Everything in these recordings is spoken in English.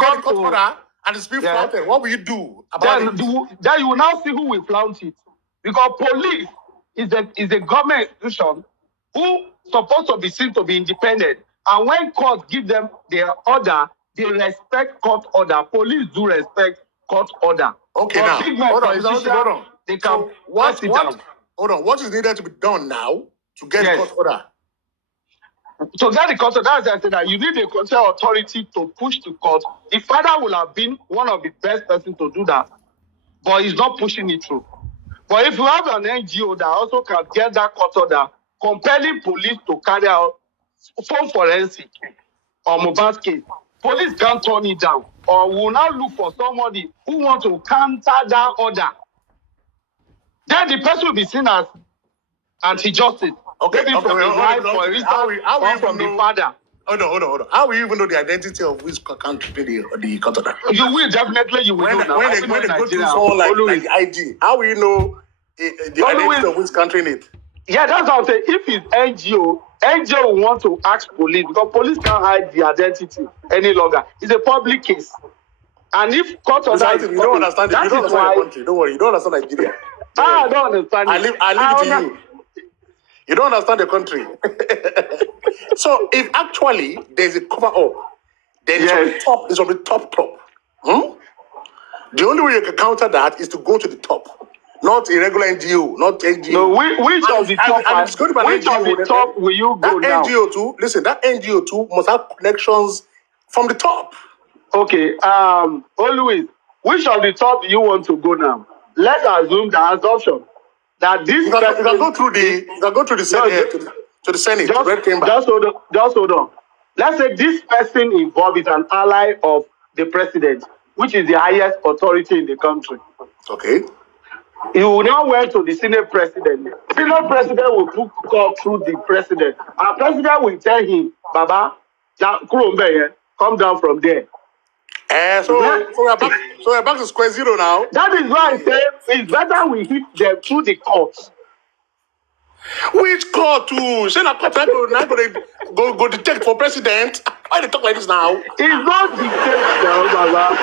get the court order and it's being flouted, what will you do about it? Then you will now see who will flout it. Because police is a government institution who supposed to be seen to be independent. And when court give them their order, they respect court order. Police do respect court order. Okay, now, hold on. They can what is needed to be done now to get the court order? To get the court order, as I said, that you need a constitutional authority to push the court. The father will have been one of the best person to do that, but he's not pushing it through. But if you have an NGO that also can get that court order, compelling police to carry out phone forensic or mobile case, police can't turn it down. Or will now look for somebody who wants to counter that order. Then the person will be seen as anti-justice. Okay, from the father. Hold on. How will you even know the identity of which country the court order? You will definitely. When they go to someone like IG, how will you know the identity of which country in it? Yeah, that's what I'm saying. If it's NGO will want to ask police because police can't hide the identity any longer. It's a public case. And if court order is you don't understand it. You don't understand the country. Don't worry. You don't understand Nigeria. I don't understand. I leave it to you. You don't understand the country. So if actually there's a cover up, then it's on the top. The only way you can counter that is to go to the top. Not a regular NGO, not NGO. No, which of the top will you go now? NGO too, listen, that NGO too must have connections from the top. Okay, always, which of the top do you want to go now? Let's assume the assumption that this you can go through the Senate, to the Senate. Just hold on. Let's say this person involved is an ally of the president, which is the highest authority in the country. Okay. You now went to the Senate president. Senate president will put call through the president. Our president will tell him, Baba, come down from there. So we're back to square zero now. That is why I say it's better we hit them through the courts. Which court to? Say that court go detect for president. Why they talk like this now? It's not detect now, Baba.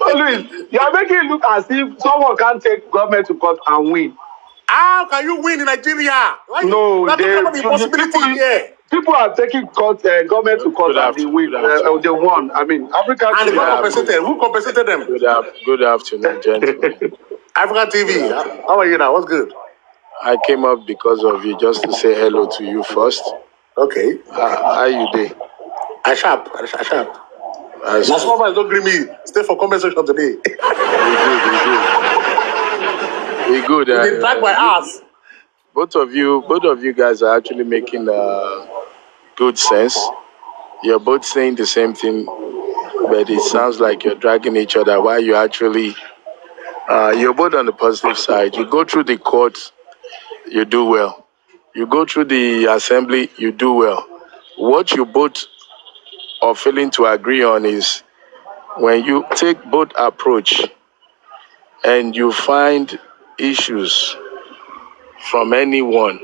Always, you are making it look as if someone can't take government to court and win. How can you win in Nigeria? People are taking government to court and they win. They won. I mean, Africa. And they got compensated. Who compensated them? Good afternoon, gentlemen. Africa TV. How are you now? What's good? I came up because of you, just to say hello to you first. Okay. How you doing? I sharp. That's why don't agree me. Stay for compensation today. We good. You drag my ass. Both of you guys are actually making good sense. You're both saying the same thing, but it sounds like you're dragging each other while you actually you're both on the positive side. You go through the courts, you do well. You go through the assembly, you do well. What you both are failing to agree on is when you take both approach and you find issues from anyone,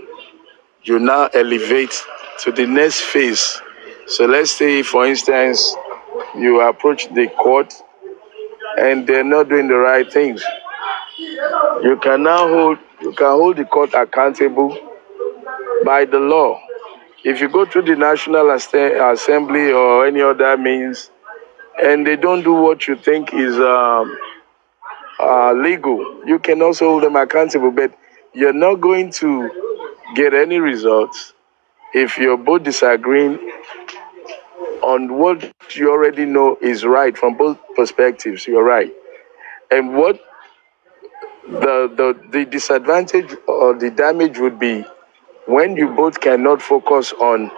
you now elevate to the next phase. So let's say, for instance, you approach the court and they're not doing the right things. You can now hold the court accountable by the law. If you go to the National Assembly or any other means, and they don't do what you think is legal, you can also hold them accountable. But you're not going to get any results if you're both disagreeing on what you already know is right from both perspectives. You're right. And what the disadvantage or the damage would be when you both cannot focus on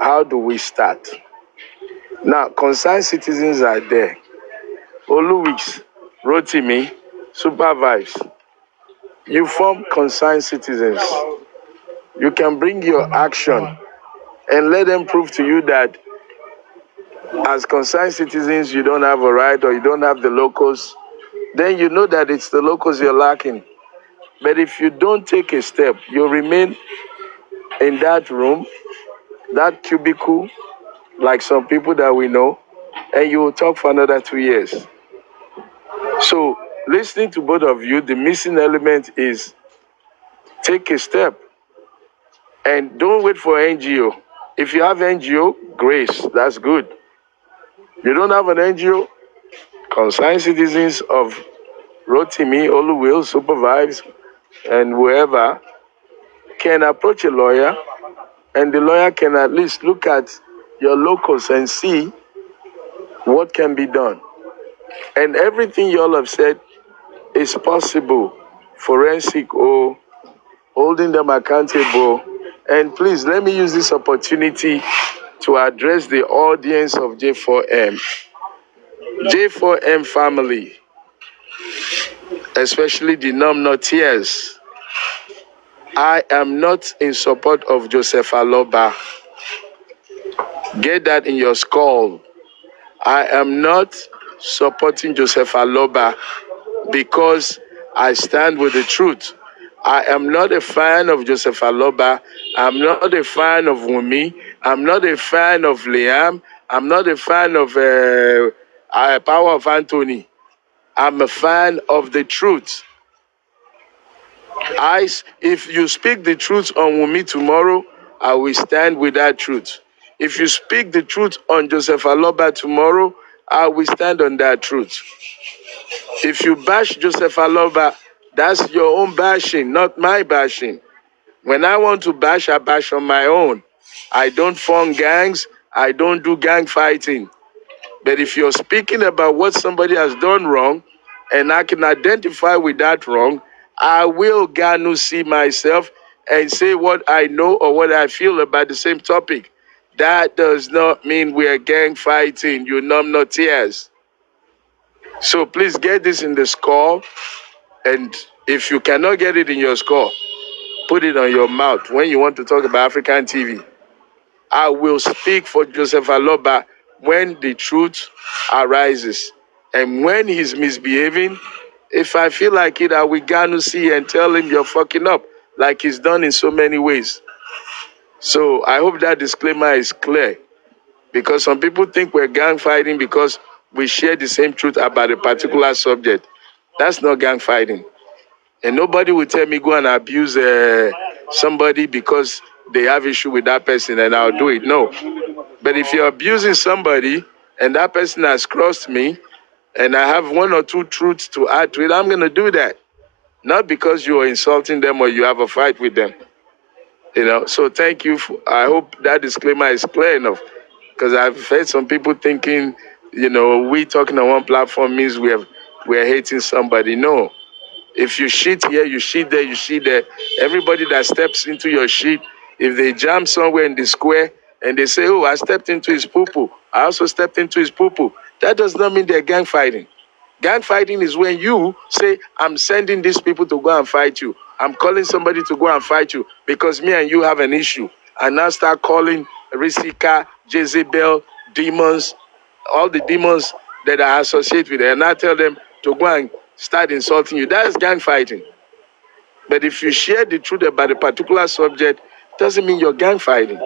how do we start. Now, concerned citizens are there. Oluwix, Rotimi, Supervibez. You form concerned citizens. You can bring your action and let them prove to you that as concerned citizens, you don't have a right or you don't have the locals. Then you know that it's the locals you're lacking. But if you don't take a step, you'll remain in that room, that cubicle, like some people that we know, and you will talk for another 2 years. So listening to both of you, the missing element is take a step and don't wait for NGO. If you have NGO, grace, that's good. You don't have an NGO, concerned citizens of Rotimi, Oluwil, Supervibez, and whoever can approach a lawyer, and the lawyer can at least look at your locals and see what can be done. And everything you all have said is possible. Forensic or holding them accountable. And please, let me use this opportunity to address the audience of J4M. J4M family, especially the non-notiers. I am not in support of Joseph Aloba. Get that in your skull. I am not supporting Joseph Aloba because I stand with the truth. I am not a fan of Joseph Aloba. I'm not a fan of Wumi. I'm not a fan of Liam. I'm not a fan of Power of Anthony. I'm a fan of the truth. If you speak the truth on Wumi tomorrow, I will stand with that truth. If you speak the truth on Joseph Aloba tomorrow, I will stand on that truth. If you bash Joseph Aloba, that's your own bashing, not my bashing. When I want to bash, I bash on my own. I don't form gangs. I don't do gang fighting. But if you're speaking about what somebody has done wrong, and I can identify with that wrong, I will Ganu see myself and say what I know or what I feel about the same topic. That does not mean we are gang fighting, you numbnutters. So please get this in the score, and if you cannot get it in your score, put it on your mouth when you want to talk about African TV. I will speak for Joseph Aloba when the truth arises. And when he's misbehaving, if I feel like it, I will Ganu see and tell him you're fucking up, like he's done in so many ways. So I hope that disclaimer is clear, because some people think we're gang fighting because we share the same truth about a particular subject. That's not gang fighting. And nobody will tell me go and abuse somebody because they have issue with that person and I'll do it. No. But if you're abusing somebody and that person has crossed me and I have one or two truths to add to it, I'm going to do that. Not because you're insulting them or you have a fight with them. So thank you. I hope that disclaimer is clear enough, because I've heard some people thinking, we talking on one platform means we're hating somebody. No. If you shit here, you shit there, you shit there. Everybody that steps into your shit, if they jam somewhere in the square and they say, oh, I stepped into his poo-poo, I also stepped into his poo-poo, that does not mean they're gang fighting. Gang fighting is when you say, I'm sending these people to go and fight you. I'm calling somebody to go and fight you because me and you have an issue. And now start calling Risika, Jezebel, demons, all the demons that are associated with it, and I tell them to go and start insulting you. That is gang fighting. But if you share the truth about a particular subject, doesn't mean you're gang fighting.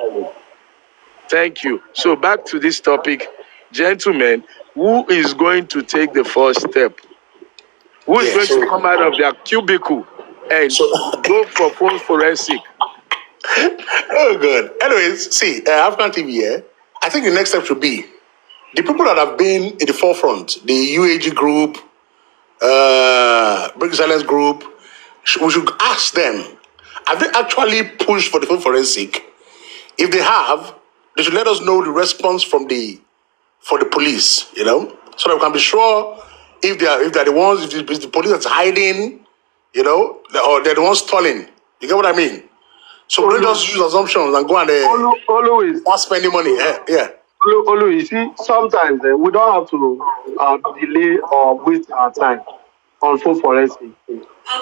Thank you. So back to this topic. Gentlemen, who is going to take the first step? Who is going to come out of their cubicle and go for phone forensic? Oh, good. Anyways, see, African TV, I think the next step should be the people that have been in the forefront, the UAG group, Breaking Silence group, we should ask them, have they actually pushed for the phone forensic? If they have, they should let us know the response for the police, so that we can be sure if they're the ones, if it's the police that's hiding, or they're the ones stalling. You get what I mean? So we don't just use assumptions and go and always not spending money. Yeah. Olu, you see, sometimes we don't have to delay or waste our time on phone forensic.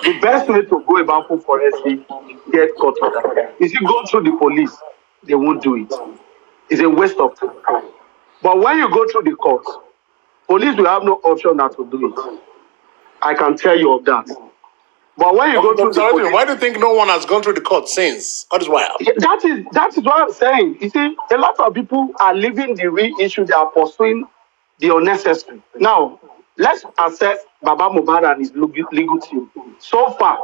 The best way to go about phone forensic, get caught order. If you go through the police, they won't do it. It's a waste of time. But when you go through the courts, police will have no option not to do it. I can tell you of that. But when you go through the police, why do you think no one has gone through the court since? That is wild. that is what I'm saying. You see, a lot of people are leaving the real issue. They are pursuing the unnecessary. Now, let's assess Baba Mohbad and his legal team. So far,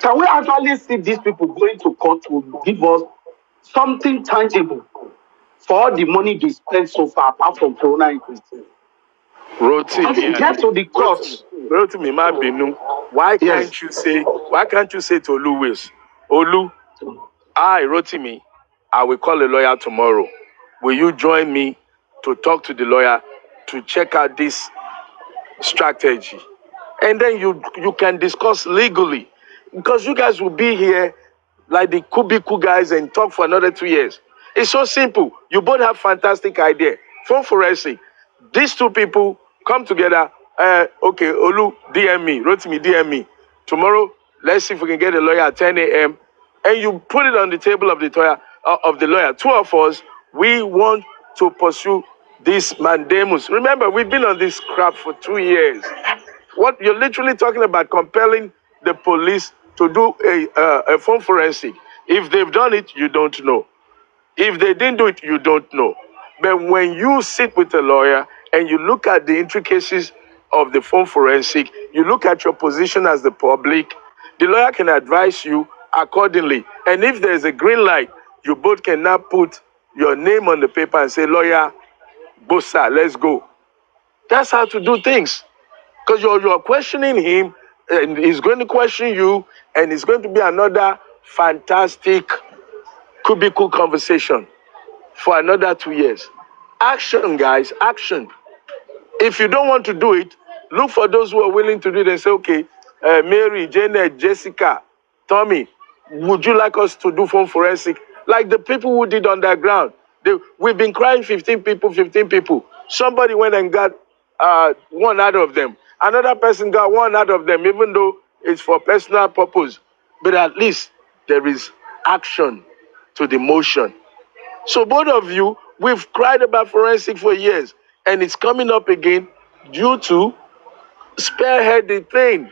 can we actually see these people going to court to give us something tangible for all the money they spent so far, apart from corona increase? Rotimi, Get to the court. Rotimi, ma binu. Why can't you say to Olu, Olu, Rotimi, I will call a lawyer tomorrow. Will you join me to talk to the lawyer to check out this strategy? And then you can discuss legally. Because you guys will be here like the Kubiku guys and talk for another 2 years. It's so simple. You both have fantastic idea. Phone forensic. These two people come together. Okay, Olu, DM me. Rotimi, DM me. Tomorrow, let's see if we can get a lawyer at 10 a.m. And you put it on the table of the lawyer. Two of us, we want to pursue this mandamus. Remember, we've been on this crap for 2 years. What you're literally talking about compelling the police to do a phone forensic. If they've done it, you don't know. If they didn't do it, you don't know. But when you sit with a lawyer and you look at the intricacies of the phone forensic, you look at your position as the public, the lawyer can advise you accordingly. And if there's a green light, you both can now put your name on the paper and say, lawyer, Bossa, let's go. That's how to do things. Because you're questioning him, and he's going to question you, and it's going to be another fantastic cubicle conversation for another 2 years. Action, guys, action. If you don't want to do it, look for those who are willing to do it and say, okay, Mary, Janet, Jessica, Tommy, would you like us to do phone forensic? Like the people who did underground. We've been crying 15 people. Somebody went and got one out of them. Another person got one out of them, even though it's for personal purpose. But at least there is action to the motion. So both of you, we've cried about forensic for years, and it's coming up again due to spearhead the thing,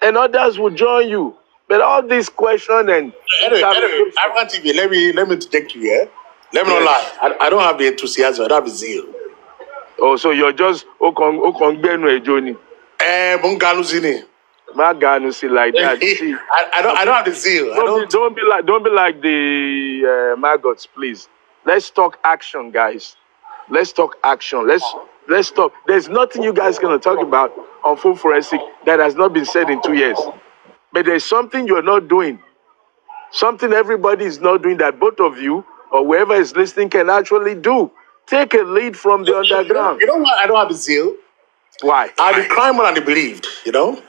and others will join you. But all this question and anyway, African TV, let me take you here. Let me not lie. I don't have the enthusiasm. I don't have the zeal. Oh, so you're just Johnny. Bungaluzini. Maganusi like that. See, I don't have the zeal. Don't be like the maggots, please. Let's talk action, guys. Let's talk action. Let's talk. There's nothing you guys gonna talk about on phone forensic that has not been said in 2 years. But there's something you're not doing. Something everybody is not doing that both of you or whoever is listening can actually do. Take a lead from the underground. You know why I don't have the zeal? Why? I be crying more than they believed, you know?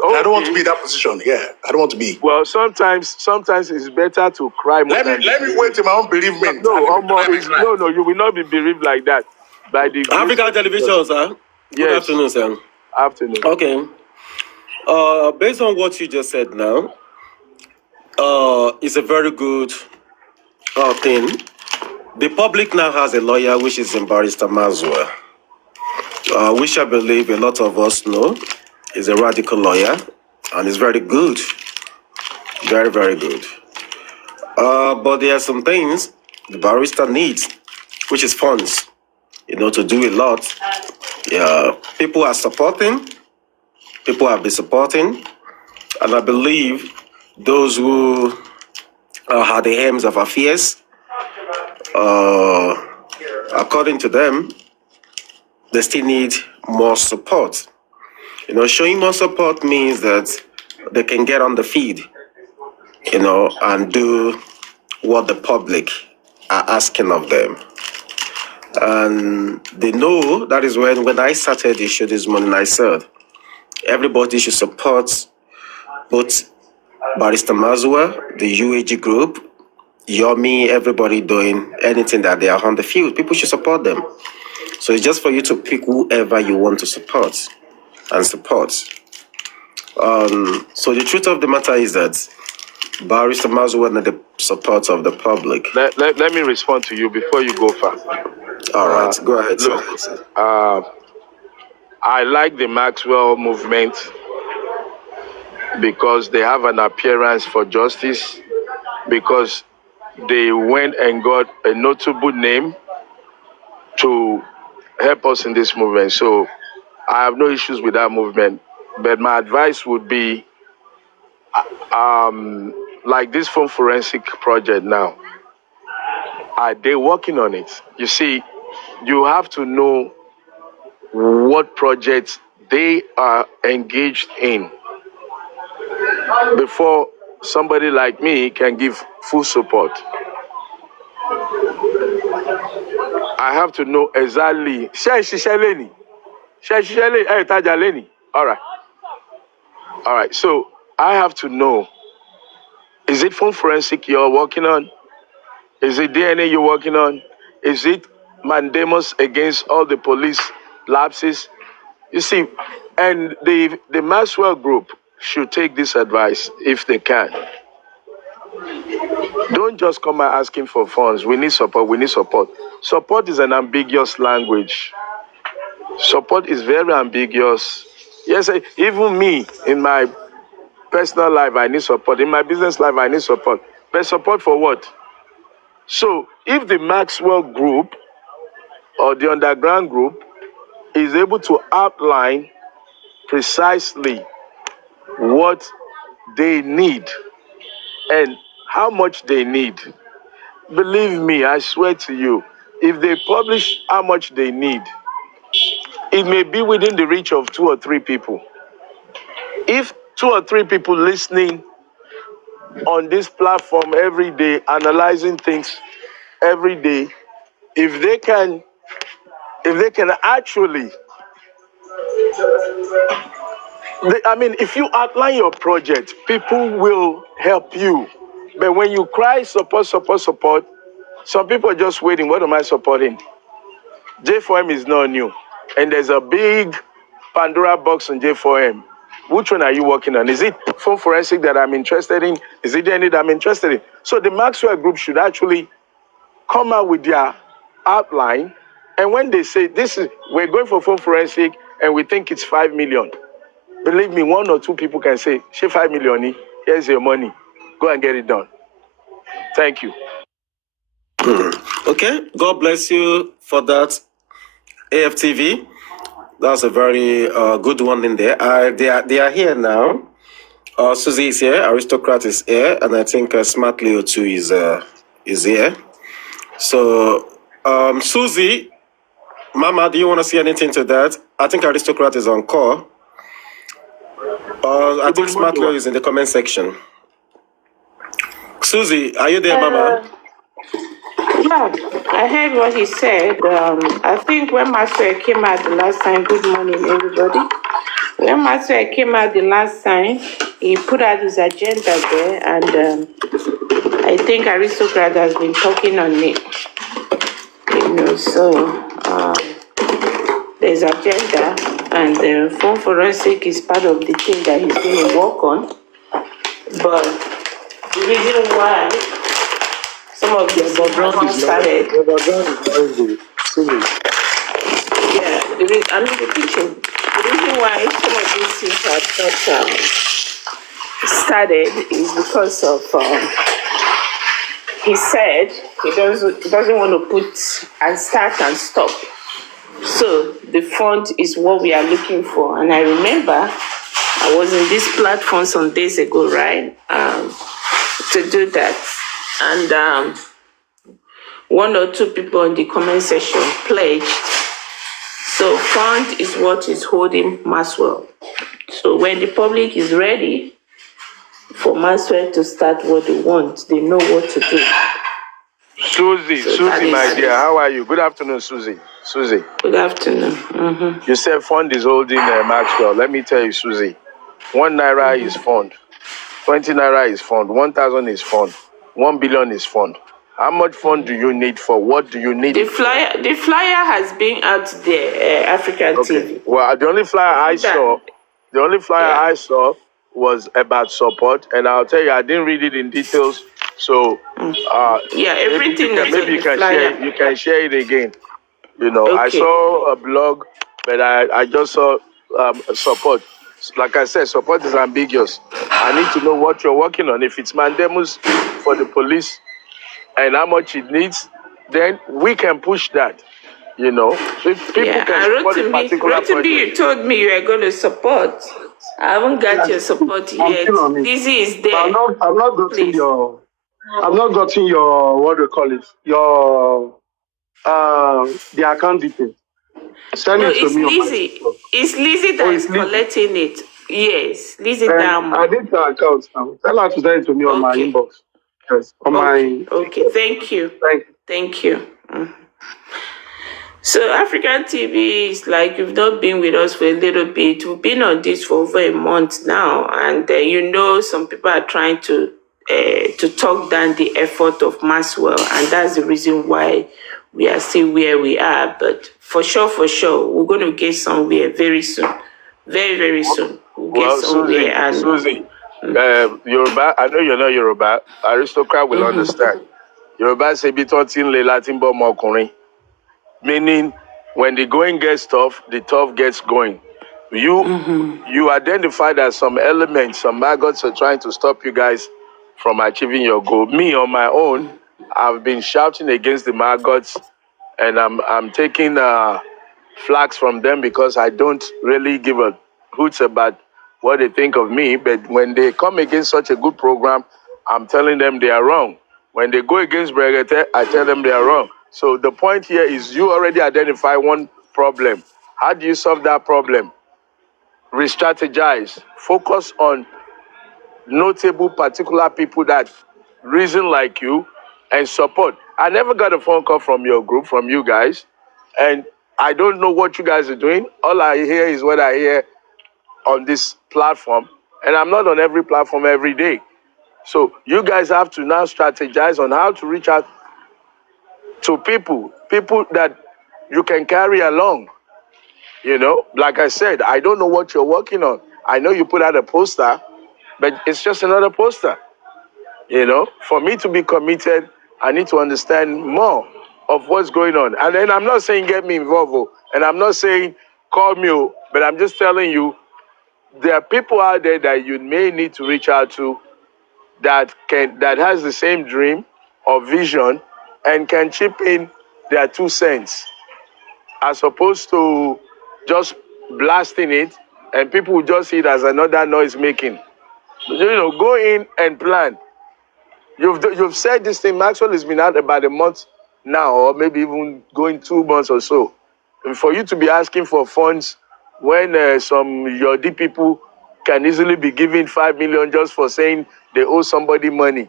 Okay. I don't want to be in that position. Yeah, I don't want to be. Well, sometimes it's better to cry more. Let me wait till my own bereavement. No, you will not be bereaved like that. By the African television, sir. Good afternoon, sir. Afternoon. Okay. Based on what you just said now, it's a very good thing. The public now has a lawyer, which is Barrister Mazua, which I believe a lot of us know is a radical lawyer, and is very good. Very, very good. But there are some things the barrister needs, which is funds, to do a lot. Yeah, people are supporting. People have been supporting. And I believe those who had the aims of affairs, according to them, they still need more support. Showing more support means that they can get on the feed, and do what the public are asking of them. And they know that is when I started the show this morning, I said, everybody should support both Barrister Mazua, the UAG group, Yomi, everybody doing anything that they are on the field. People should support them. So it's just for you to pick whoever you want to support and support. So the truth of the matter is that Barrister Mazua and the support of the public. Let me respond to you before you go far. All right, go ahead. Look, I like the Maxwell movement. because they have an appearance for justice, because they went and got a notable name to help us in this movement. So I have no issues with that movement. But my advice would be, like this phone forensic project now, are they working on it? You see, you have to know what projects they are engaged in before somebody like me can give full support. I have to know exactly. All right. All right. So I have to know, is it phone forensic you're working on? Is it DNA you're working on? Is it mandamus against all the police lapses? You see, and the Maxwell group should take this advice if they can. Don't just come out asking for funds. We need support. We need support. Support is an ambiguous language. Support is very ambiguous. Yes, even me, in my personal life, I need support. In my business life, I need support. But support for what? So if the Maxwell group or the underground group is able to outline precisely what they need and how much they need, believe me, I swear to you, if they publish how much they need, it may be within the reach of 2 or 3 people. If 2 or 3 people listening on this platform every day, analyzing things every day, if they can actually, if you outline your project, people will help you. But when you cry support, some people are just waiting. What am I supporting? J4M is not new. And there's a big Pandora box on J4M. Which one are you working on? Is it phone forensic that I'm interested in? Is it any that I'm interested in? So the Maxwell group should actually come out with their outline. And when they say, we're going for phone forensic and we think it's 5 million. Believe me, 1 or 2 people can say, "She 5 million, here's your money. Go and get it done." Thank you. Okay, God bless you for that, AFTV. That's a very good one in there. They are here now. Susie is here, Aristocrat is here, and I think Smart Leo too is here. So, Susie, Mama, do you want to say anything to that? I think Aristocrat is on call. I think Smart Leo is in the comment section. Susie, are you there, Mama? Yeah, I heard what he said. I think when Maxwell came out the last time, good morning, everybody. When Maxwell came out the last time, he put out his agenda there, and I think Aristocrat has been talking on it. So there's agenda, and the phone forensic is part of the thing that he's going to work on. But the reason why some of the background started. Yeah, I'm in the kitchen. The reason why some of these things have not started is because of he said he doesn't want to put and start and stop. So the fund is what we are looking for. And I remember I was in this platform some days ago, right, to do that. And 1 or 2 people in the comment section pledged. So fund is what is holding Maxwell. So when the public is ready for Maxwell to start what they want, they know what to do. Susie, my dear, how are you? Good afternoon, Susie. Good afternoon. Mm-hmm. You said fund is holding Maxwell. Let me tell you, Susie, 1 naira is fund, 20 naira is fund, 1,000 is fund, 1 billion is fund. How much fund do you need for? What do you need? The flyer has been out there, African TV. Well, the only flyer I saw was about support, and I'll tell you, I didn't read it in details. So, everything maybe you can share it again. You know, okay. I saw a blog, but I just saw support. like I said, support is ambiguous. I need to know what you're working on. If it's mandamus for the police and how much it needs, then we can push that. You know, so if people Yeah, can and support a particular Rotimi, project. you told me you were going to support. I haven't got your support I'm yet. still on it. Lizzie is But there. I'm not getting Please. I'm not getting your, what do you call it? Your, the account details. Send No, it to it's me on my Lizzie. TikTok. It's Lizzie that Oh, is it's Lizzie. collecting it. Yes, Lizzie Then I Diamond. need the account now. Tell her to send it to me on my Okay. inbox. Yes, on my Okay. TikTok. Thank you. Thank you. Thank you. So African TV is like you've not been with us for a little bit. We've been on this for over a month now, and some people are trying to talk down the effort of Maxwell, and that's the reason why we are still where we are. But for sure, we're going to get somewhere very soon, very very soon. We'll get somewhere. Susie, Yoruba. I know you're not Yoruba. Aristocrat will understand. Yoruba say bitotin le Latin bo mokunrin. Meaning, when the going gets tough, the tough gets going. You identify that some elements, some maggots are trying to stop you guys from achieving your goal. Me, on my own, I've been shouting against the maggots, and I'm taking flags from them because I don't really give a hoots about what they think of me. But when they come against such a good program, I'm telling them they are wrong. When they go against Bregete, I tell them they are wrong. So the point here is you already identify one problem. How do you solve that problem? Re-strategize. Focus on notable particular people that reason like you and support. I never got a phone call from your group, from you guys, and I don't know what you guys are doing. All I hear is what I hear on this platform, and I'm not on every platform every day. So you guys have to now strategize on how to reach out to people that you can carry along. Like I said, I don't know what you're working on. I know you put out a poster, but it's just another poster. For me to be committed, I need to understand more of what's going on. And then I'm not saying get me involved, and I'm not saying call me, but I'm just telling you there are people out there that you may need to reach out to that has the same dream or vision and can chip in their 2 cents, as opposed to just blasting it and people will just see it as another noise making. Go in and plan. You've said this thing. Maxwell has been out about a month now, or maybe even going 2 months or so. And for you to be asking for funds when some Yodi people can easily be giving 5 million just for saying they owe somebody money,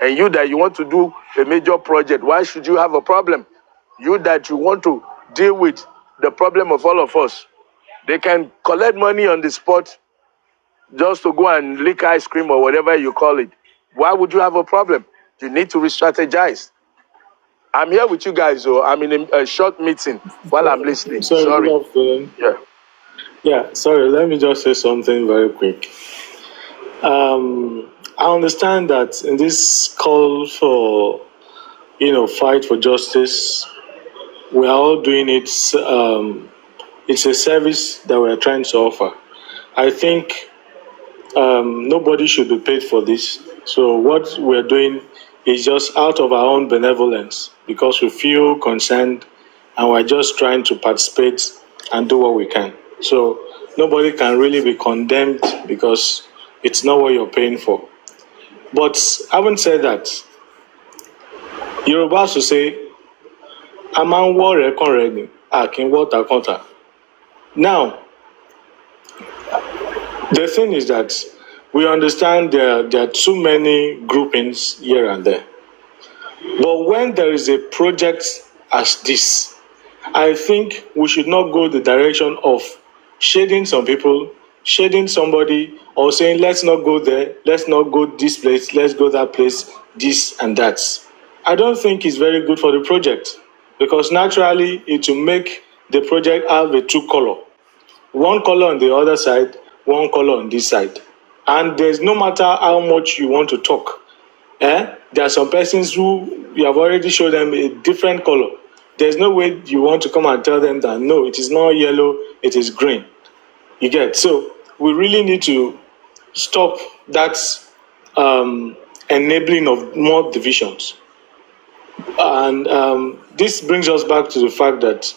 and you want to do a major project, why should you have a problem? You want to deal with the problem of all of us. They can collect money on the spot just to go and lick ice cream or whatever you call it. Why would you have a problem? You need to re-strategize. I'm here with you guys, so I'm in a short meeting while I'm listening. Sorry. Good afternoon. Yeah, sorry, let me just say something very quick. I understand that in this call for, fight for justice, we are all doing it. It's a service that we are trying to offer. I think nobody should be paid for this. So what we're doing is just out of our own benevolence because we feel concerned and we're just trying to participate and do what we can. So nobody can really be condemned because it's not what you're paying for. But having said that, Yorùbá to say, a máa ń wọ́ rẹ̀ kàn rẹ̀ ni, a kì í wọ́ takọ́ta. Now, the thing is that we understand there are too many groupings here and there. But when there is a project as this, I think we should not go the direction of shading some people, shading somebody, or saying, let's not go there, let's not go this place, let's go that place, this and that. I don't think it's very good for the project because naturally it will make the project have a two color. One color on the other side, one color on this side. And there's no matter how much you want to talk. There are some persons who you have already showed them a different color. There's no way you want to come and tell them that, no, it is not yellow, it is green. You get? So we really need to stop that enabling of more divisions. And this brings us back to the fact that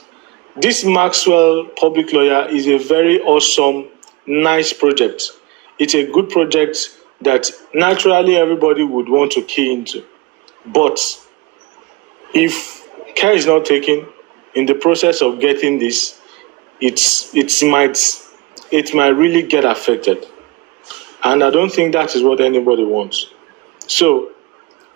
this Maxwell public lawyer is a very awesome, nice project. It's a good project that naturally everybody would want to key into. But if care is not taken in the process of getting this, it might really get affected. And I don't think that is what anybody wants. So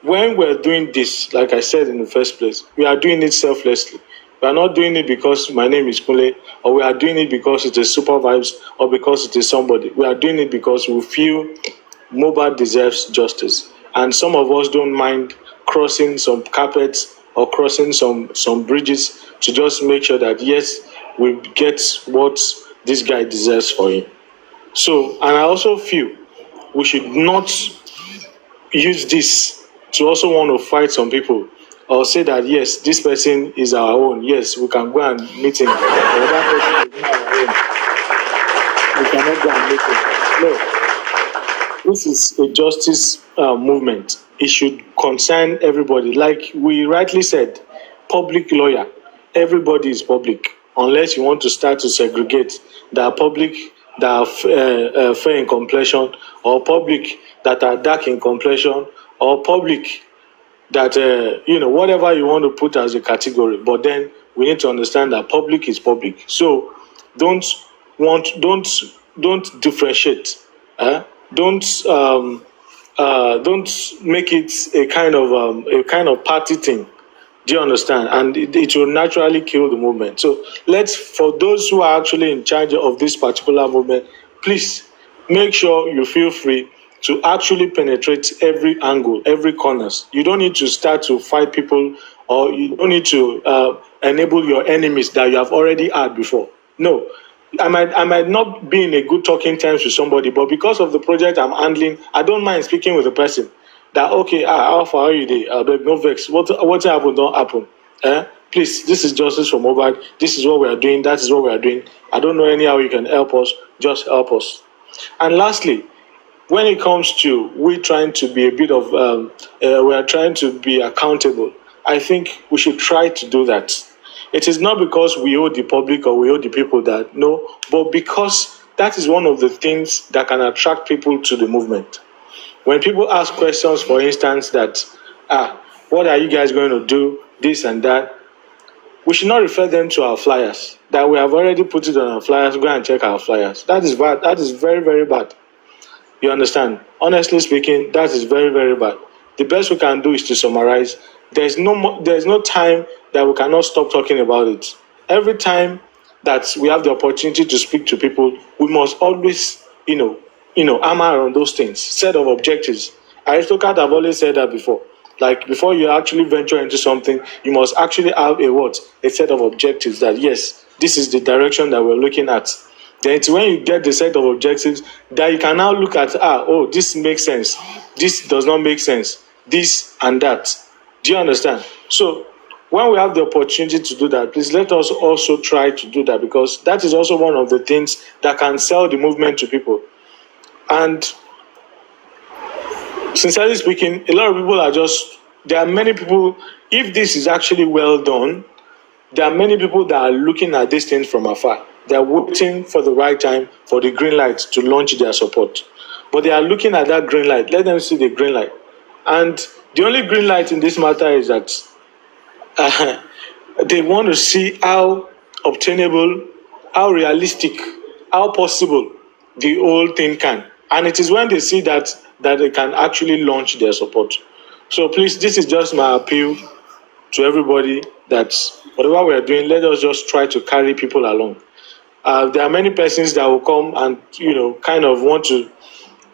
when we're doing this, like I said in the first place, we are doing it selflessly. We are not doing it because my name is Kule, or we are doing it because it is Supervibez, or because it is somebody. We are doing it because we feel Mobile deserves justice. And some of us don't mind crossing some carpets or crossing some bridges to just make sure that, yes, we get what this guy deserves for him. So, and I also feel we should not use this to also want to fight some people or say that, yes, this person is our own. Yes, we can go and meet him. Or that person is not our own. We cannot go and meet him. No. This is a justice movement. It should concern everybody. Like we rightly said, public lawyer. Everybody is public, unless you want to start to segregate that are public that are fair in complexion, or public that are dark in complexion, or public that whatever you want to put as a category. But then we need to understand that public is public. So don't differentiate. Don't make it a kind of party thing. Do you understand? And it will naturally kill the movement. So for those who are actually in charge of this particular movement, please make sure you feel free to actually penetrate every angle, every corners. You don't need to start to fight people, or you don't need to enable your enemies that you have already had before. No. I might not be in a good talking terms with somebody, but because of the project I'm handling, I don't mind speaking with the person. That okay, how far are you there? No vex. What happened? Don't happen. Please, this is justice for mobile. This is what we are doing. That is what we are doing. I don't know anyhow you can help us. Just help us. And lastly, when it comes to we trying to be a bit of we are trying to be accountable, I think we should try to do that. It is not because we owe the public or we owe the people that, no, but because that is one of the things that can attract people to the movement. When people ask questions, for instance, that, what are you guys going to do, this and that, we should not refer them to our flyers, that we have already put it on our flyers, go and check our flyers. That is bad. That is very, very bad. You understand? Honestly speaking, that is very, very bad. The best we can do is to summarize. There's no time that we cannot stop talking about it. Every time that we have the opportunity to speak to people, we must always, hammer on those things, set of objectives. Aristocrats have always said that before. Like before you actually venture into something, you must actually have a set of objectives that, yes, this is the direction that we're looking at. Then it's when you get the set of objectives that you can now look at, this makes sense. This does not make sense. This and that. Do you understand? So when we have the opportunity to do that, please let us also try to do that, because that is also one of the things that can sell the movement to people. And sincerely speaking, a lot of people there are many people, if this is actually well done, there are many people that are looking at these things from afar. They're waiting for the right time, for the green light to launch their support. But they are looking at that green light. Let them see the green light. And the only green light in this matter is that they want to see how obtainable, how realistic, how possible the whole thing can. And it is when they see that they can actually launch their support. So please, this is just my appeal to everybody that whatever we are doing, let us just try to carry people along. There are many persons that will come and, kind of want to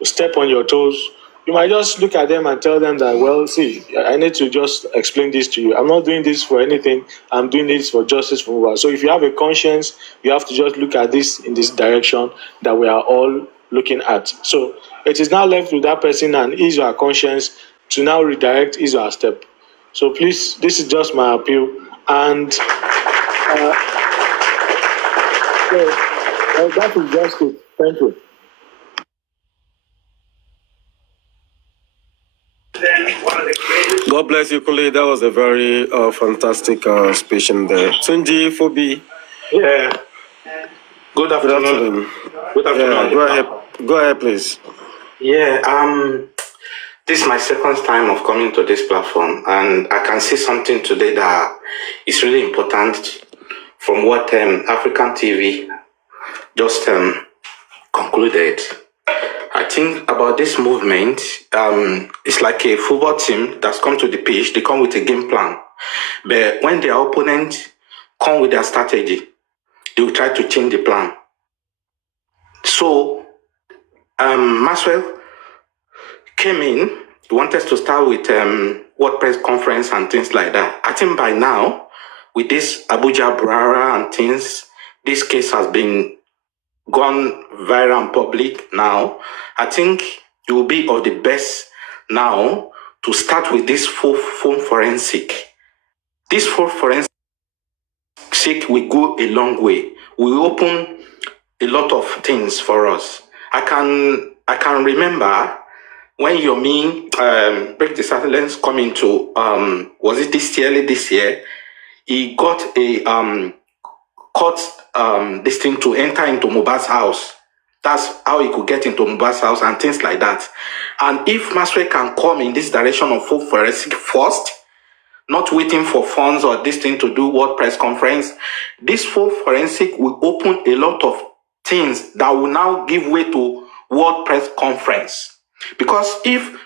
step on your toes. You might just look at them and tell them that, well, see, I need to just explain this to you. I'm not doing this for anything. I'm doing this for justice for all. So if you have a conscience, you have to just look at this in this direction that we are all looking at. So it is now left with that person and his or her conscience to now redirect his or her step. So please, this is just my appeal. And that is just it. Thank you. God bless you, Kunle. That was a very fantastic speech in there. Tunji Fobi. Yeah. Good Good afternoon. afternoon. Good afternoon. Yeah, go ahead. Go ahead, please. Yeah, this is my second time of coming to this platform, and I can see something today that is really important from what African TV just concluded. I think about this movement, it's like a football team that's come to the pitch, they come with a game plan. But when their opponent come with their strategy, they will try to change the plan. So, Maxwell came in, he wanted to start with what press conference and things like that. I think by now, with this Abuja Brara and things, this case has been gone viral and public now. I think it will be of the best now to start with this full forensic. This full forensic will go a long way. We open a lot of things for us. I can remember when Yomi break the silence coming to was it this year, he got a court this thing to enter into Mohbad's house. That's how he could get into Mohbad's house and things like that. And if Maswe can come in this direction of full forensic first, not waiting for funds or this thing to do what press conference, this full forensic will open a lot of things that will now give way to what press conference. Because if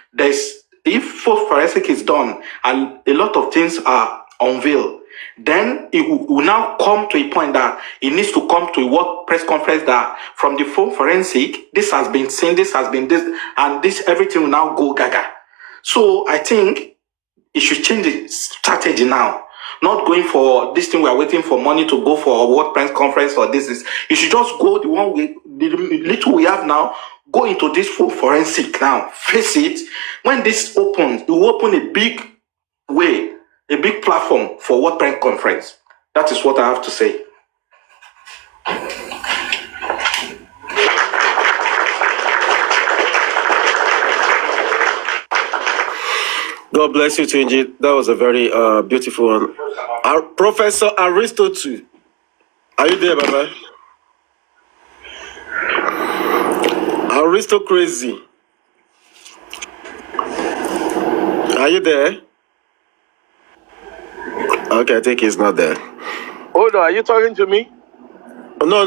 full forensic is done and a lot of things are unveiled, then it will now come to a point that it needs to come to a what press conference that from the full forensic, this has been seen, this has been this, and this everything will now go gaga. So I think it should change the strategy now. Not going for this thing we are waiting for money to go for what press conference or this is. You should just go the little we have now, go into this full forensic now. Face it. When this opens, it will open a big way, a big platform for what press conference. That is what I have to say. God bless you, Tunji. That was a very beautiful one. Professor Aristotle. Are you there, Baba? Aristo Crazy. Are you there? Okay, I think he's not there. Hold on, are you talking to me? No,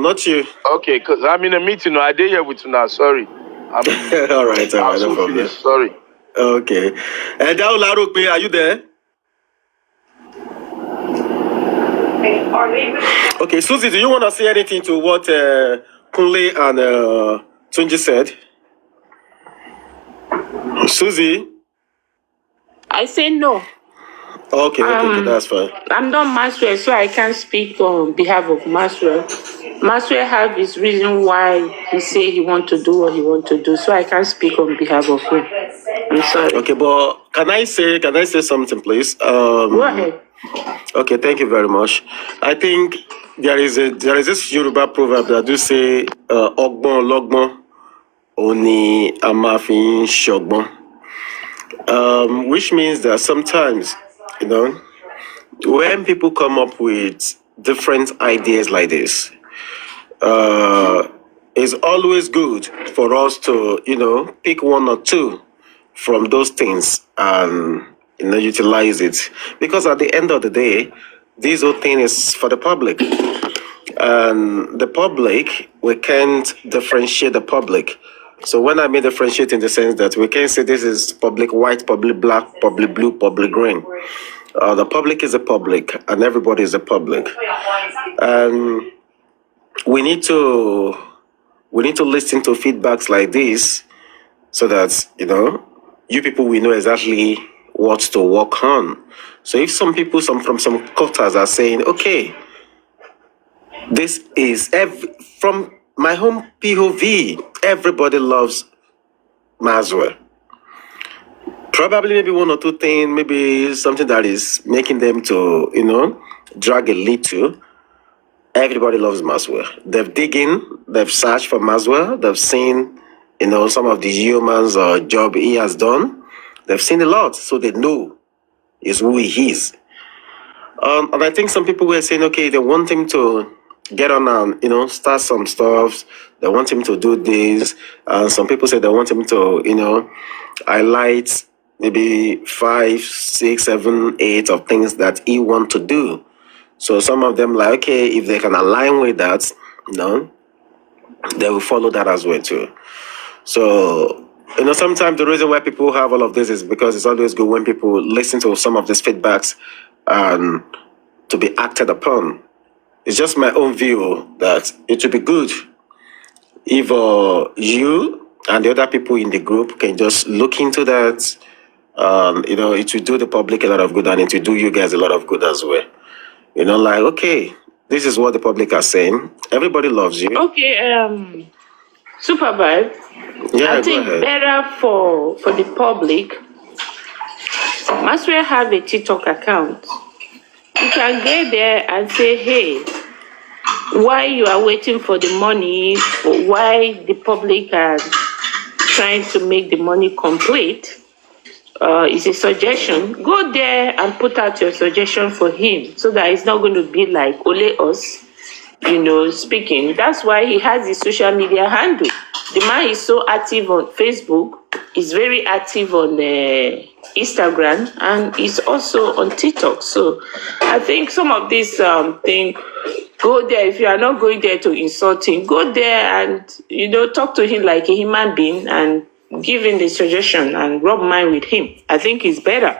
not you. Okay, because I'm in a meeting. I did here with you now. Sorry. all right, no problem. Finished. Sorry. Okay. And Daularope, are you there? Okay, Susie, do you want to say anything to what Kunle and Tunji said? Susie? I say no. Okay, that's fine. I'm not Maxwell, so I can't speak on behalf of Maxwell. Maxwell have his reason why he say he want to do what he want to do, so I can't speak on behalf of him. I'm sorry. Okay, but can I say something, please? Go ahead. Okay, thank you very much. I think there is this Yoruba proverb that do say "Ogbon logbon, oni amafin shogbon," which means that sometimes, when people come up with different ideas like this, it's always good for us to, pick one or two from those things and, utilize it. Because at the end of the day, this whole thing is for the public. And the public, we can't differentiate the public. So when I mean differentiate in the sense that we can't say this is public white, public black, public blue, public green. The public is the public, and everybody is the public. And we need to listen to feedbacks like this, so that you people will know exactly what to work on. So if some people, from some quarters are saying, okay, this is from my home POV, everybody loves Maswell. Probably maybe one or two things, maybe something that is making them to, drag a little. Everybody loves Maswell. They've dig in, they've searched for Maswell, they've seen, some of the humans or job he has done. They've seen a lot, so they know is who he is. And I think some people were saying, okay, they want him to get on and, start some stuff. They want him to do this. And some people say they want him to, highlight maybe 5, 6, 7, 8 of things that he want to do. So some of them like, okay, if they can align with that, they will follow that as well too. So, sometimes the reason why people have all of this is because it's always good when people listen to some of these feedbacks and to be acted upon. It's just my own view that it would be good if you and the other people in the group can just look into that. It will do the public a lot of good and it will do you guys a lot of good as well. Like, okay, this is what the public are saying. Everybody loves you. Okay, Supervibez. Yeah, I think go ahead. better for the public, must we have a TikTok account? You can get there and say, hey, why you are waiting for the money, why the public are trying to make the money complete, is a suggestion. Go there and put out your suggestion for him so that it's not going to be like only us, speaking. That's why he has his social media handle. The man is so active on Facebook, he's very active on Instagram, and he's also on TikTok. So I think some of these things, go there. If you are not going there to insult him, go there and, talk to him like a human being and give him the suggestion and rub mind with him. I think it's better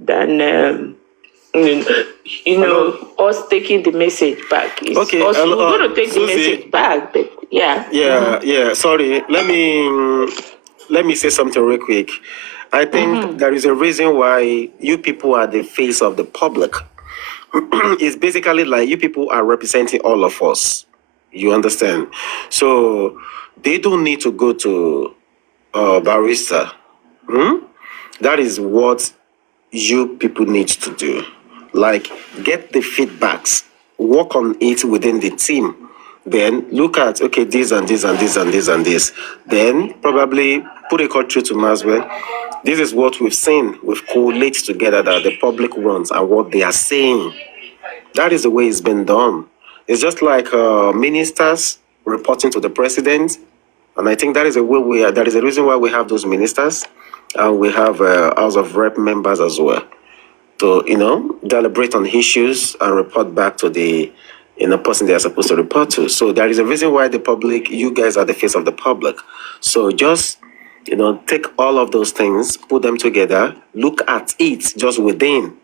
than us taking the message back. It's Okay, we're going to take Susie, the message back, but yeah. Yeah. Sorry, let me say something real quick. I think there is a reason why you people are the face of the public. It's basically like you people are representing all of us. You understand? So they don't need to go to barista. That is what you people need to do. Like, get the feedbacks, work on it within the team. Then look at, okay, this and this and this and this and this. Then probably put a call through to Maswell. This is what we've seen. We've collated together that the public wants and what they are saying. That is the way it's been done. It's just like ministers reporting to the president. And I think that is a way that is the reason why we have those ministers. And we have House of Rep members as well. To, deliberate on issues and report back to the person they are supposed to report to. So there is a reason why the public, you guys are the face of the public. So just, take all of those things, put them together, look at it just within,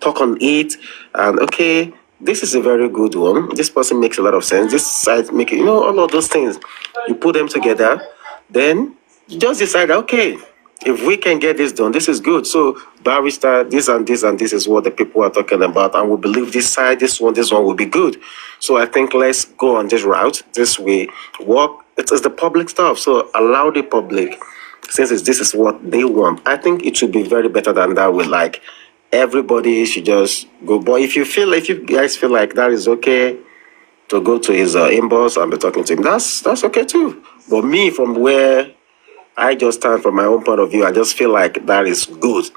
talk on it, and okay, this is a very good one. This person makes a lot of sense. This side make it, all of those things. You put them together, then you just decide, okay, if we can get this done, this is good. So, barrister, this and this and this is what the people are talking about, and we believe this side, this one will be good. So, I think let's go on this route, this way. It's the public stuff. So, allow the public, since this is what they want. I think it should be very better than that. With like everybody should just go. But if you guys feel like that is okay to go to his inbox and be talking to him, that's okay too. But me, from where I just stand from my own point of view, I just feel like that is good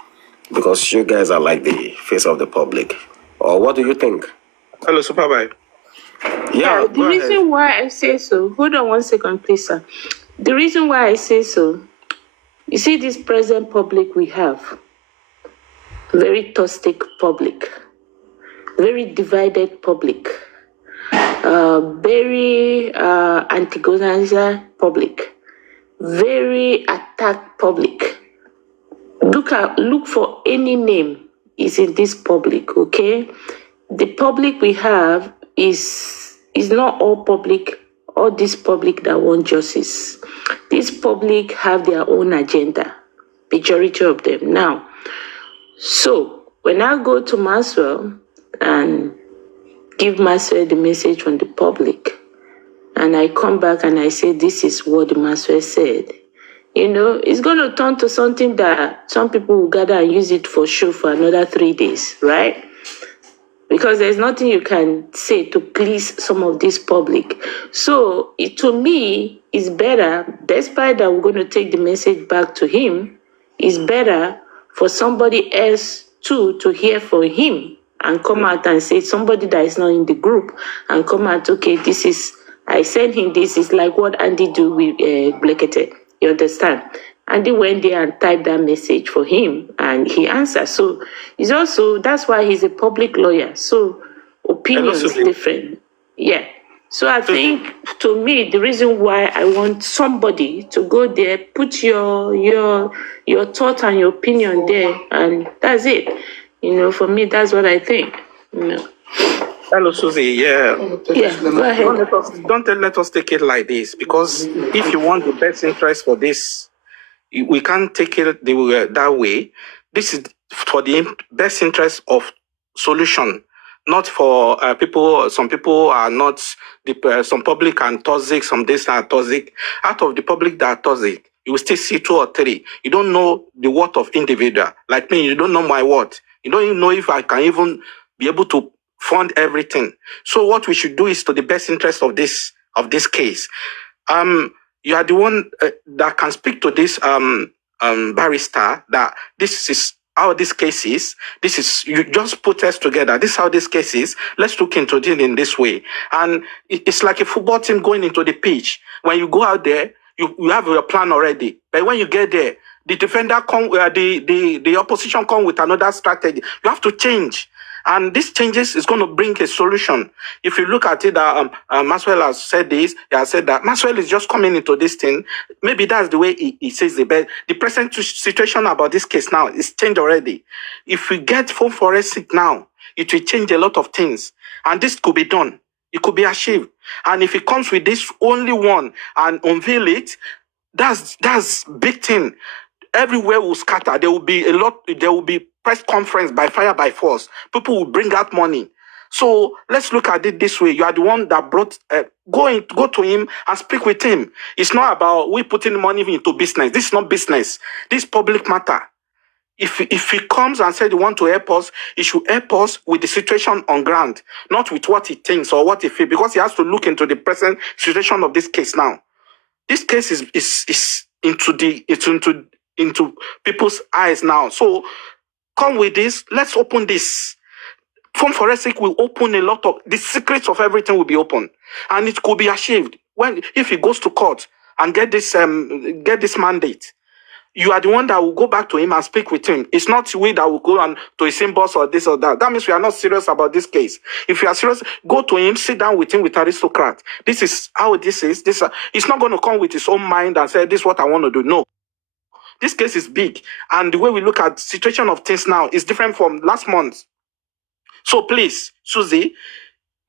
because you guys are like the face of the public. Or what do you think? Hello, Supervibez. Yeah, The reason why I say so, hold on 1 second, please, sir. The reason why I say so, you see this present public we have, very toxic public, very divided public, very antagonizing public, very attacked public. Look for any name is in this public, okay? The public we have is not all public, all this public that want justice. This public have their own agenda, majority of them. Now, so when I go to Maswell and give Maswell the message from the public, and I come back and I say, this is what the Maswell said, it's going to turn to something that some people will gather and use it for show for another 3 days, right? Because there's nothing you can say to please some of this public. So to me, it's better, despite that we're going to take the message back to him, it's better for somebody else too to hear from him and come out and say, somebody that is not in the group, and come out, okay, this is, I sent him this, is like what Andy do with Blekete. You understand? Andy went there and typed that message for him and he answered. So it's also, that's why he's a public lawyer. So opinions different. Yeah. So I think, to me, the reason why I want somebody to go there, put your thought and your opinion there, and that's it. You know, for me, that's what I think. You know. Hello, Susie. Yeah. Yeah, go ahead. Don't let us take it like this, because if you want the best interest for this, we can't take it that way. This is for the best interest of solution, not for people. Some people are not, some public are toxic, some days are toxic. Out of the public that are toxic, you will still see 2 or 3. You don't know the worth of individual. Like me, you don't know my worth. You don't even know if I can even be able to fund everything. So what we should do is to the best interest of this case. You are the one that can speak to this barrister, that this is how this case is. This is, you just put us together. This is how this case is. Let's look into it in this way. And it's like a football team going into the pitch. When you go out there, you have your plan already. But when you get there, the defender the opposition come with another strategy. You have to change. And these changes is going to bring a solution. If you look at it, Maxwell has said this. He has said that Maxwell is just coming into this thing. Maybe that's the way he says it. But the present situation about this case now is changed already. If we get phone forensic now, it will change a lot of things. And this could be done. It could be achieved. And if it comes with this only one and unveil it, that's big thing. Everywhere will scatter. There will be press conference by fire by force. People will bring out money. So let's look at it this way. You are the one that brought, go to him and speak with him. It's not about we putting money into business. This is not business. This is public matter. If he comes and said he want to help us, he should help us with the situation on ground, not with what he thinks or what he feels, because he has to look into the present situation of this case now. This case is into people's eyes now. So come with this. Let's open this. Phone forensic will open a lot of the secrets of everything will be open, and it could be achieved if he goes to court and get this mandate. You are the one that will go back to him and speak with him. It's not we that will go on to his boss or this or that. That means we are not serious about this case. If you are serious, go to him, sit down with him with aristocrat. This is how this is. He's not going to come with his own mind and say, this is what I want to do. No. This case is big. And the way we look at the situation of things now is different from last month. So please, Susie,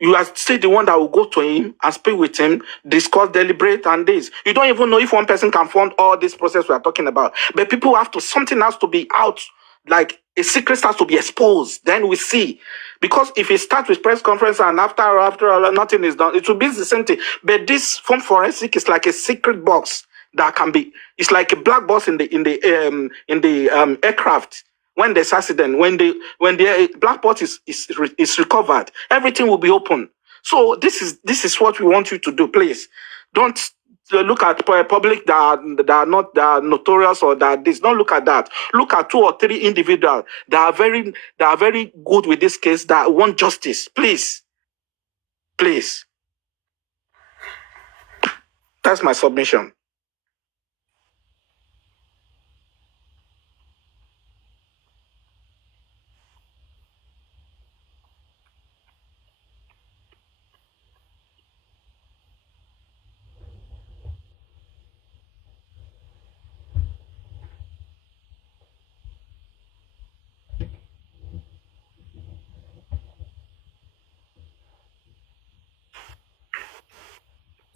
you are still the one that will go to him and speak with him, discuss, deliberate, and this. You don't even know if one person can fund all this process we are talking about. But people something has to be out, like a secret has to be exposed. Then we see. Because if it starts with press conference and after nothing is done, it will be the same thing. But this phone forensic is like a secret box that can be. It's like a black box in the aircraft. When there's accident, when the black box is recovered, everything will be open. So this is what we want you to do. Please don't look at public that are notorious or that this. Don't look at that. Look at 2 or 3 individuals that are very good with this case, that want justice. Please. That's my submission.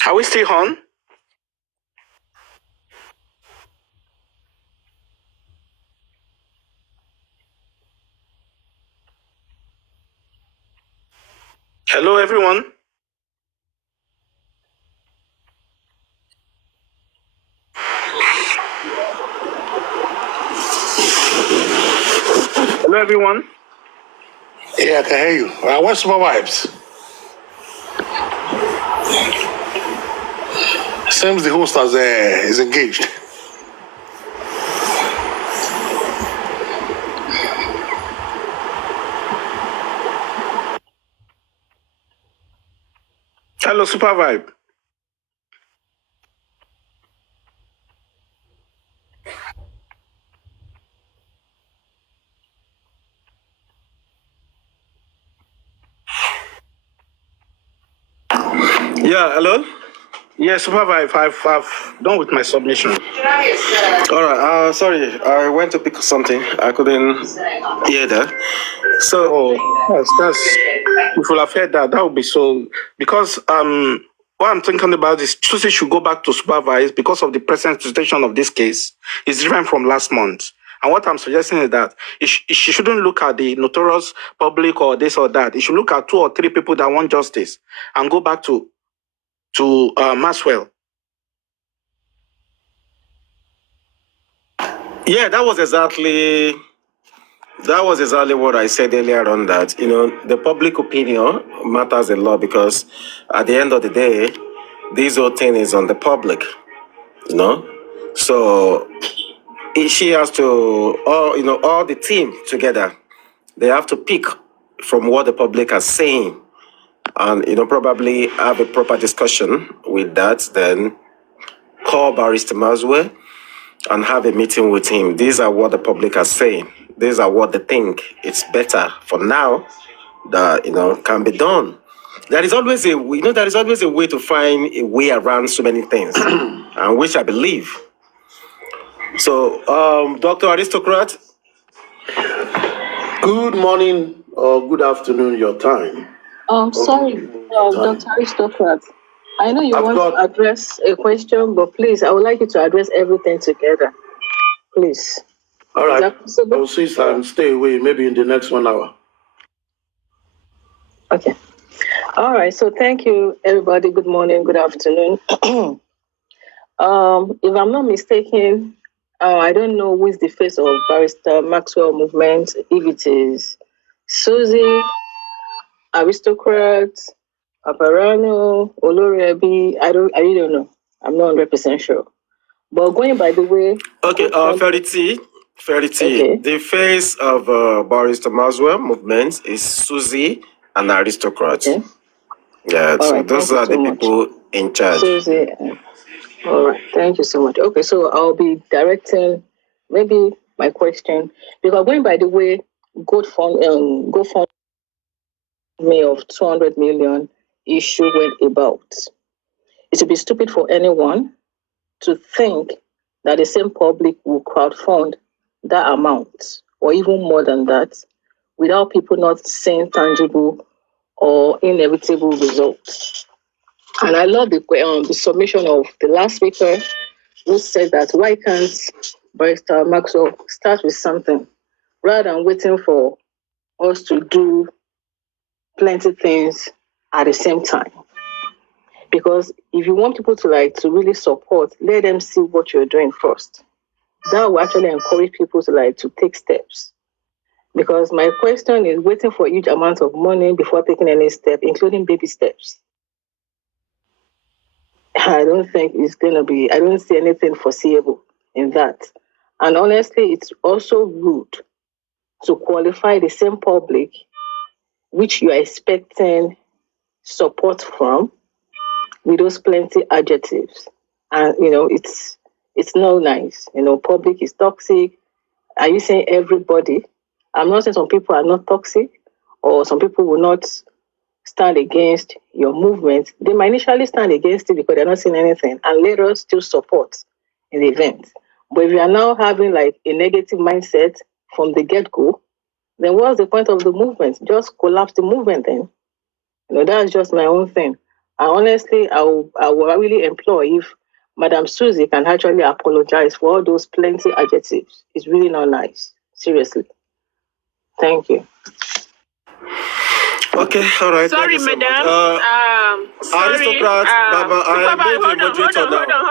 Are we still on? Hello, everyone. Hello, everyone. Yeah, I can hear you. What's Supervibez? Seems the host is engaged. Hello, Supervibe. Yeah, hello? Yeah, Supervibe, I've done with my submission. All right, sorry, I went to pick something. I couldn't hear that. So, Oh, yes, that's, if you have heard that, that would be so, because what I'm thinking about is Tuesday should go back to supervise because of the present situation of this case. It's different from last month. And what I'm suggesting is that she shouldn't look at the notorious public or this or that. It should look at 2 or 3 people that want justice and go back to Maxwell. yeah, that was exactly what I said earlier on, that, the public opinion matters a lot, because at the end of the day, this whole thing is on the public, So she has to, all the team together, they have to pick from what the public are saying, and, probably have a proper discussion with that, then call Barrister Maswell and have a meeting with him. These are what the public are saying. These are what they think it's better for now that, can be done. There is always a way to find a way around so many things, and which I believe. So, Dr. Aristocrat. Good morning or good afternoon, your time. Sorry, Dr. Aristocrat. I know you want to address a question, but please, I would like you to address everything together. Please. All right. Is that possible? I will see and stay away maybe in the next 1 hour. Okay. All right. So thank you, everybody. Good morning, good afternoon. If I'm not mistaken, I don't know who is the face of Barrister Maxwell movement, if it is Susie, Aristocrat, Aparano, Olorebi, I really don't know. I'm not 100% sure. But going by the way... Okay, Ferity. Okay. The face of Barrister Maswell movement is Susie and Aristocrat. Okay. Yeah, so right, those are the people in charge. Susie, all right, thank you so much. Okay, so I'll be directing maybe my question, because going by the way, GoFundMe of 200 million issue went about. It would be stupid for anyone to think that the same public will crowdfund that amount or even more than that without people not seeing tangible or inevitable results. And I love the submission of the last speaker, who said that why can't Barrister Maxwell start with something rather than waiting for us to do plenty things at the same time. Because if you want people to really support, let them see what you're doing first. That will actually encourage people to take steps. Because my question is waiting for huge amounts of money before taking any step, including baby steps. I don't think it's going to be, I don't see anything foreseeable in that. And honestly, it's also rude to qualify the same public which you are expecting support from with those plenty adjectives. And, it's not nice. Public is toxic. Are you saying everybody? I'm not saying some people are not toxic or some people will not stand against your movement. They might initially stand against it because they're not seeing anything and later still support in the event. But if you are now having a negative mindset from the get-go, then what's the point of the movement? Just collapse the movement then. That's just my own thing. And honestly, I will really implore if Madam Susie can actually apologize for all those plenty adjectives. It's really not nice. Seriously. Thank you. Okay, all right. Sorry, madam. Sorry. Aristocrat, Baba,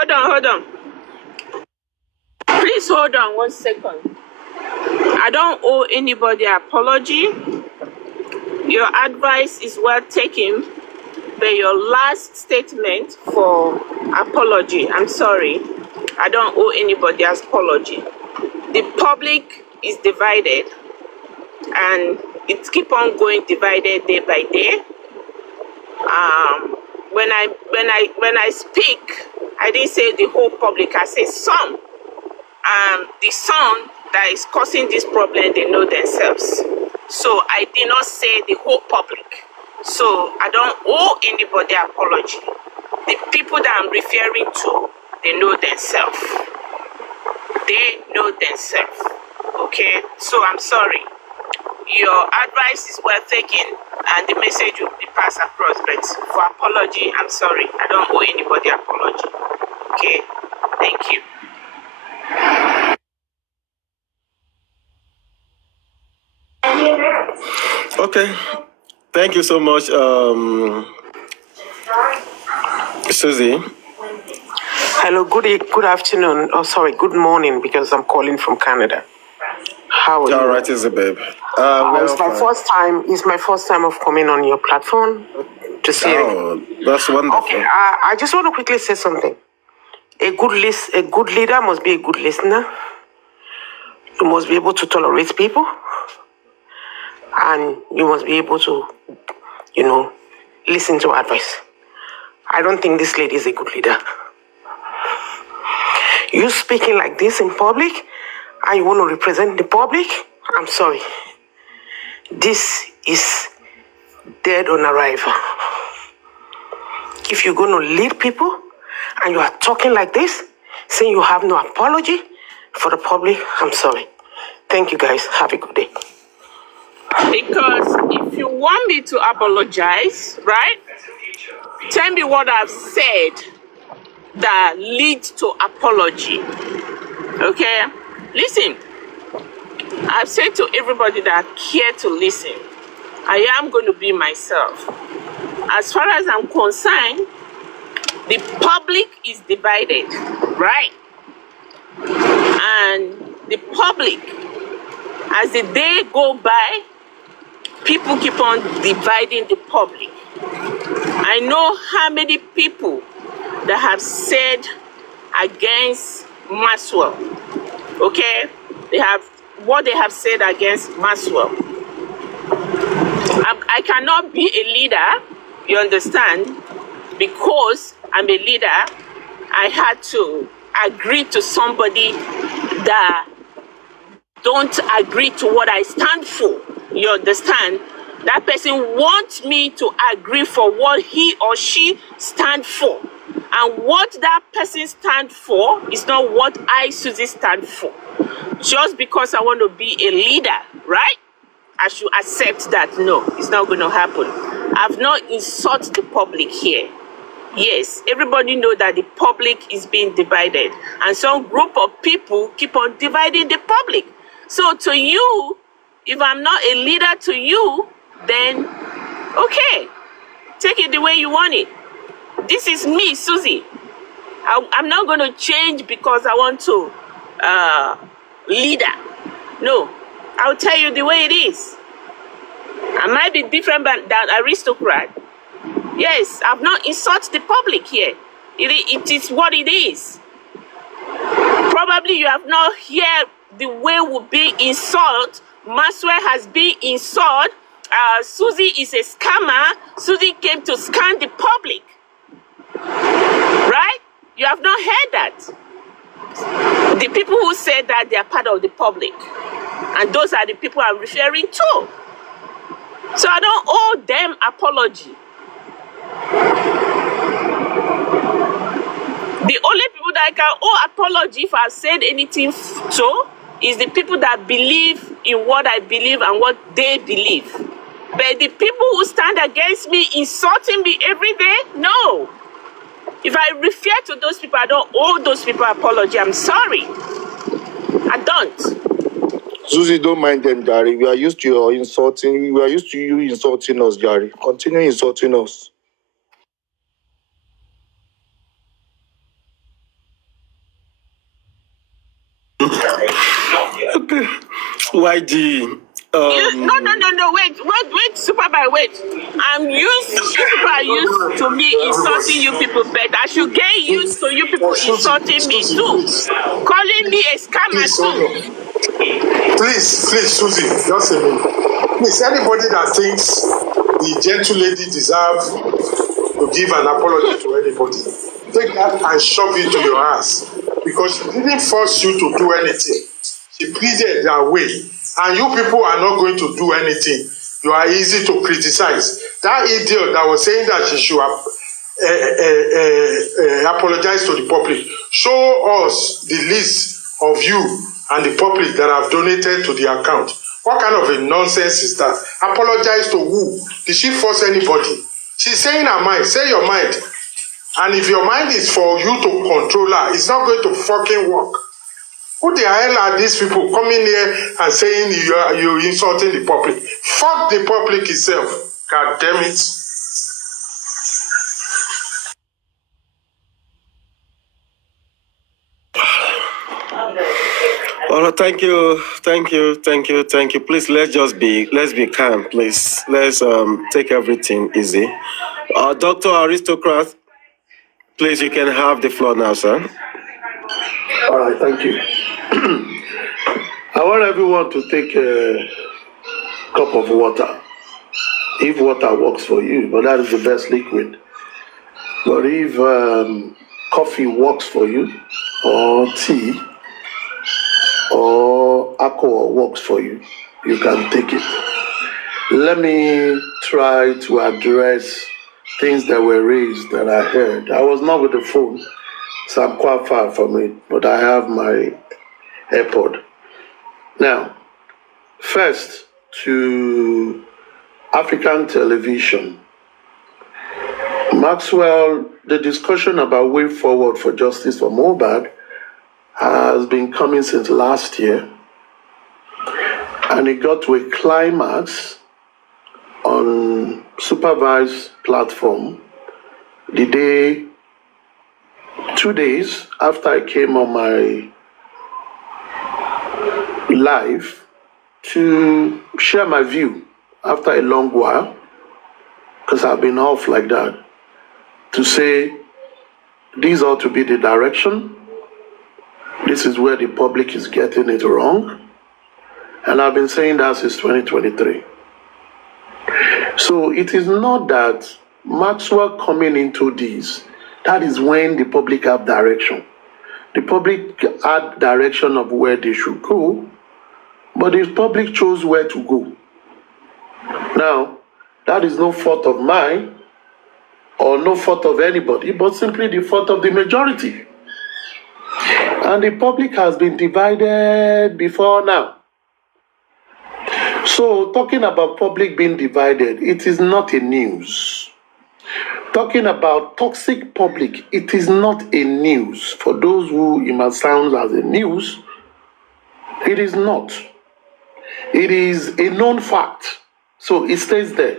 Hold on. Please hold on 1 second. I don't owe anybody an apology. Your advice is well taken, but your last statement for apology, I'm sorry. I don't owe anybody an apology. The public is divided, and it keep on going divided day by day. When when I speak, I didn't say the whole public. I said some. The some that is causing this problem, they know themselves. So I did not say the whole public. So I don't owe anybody apology. The people that I'm referring to, they know themselves. They know themselves. Okay? So I'm sorry. Your advice is well taken and the message will be passed across. But for apology, I'm sorry. I don't owe anybody apology. Okay? Thank you. Okay. Thank you so much, Susie. Hello, good afternoon. Oh, sorry, good morning, because I'm calling from Canada. How are you? All right, Isabel. It's my first time of coming on your platform to see it. Oh, that's wonderful. Okay, I just want to quickly say something. A good leader must be a good listener. You must be able to tolerate people. And you must be able to, listen to advice. I don't think this lady is a good leader. You speaking like this in public, and you want to represent the public, I'm sorry. This is dead on arrival. If you're going to lead people, and you are talking like this, saying you have no apology for the public, I'm sorry. Thank you, guys. Have a good day. Because if you want me to apologize, right, tell me what I've said that leads to apology. Okay? Listen, I've said to everybody that care to listen, I am going to be myself. As far as I'm concerned, the public is divided, right? And the public, as the day go by, people keep on dividing the public. I know how many people that have said against Maxwell. Okay? They have what they have said against Maxwell. I cannot be a leader, you understand, because I'm a leader. I had to agree to somebody that don't agree to what I stand for. You understand? That person wants me to agree for what he or she stand for. And what that person stand for is not what I, Susie, stand for. Just because I want to be a leader, right? I should accept that, no, it's not going to happen. I've not insulted the public here. Yes, everybody know that the public is being divided. And some group of people keep on dividing the public. So to you, if I'm not a leader to you, then okay, take it the way you want it. This is me, Susie. I'm not going to change because I want to leader. No, I'll tell you the way it is. I might be different than aristocrat. Yes, I've not insulted the public here. It is what it is. Probably you have not heard the way we be insult. Maxwell has been insult. Susie is a scammer. Susie came to scam the public. Right? You have not heard that. The people who said that, they are part of the public. And those are the people I'm referring to. So I don't owe them apology. The only people that I can owe apology if I've said anything to is the people that believe in what I believe and what they believe. But the people who stand against me, insulting me every day, no. If I refer to those people, I don't owe those people apology. I'm sorry. I don't. Susie, don't mind them, Gary. We are used to your insulting. We are used to you insulting us, Gary. Continue insulting us. YG. No, wait, Supervibez, wait. People are used to me insulting you people, but I should get used to you people insulting me too. Calling me a scammer too. Please, Susie, just a minute. Please, anybody that thinks the gentle lady deserves to give an apology to anybody. Take that and shove it to your ass. Because she didn't force you to do anything. She pleaded that way. And you people are not going to do anything. You are easy to criticize. That idiot that was saying that she should apologize to the public. Show us the list of you and the public that have donated to the account. What kind of a nonsense is that? Apologize to who? Did she force anybody? She's saying her mind. Say your mind. And if your mind is for you to control her, it's not going to fucking work. Who the hell are these people coming here and saying you're insulting the public? Fuck the public itself. God damn it. All right, thank you. Please, let's be calm, please. Let's take everything easy. Dr. Aristocrat, please, you can have the floor now, sir. All right, thank you. I want everyone to take a cup of water, if water works for you, but that is the best liquid. But if coffee works for you, or tea, or alcohol works for you, you can take it. Let me try to address things that were raised that I heard. I was not with the phone, so I'm quite far from it, but I have my AirPod. Now, first, to African television. Maxwell, the discussion about way forward for justice for Mohbad has been coming since last year, and it got to a climax on Supervibez platform the day, 2 days after I came on my live to share my view after a long while, because I've been off like that, to say these ought to be the direction. This is where the public is getting it wrong. And I've been saying that since 2023. So it is not that Maxwell coming into this, that is when the public have direction. The public had direction of where they should go, but the public chose where to go. Now, that is no fault of mine or no fault of anybody, but simply the fault of the majority. And the public has been divided before now. So talking about public being divided, it is not a news. Talking about toxic public, it is not a news. For those who it must sound as a news, it is not. It is a known fact. So it stays there.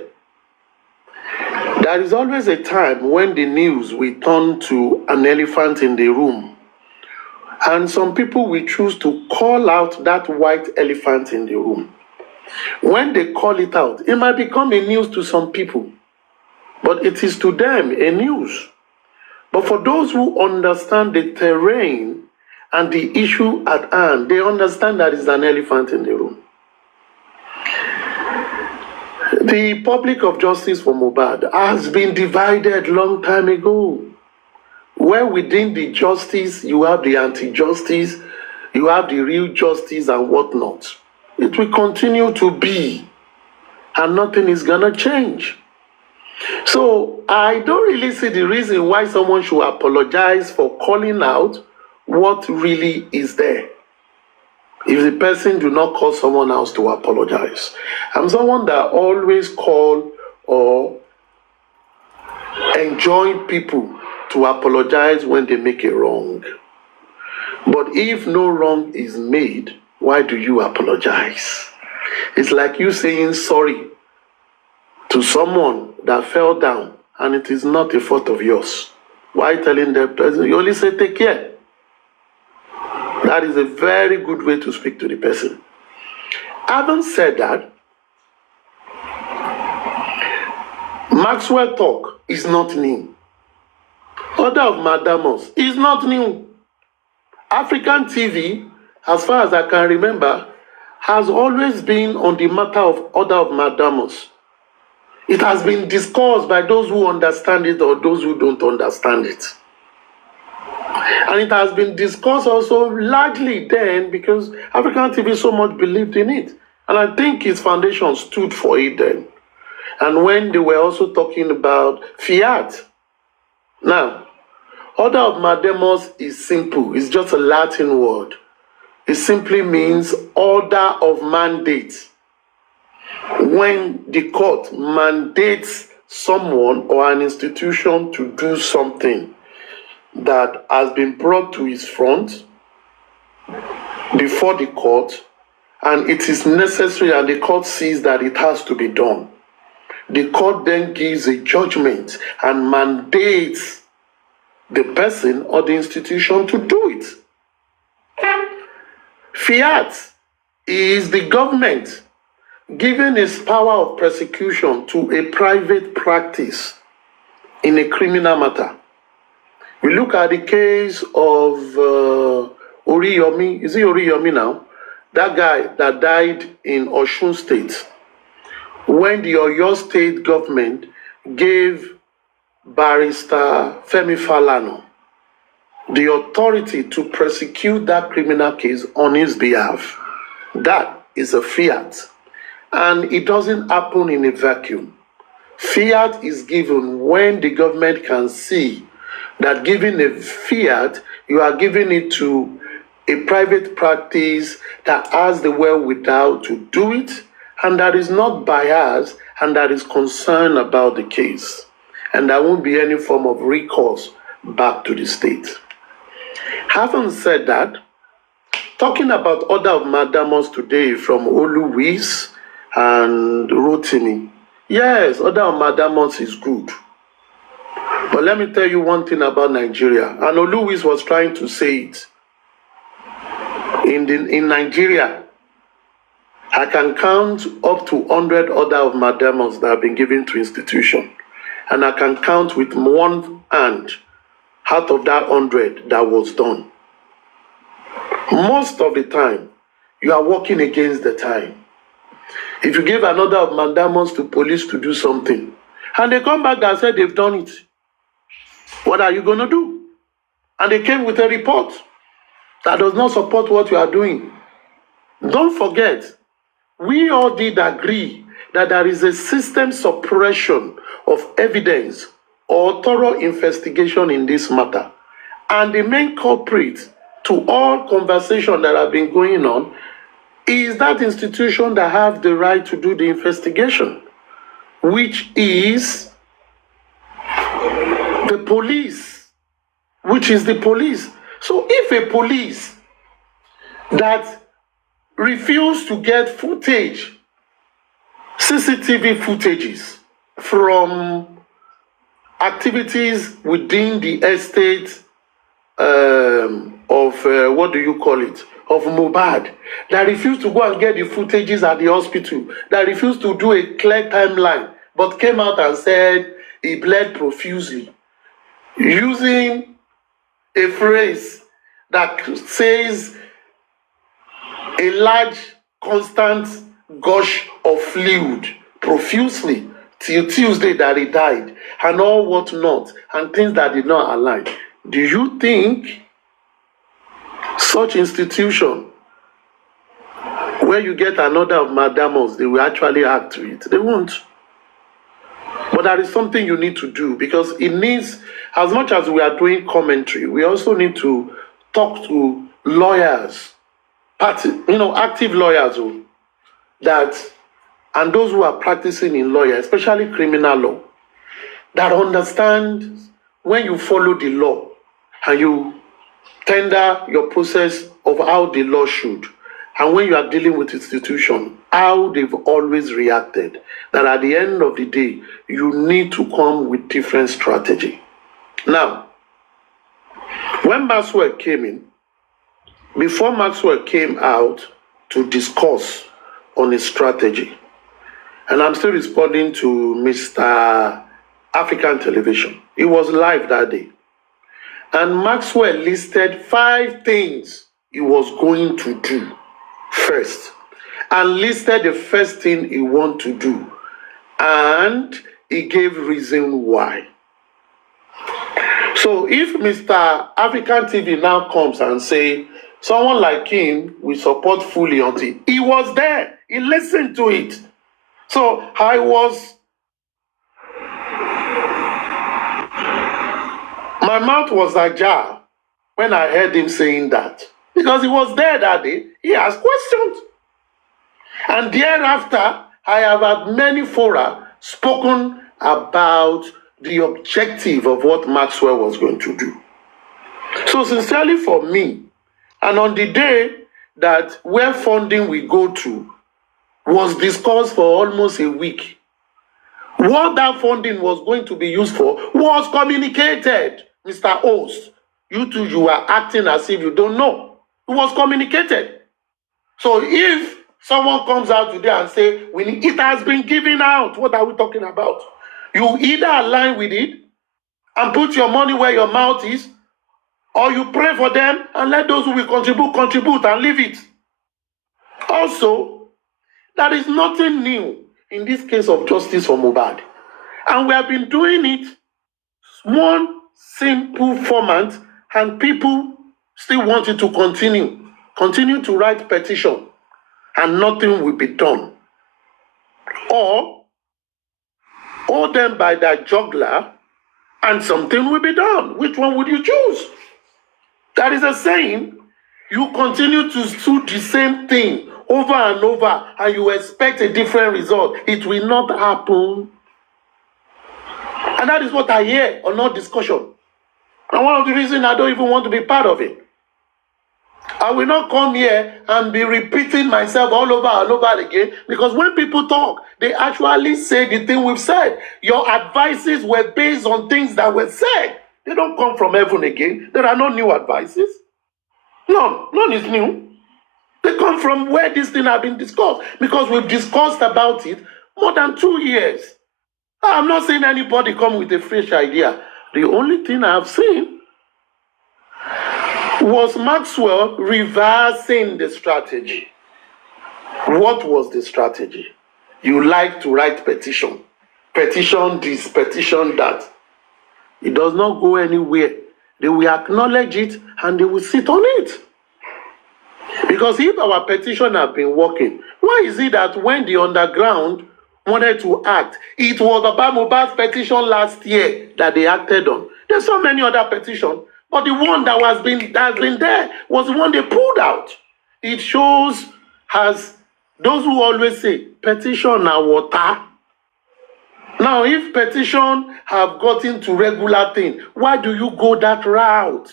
There is always a time when the news will turn to an elephant in the room. And some people will choose to call out that white elephant in the room. When they call it out, it might become a news to some people, but it is to them a news. But for those who understand the terrain and the issue at hand, they understand that it's an elephant in the room. The public of justice for Mohbad has been divided long time ago. Where within the justice, you have the anti-justice, you have the real justice and whatnot. It will continue to be, and nothing is going to change. So I don't really see the reason why someone should apologize for calling out what really is there, if the person do not call someone else to apologize. I'm someone that always call or enjoin people to apologize when they make a wrong. But if no wrong is made, why do you apologize? It's like you saying sorry to someone that fell down and it is not a fault of yours. Why telling that person? You only say take care. That is a very good way to speak to the person. Having said that, Maxwell talk is not new. Order of Madamos is not new. African TV, as far as I can remember, has always been on the matter of Order of Madamos. It has been discussed by those who understand it or those who don't understand it. And it has been discussed also largely then because African TV so much believed in it. And I think its foundation stood for it then. And when they were also talking about fiat. Now, order of mandamus is simple. It's just a Latin word. It simply means order of mandate. When the court mandates someone or an institution to do something that has been brought to its front before the court, and it is necessary and the court sees that it has to be done. The court then gives a judgment and mandates the person or the institution to do it. Fiat is the government giving its power of persecution to a private practice in a criminal matter. We look at the case of Oriyomi. Is it Oriyomi now? That guy that died in Osun State. When the Oyo State government gave Barrister Femi Falana the authority to prosecute that criminal case on his behalf. That is a fiat. And it doesn't happen in a vacuum. Fiat is given when the government can see that giving a fiat, you are giving it to a private practice that has the wherewithal to do it, and that is not biased, and that is concerned about the case. And there won't be any form of recourse back to the state. Having said that, talking about order of mandamus today from Oluwis and Rotimi, yes, order of mandamus is good. But let me tell you one thing about Nigeria, and Oluwis was trying to say it. In Nigeria, I can count up to 100 order of mandamus that have been given to institutions. And I can count with one hand out of that 100 that was done. Most of the time, you are working against the time. If you give an order of mandamus to police to do something, and they come back and say they've done it, what are you going to do? And they came with a report that does not support what you are doing. Don't forget, we all did agree that there is a system suppression of evidence or thorough investigation in this matter. And the main culprit to all conversation that have been going on is that institution that have the right to do the investigation, which is the police, So if a police that refuse to get footage, CCTV footages from activities within the estate of Mohbad, that refused to go and get the footages at the hospital, that refused to do a clear timeline, but came out and said he bled profusely, using a phrase that says a large constant gush of fluid profusely till Tuesday that he died, and all what not, and things that did not align. Do you think such institution, where you get an order of mandamus, they will actually act to it? They won't. But that is something you need to do, because it needs, as much as we are doing commentary, we also need to talk to lawyers, active lawyers and those who are practicing in law, especially criminal law, that understand when you follow the law and you tender your process of how the law should, and when you are dealing with institution, how they've always reacted, that at the end of the day, you need to come with different strategy. Now, when Maxwell came in, before Maxwell came out to discuss on his strategy, and I'm still responding to Mr. African Television. He was live that day. And Maxwell listed 5 things he was going to do first, and listed the first thing he want to do and he gave reason why. So if Mr. African TV now comes and say, someone like him we support fully until he was there, he listened to it. So my mouth was ajar when I heard him saying that, because he was there that day, he asked questions. And thereafter, I have at many fora spoken about the objective of what Maxwell was going to do. So sincerely for me, and on the day that where funding will go to was discussed for almost a week, what that funding was going to be used for was communicated. Mr. Host, you are acting as if you don't know. It was communicated. So if someone comes out today and say, it has been given out, what are we talking about? You either align with it and put your money where your mouth is, or you pray for them and let those who will contribute and leave it. Also, there is nothing new in this case of justice for Mohbad. And we have been doing it one simple format, and people still want it to continue to write petition, and nothing will be done. Or hold them by that jugular and something will be done. Which one would you choose? That is a saying, you continue to do the same thing over and over and you expect a different result. It will not happen. And that is what I hear on our discussion. And one of the reasons I don't even want to be part of it. I will not come here and be repeating myself all over again, because when people talk, they actually say the thing we've said. Your advices were based on things that were said. They don't come from heaven again. There are no new advices. None is new. They come from where this thing has been discussed, because we've discussed about it more than 2 years. I'm not saying anybody come with a fresh idea. The only thing I've seen was Maxwell reversing the strategy. What was the strategy? You like to write petition this, petition that. It does not go anywhere. They will acknowledge it and they will sit on it. Because if our petition have been working, why is it that when the underground wanted to act, it was about Mohbad's petition last year that they acted on? There's so many other petitions, but the one that has been there was the one they pulled out. It shows, as those who always say, petition are water. Now, if petition have gotten to regular thing, why do you go that route?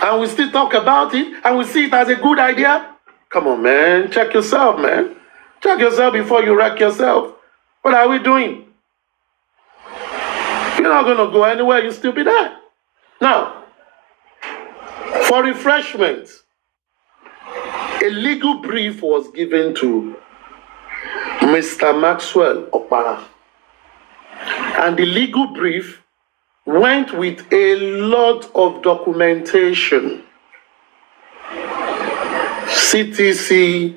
And we still talk about it, and we see it as a good idea? Come on, man. Check yourself, man. Check yourself before you wreck yourself. What are we doing? You're not going to go anywhere. You'll still be there. Now, for refreshment, a legal brief was given to Mr. Maxwell Okpara. And the legal brief went with a lot of documentation, CTC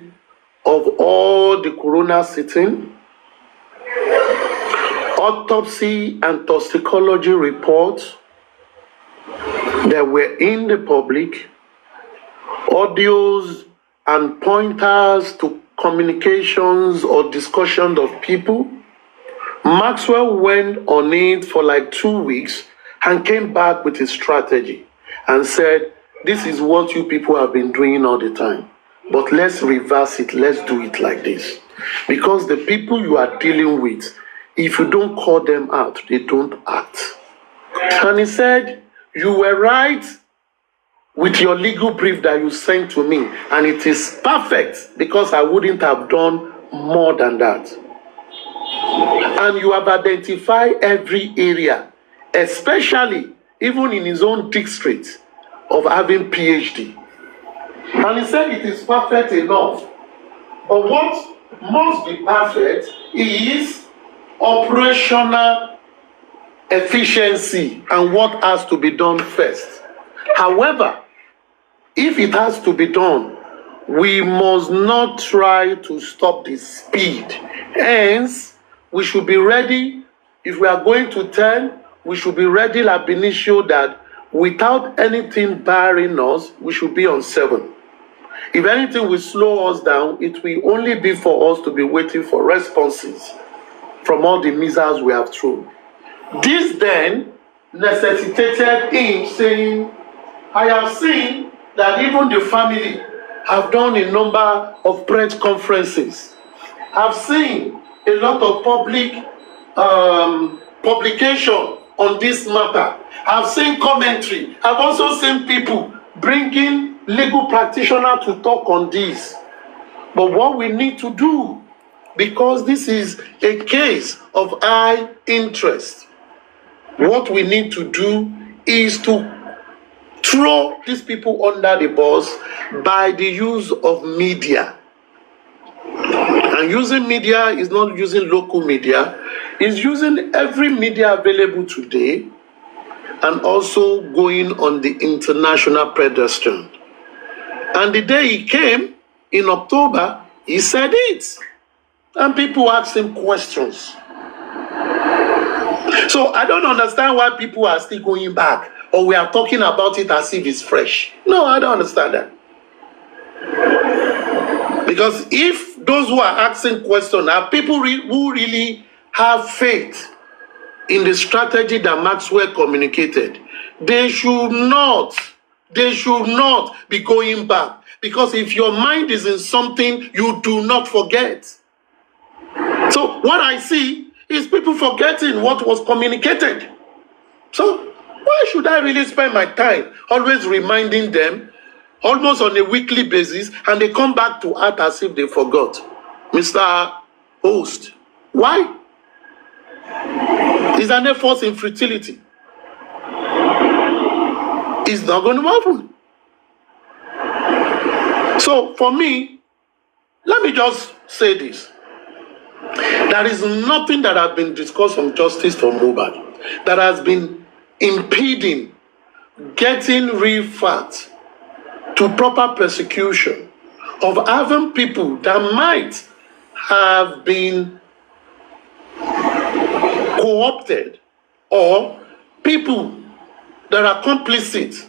of all the corona sitting, autopsy and toxicology reports that were in the public, audios and pointers to communications or discussions of people. Maxwell went on it for like 2 weeks and came back with a strategy and said, this is what you people have been doing all the time, but let's reverse it, let's do it like this. Because the people you are dealing with, if you don't call them out, they don't act. And he said, you were right with your legal brief that you sent to me, and it is perfect because I wouldn't have done more than that. And you have identified every area, especially even in his own district, of having PhD. And he said it is perfect enough. But what must be perfect is operational efficiency and what has to be done first. However, if it has to be done, we must not try to stop the speed. Hence, we should be ready. If we are going to 10, we should be ready, like Benicio, that without anything barring us, we should be on 7. If anything will slow us down, it will only be for us to be waiting for responses from all the missiles we have thrown. This then necessitated him saying, I have seen that even the family have done a number of press conferences. I've seen a lot of public publication on this matter. I've seen commentary. I've also seen people bringing legal practitioners to talk on this. But what we need to do, because this is a case of high interest, what we need to do is to throw these people under the bus by the use of media. And using media is not using local media, it's using every media available today and also going on the international pedestal. And the day he came, in October, he said it. And people asked him questions. So I don't understand why people are still going back, or we are talking about it as if it's fresh. No, I don't understand that. Because if those who are asking questions are people who really have faith in the strategy that Maxwell communicated, they should not be going back. Because if your mind is in something, you do not forget. So what I see is people forgetting what was communicated. So why should I really spend my time always reminding them, almost on a weekly basis, and they come back to act as if they forgot? Mr. Host, why? It's an effort in futility. It's not going to happen. So for me, let me just say this. There is nothing that has been discussed on justice for Mohbad that has been impeding getting real facts to proper persecution of having people that might have been co-opted, or people that are complicit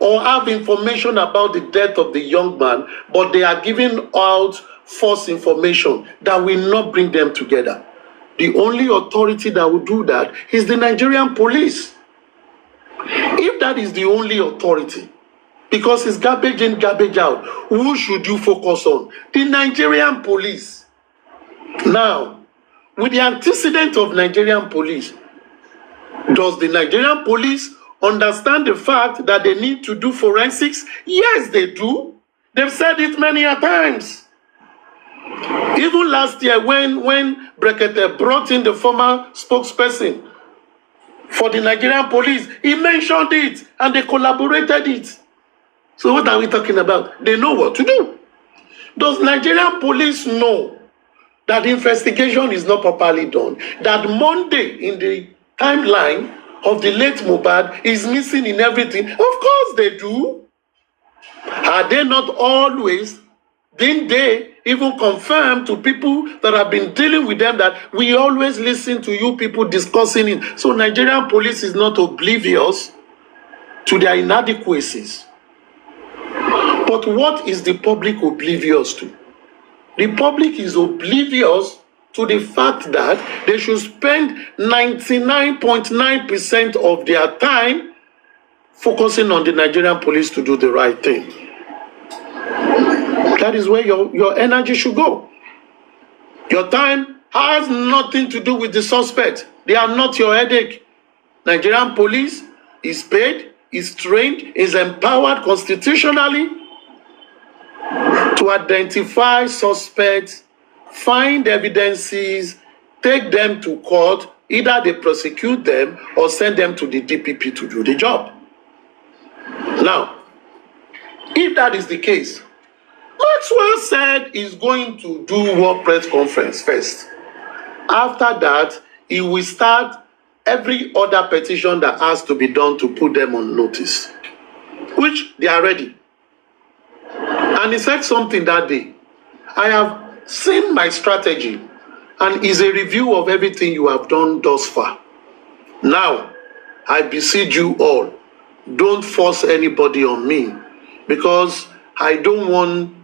or have information about the death of the young man, but they are giving out false information that will not bring them together. The only authority that will do that is the Nigerian police. If that is the only authority, because it's garbage in, garbage out, who should you focus on? The Nigerian police. Now, with the antecedent of Nigerian police, does the Nigerian police understand the fact that they need to do forensics? Yes, they do. They've said it many a times. Even last year, when Brekete brought in the former spokesperson for the Nigerian police, he mentioned it and they collaborated it. So what are we talking about? They know what to do. Does Nigerian police know that the investigation is not properly done? That Monday in the timeline of the late Mohbad is missing in everything? Of course they do. Are they not always? Didn't they even confirm to people that have been dealing with them that we always listen to you people discussing it? So Nigerian police is not oblivious to their inadequacies. But what is the public oblivious to? The public is oblivious to the fact that they should spend 99.9% of their time focusing on the Nigerian police to do the right thing. That is where your energy should go. Your time has nothing to do with the suspect. They are not your headache. Nigerian police is paid, is trained, is empowered constitutionally to identify suspects, find evidences, take them to court. Either they prosecute them or send them to the DPP to do the job. Now, if that is the case, Maxwell said he's going to do one press conference first. After that, he will start every other petition that has to be done to put them on notice, which they are ready. And he said something that day. I have seen my strategy, and is a review of everything you have done thus far. Now, I beseech you all, don't force anybody on me, because I don't want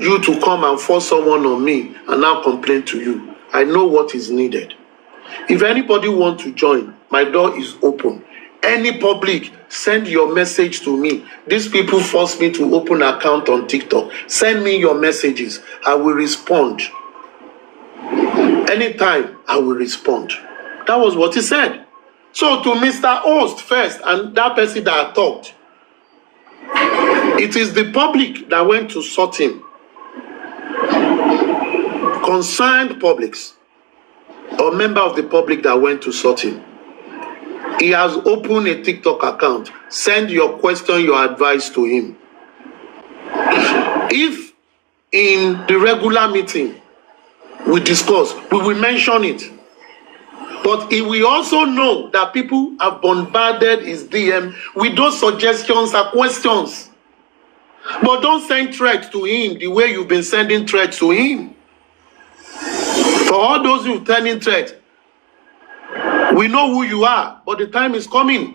you to come and force someone on me and now complain to you. I know what is needed. If anybody wants to join, my door is open. Any public, send your message to me. These people force me to open an account on TikTok. Send me your messages. I will respond. Anytime, I will respond. That was what he said. So to Mr. Host first, and that person that I talked, it is the public that went to sort him. Concerned publics, or member of the public that went to sort him. He has opened a TikTok account. Send your question, your advice to him. If in the regular meeting we discuss, we will mention it. But he will also know that people have bombarded his DM with those suggestions and questions. But don't send threats to him the way you've been sending threats to him. For all those who turn in threats, we know who you are, but the time is coming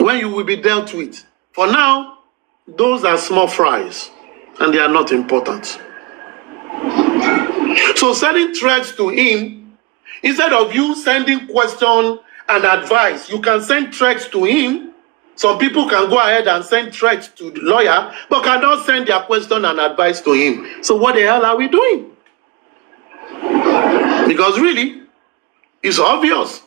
when you will be dealt with. For now, those are small fries, and they are not important. So sending threats to him, instead of you sending question and advice, you can send threats to him. Some people can go ahead and send threats to the lawyer, but cannot send their question and advice to him. So what the hell are we doing? Because really, it's obvious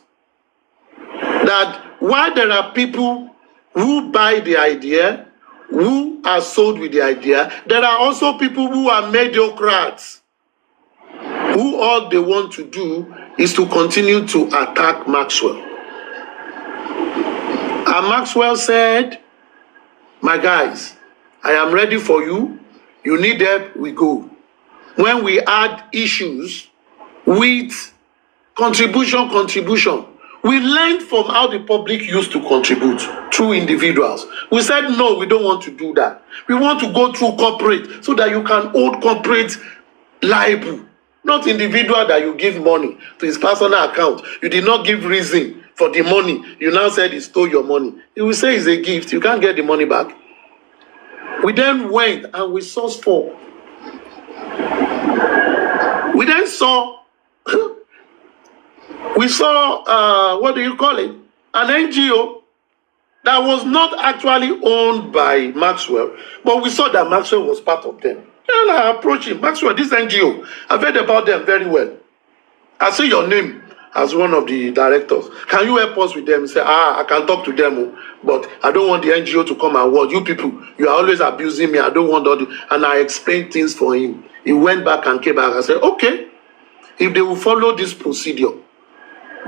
that while there are people who buy the idea, who are sold with the idea, there are also people who are mediocres, who all they want to do is to continue to attack Maxwell. And Maxwell said, my guys, I am ready for you. You need help, we go. When we add issues with contribution, we learned from how the public used to contribute through individuals. We said, no, we don't want to do that. We want to go through corporate so that you can hold corporate liable, not individual that you give money to his personal account. You did not give reason for the money. You now said he stole your money. You will say it's a gift. You can't get the money back. We then went and we sourced for. We then saw, what do you call it? An NGO that was not actually owned by Maxwell, but we saw that Maxwell was part of them. And I approached him, Maxwell, this NGO, I've heard about them very well. I see your name as one of the directors. Can you help us with them? He said, I can talk to them, but I don't want the NGO to come and watch. You people, you are always abusing me. I don't want all the... And I explained things for him. He went back and came back and said, okay, if they will follow this procedure,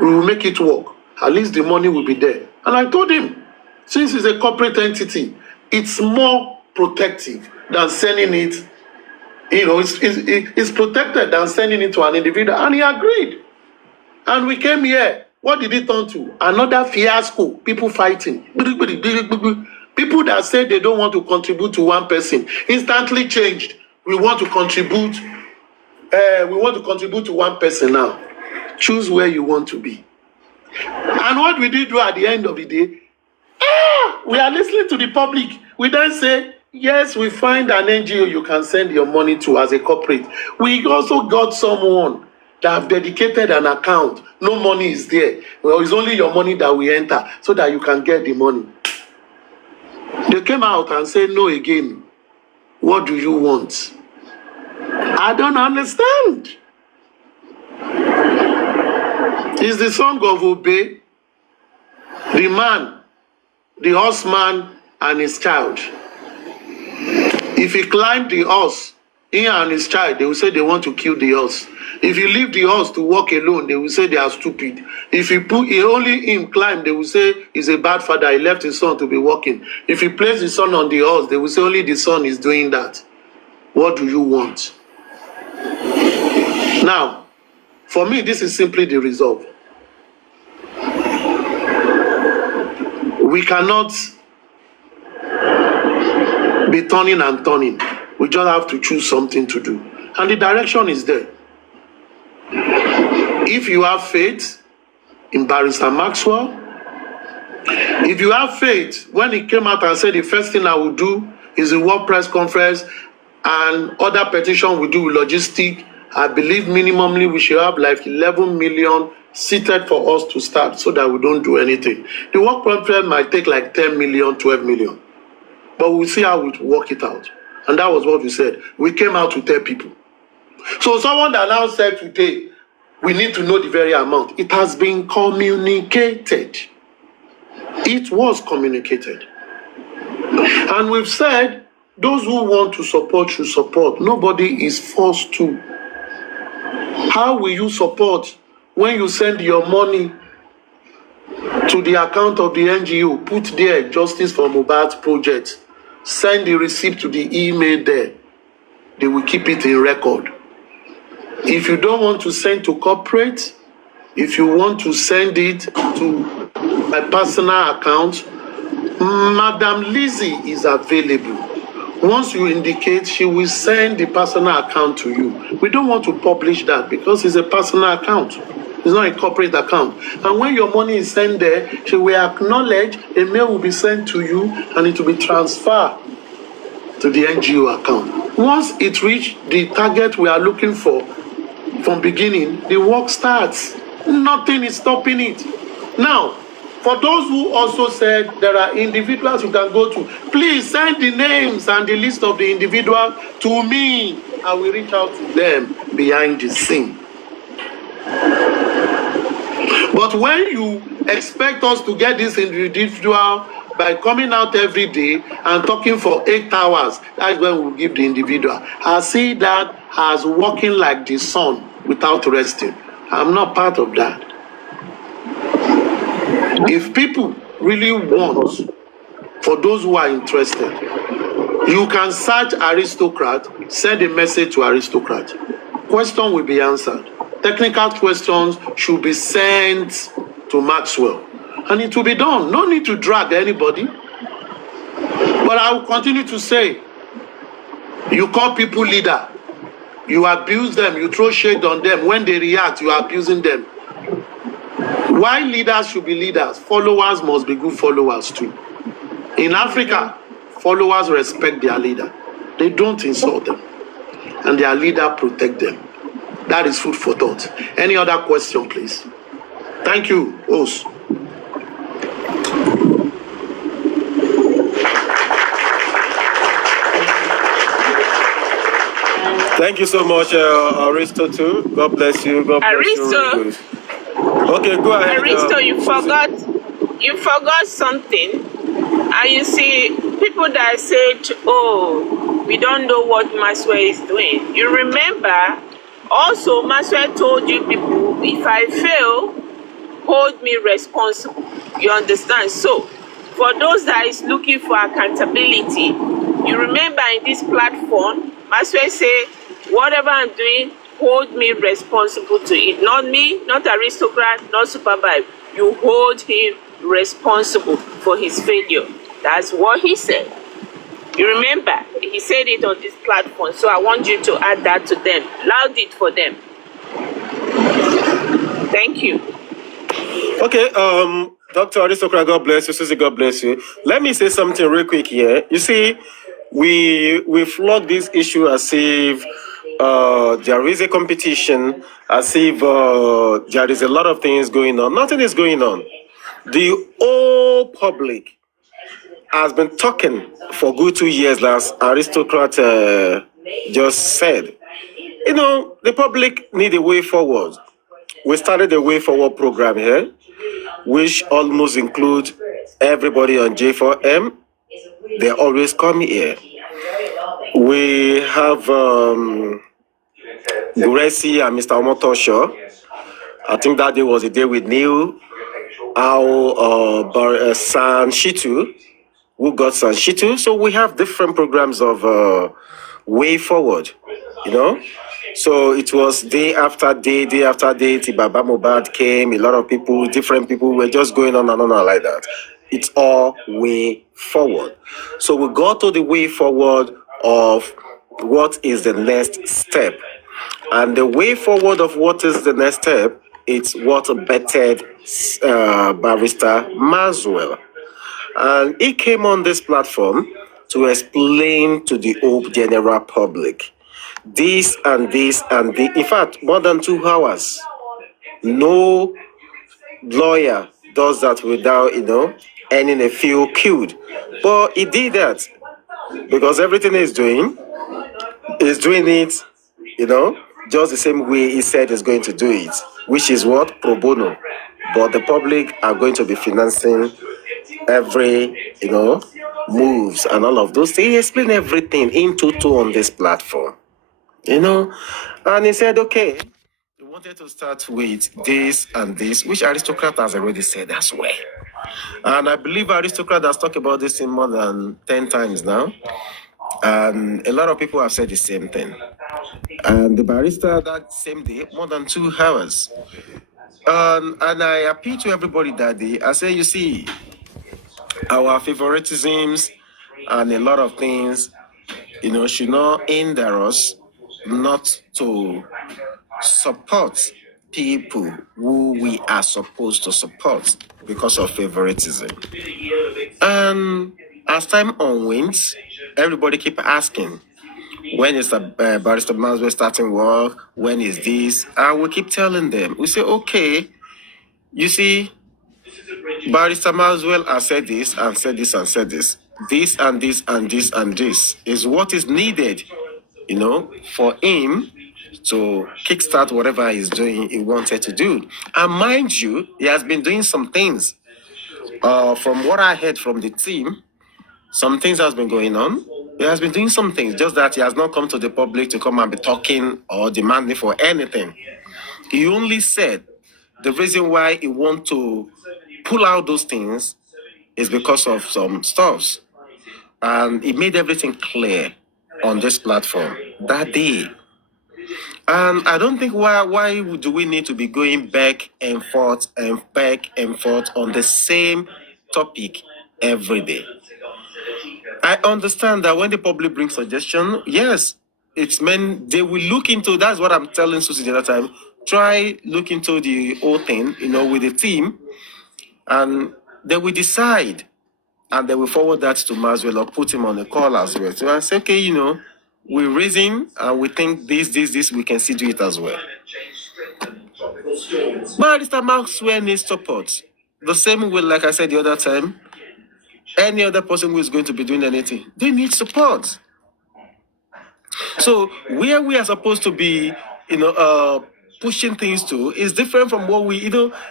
we will make it work. At least the money will be there. And I told him, since it's a corporate entity, it's more protective than sending it. It's protected than sending it to an individual. And he agreed. And we came here. What did it turn to? Another fiasco. People fighting. People that say they don't want to contribute to one person instantly changed. We want to contribute to one person now. Choose where you want to be. And what we did do at the end of the day, we are listening to the public. We then say, yes, we find an NGO you can send your money to as a corporate. We also got someone that have dedicated an account. No money is there. Well, it's only your money that we enter so that you can get the money. They came out and said, no again. What do you want? I don't understand. It's the song of Obey, the man, the horseman, and his child. If he climbed the horse, he and his child, they will say they want to kill the horse. If you leave the horse to walk alone, they will say they are stupid. If only him climb, they will say he's a bad father. He left his son to be walking. If he placed his son on the horse, they will say only the son is doing that. What do you want? Now, for me, this is simply the resolve. We cannot be turning and turning. We just have to choose something to do. And the direction is there. If you have faith in Barrister Maxwell, if you have faith, when he came out and said the first thing I will do is a work press conference and other petition we do with logistic, I believe minimally we should have like 11 million seated for us to start so that we don't do anything. The work conference might take like 10 million, 12 million, but we'll see how we work it out. And that was what we said. We came out to tell people. So someone that now said today, we need to know the very amount. It has been communicated. It was communicated. And we've said, those who want to support should support. Nobody is forced to. How will you support when you send your money to the account of the NGO, put there Justice for Mohbad's project, send the receipt to the email there, they will keep it in record. If you don't want to send to corporate, if you want to send it to my personal account, Madam Lizzie is available. Once you indicate, she will send the personal account to you. We don't want to publish that because it's a personal account. It's not a corporate account. And when your money is sent there, she will acknowledge, a mail will be sent to you, and it will be transferred to the NGO account. Once it reaches the target we are looking for, from beginning, the work starts. Nothing is stopping it. Now, for those who also said there are individuals you can go to, please send the names and the list of the individuals to me. I will reach out to them behind the scene. But when you expect us to get this individual by coming out every day and talking for 8 hours, that's when we'll give the individual. I see that as walking like the sun without resting. I'm not part of that. If people really want, for those who are interested, you can search aristocrat, send a message to aristocrat. Question will be answered. Technical questions should be sent to Maxwell. And it will be done. No need to drag anybody. But I will continue to say, you call people leader. You abuse them. You throw shade on them. When they react, you are abusing them. Why leaders should be leaders? Followers must be good followers too. In Africa, followers respect their leader. They don't insult them. And their leader protect them. That is food for thought. Any other question, please? Thank you, host. Thank you so much, Aristo, too. God bless you. God bless Aristo. you. Okay, go ahead. Aristo, you forgot something. And you see, people that said, oh, we don't know what Maxwell is doing. You remember, also, Maxwell told you people, if I fail, hold me responsible. You understand? So, for those that is looking for accountability, you remember in this platform, Maxwell say, whatever I'm doing, hold me responsible to it. Not me, not aristocrat, not Supervibez. You hold him responsible for his failure. That's what he said. You remember, he said it on this platform, so I want you to add that to them. Loud it for them. Thank you. Okay, Dr. Aristocrat, God bless you. Susie, God bless you. Let me say something real quick here. You see, we flog this issue as if there is a competition, as if there is a lot of things going on. Nothing is going on. The whole public has been talking for good 2 years, as Aristocrat just said. You know, the public need a way forward. We started the Way Forward program here, which almost includes everybody on J4M. They always come here. We have Gracie and Mr. Omotosho. I think that day was the day with Neil, San Shitu, who got San Shitu. So we have different programs of Way Forward, you know. So it was day after day after day, till Baba Mohbad came, a lot of people, different people were just going on and on like that. It's all way forward. So we got to the way forward of what is the next step. And the way forward of what is the next step it's what bettered Barrister Maswell. And he came on this platform to explain to the whole general public this and this and this. In fact, more than 2 hours. No lawyer does that without, earning a few killed. But he did that because everything he's doing it, just the same way he said he's going to do it, which is what? Pro bono. But the public are going to be financing every, moves and all of those things. He explained everything in total on this platform, and he said, okay, he wanted to start with this and this, which Aristocrat has already said as well. And I believe Aristocrat has talked about this in more than 10 times now. And a lot of people have said the same thing. And the barrister that same day, more than 2 hours. And I appeal to everybody that day. I say, you see, our favoritisms and a lot of things, should not hinder us not to support people who we are supposed to support because of favoritism. And as time onwinds, everybody keep asking, when is the Barrister Maswell starting work? When is this? And we keep telling them. We say, okay, you see, Barrister Maswell has said this and said this and said this. This and this and this and this is what is needed, for him to kickstart whatever he's doing, he wanted to do. And mind you, he has been doing some things. From what I heard from the team, some things has been going on. He has been doing some things, just that he has not come to the public to come and be talking or demanding for anything. He only said the reason why he want to pull out those things is because of some stuffs. And he made everything clear on this platform that day. And I don't think why do we need to be going back and forth on the same topic every day. I understand that when the public brings suggestion, yes, it's meant they will look into. That's what I'm telling Susie the other time. Try look into the whole thing, with the team, and they will decide, and they will forward that to Maswell or put him on a call as well. So I say, okay, we reason and we think this, we can still do it as well. But Mr. Maxwell needs support. The same way, like I said the other time, any other person who is going to be doing anything, they need support. So where we are supposed to be, pushing things to is different from what we,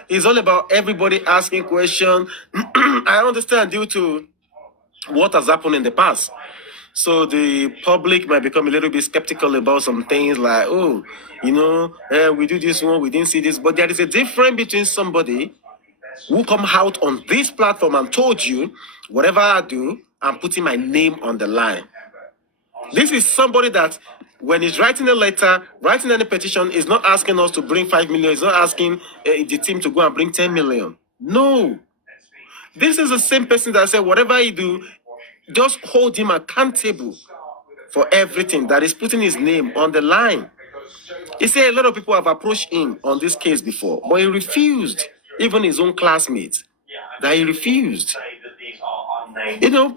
it's all about everybody asking questions. I understand due to what has happened in the past. So the public might become a little bit skeptical about some things like, we do this one, we didn't see this. But there is a difference between somebody who come out on this platform and told you, whatever I do, I'm putting my name on the line. This is somebody that when he's writing a letter, writing any petition, is not asking us to bring 5 million. He's not asking the team to go and bring 10 million. No. This is the same person that said, whatever he do, just hold him accountable for everything that is putting his name on the line. He said a lot of people have approached him on this case before, but he refused. Even his own classmates, that he refused.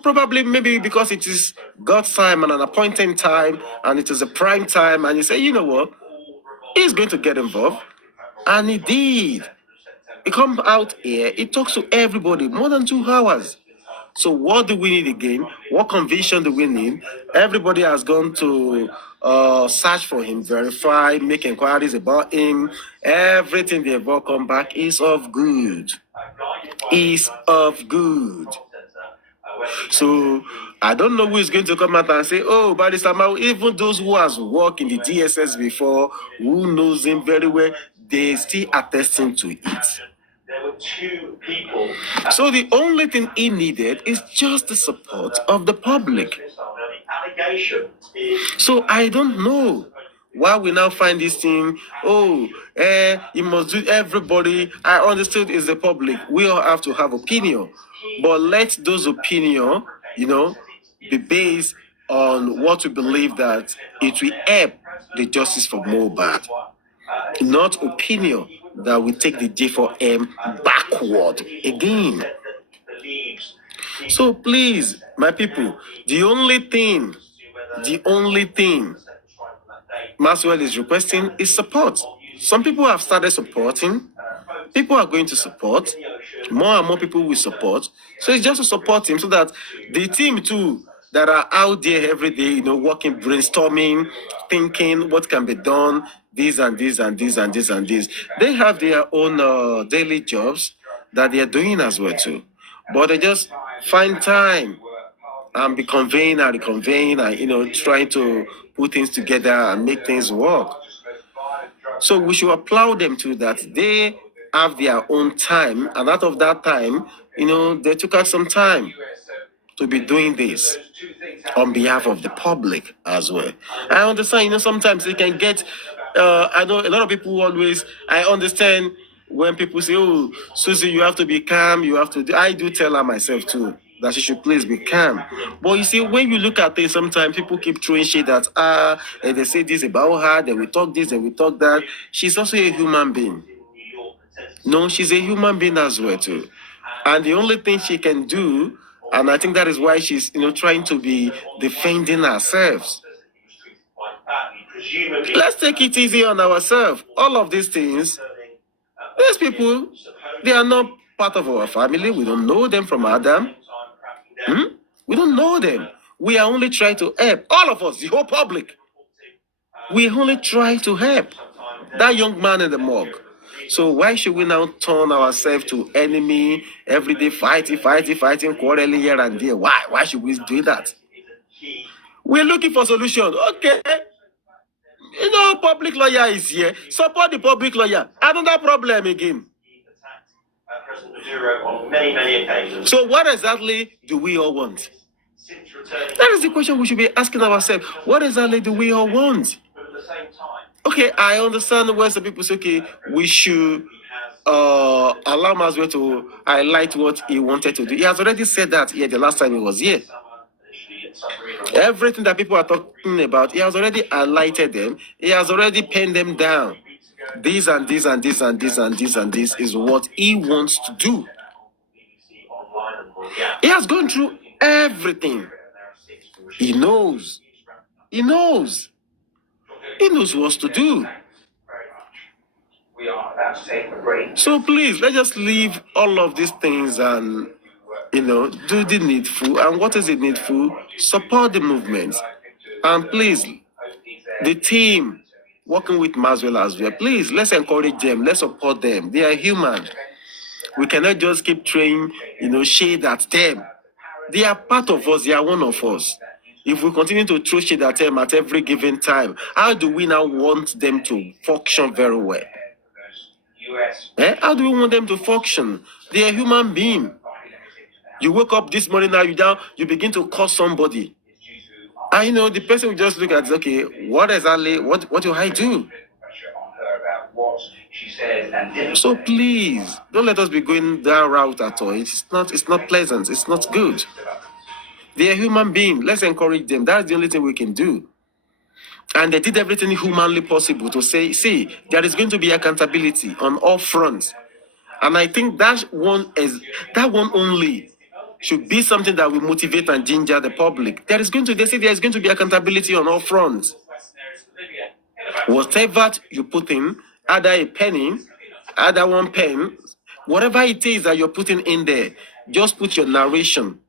Probably maybe because it is God's time and an appointed time, and it is a prime time, and you say, you know what, he's going to get involved. And he did. He comes out here, he talks to everybody more than 2 hours. So what do we need again? What conviction do we need? Everybody has gone to search for him, verify, make inquiries about him. Everything they've all come back is of good. Is of good. So I don't know who is going to come out and say, oh, Barrister Mau, even those who has worked in the DSS before, who knows him very well, they still attesting to it. There were 2 people. So the only thing he needed is just the support of the public. So I don't know why we now find this thing. You must do everybody. I understood is the public. We all have to have opinion, but let those opinion, be based on what we believe that it will help the justice for Mohbad, not opinion that we take the J4M backward again. So please, my people, the only thing Maxwell is requesting is support. Some people have started supporting. People are going to support. More and more people will support. So it's just to support him so that the team too that are out there every day, working, brainstorming, thinking what can be done, this and this and this and this and this. They have their own daily jobs that they are doing as well too. But they just find time and be conveying and reconveying and trying to put things together and make things work. So we should applaud them too that they have their own time, and out of that time, they took out some time to be doing this on behalf of the public as well. I understand, sometimes it can get, I know a lot of people I understand when people say, oh, Susie, you have to be calm, I do tell her myself too, that she should please be calm. But you see, when you look at things, sometimes people keep throwing shit that, and they say this about her, then we talk this, then we talk that. She's also a human being. No, she's a human being as well too. And the only thing she can do, and I think that is why she's, trying to be defending ourselves. Let's take it easy on ourselves. All of these things, these people, they are not part of our family. We don't know them from Adam. We don't know them. We are only trying to help. All of us, the whole public. We only try to help that young man in the morgue. So why should we now turn ourselves to enemy, everyday fighting, quarreling here and there? Why? Why should we do that? We're looking for solutions. Okay. Public lawyer is here. Support the public lawyer. Another problem again. So what exactly do we all want? That is the question we should be asking ourselves. What exactly do we all want? Okay, I understand where some people say, okay, we should allow Maswell to highlight what he wanted to do. He has already said that here the last time he was here. Everything that people are talking about, he has already highlighted them. He has already penned them down. This and this and this and this and this and this is what he wants to do. He has gone through everything. He knows. He knows what to do. So please, let's just leave all of these things and, do the needful. And what is the needful? Support the movement. And please, the team working with Maswell as well, please, let's encourage them. Let's support them. They are human. We cannot just keep throwing, shade at them. They are part of us. They are one of us. If we continue to throw shade at them at every given time, how do we now want them to function very well? How do we want them to function? They are human beings. You wake up this morning, now you begin to curse somebody. And the person will just look at it, okay, what do I do? So please, don't let us be going that route at all. It's not pleasant. It's not good. They are human beings. Let's encourage them. That's the only thing we can do. And they did everything humanly possible to say, see, there is going to be accountability on all fronts. And I think that one only should be something that will motivate and ginger the public. There is going to be accountability on all fronts. Whatever you put in, either a penny, either 1 pen, whatever it is that you're putting in there, just put your narration.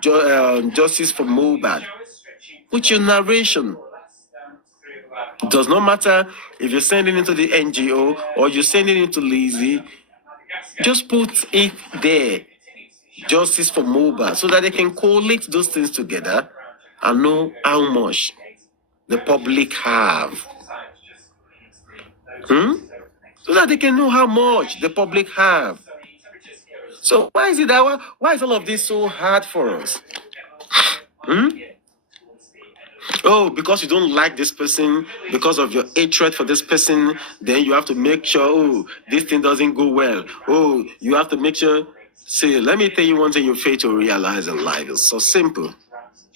Justice for Mohbad. Put your narration. It does not matter if you're sending it to the NGO or you're sending it to Lizzie. Just put it there. Justice for Mohbad, so that they can collate those things together and know how much the public have. So that they can know how much the public have. So why is all of this so hard for us? Oh, because you don't like this person, because of your hatred for this person, then you have to make sure, this thing doesn't go well. Oh, you have to make sure. See, let me tell you one thing you fail to realize in life. It's so simple.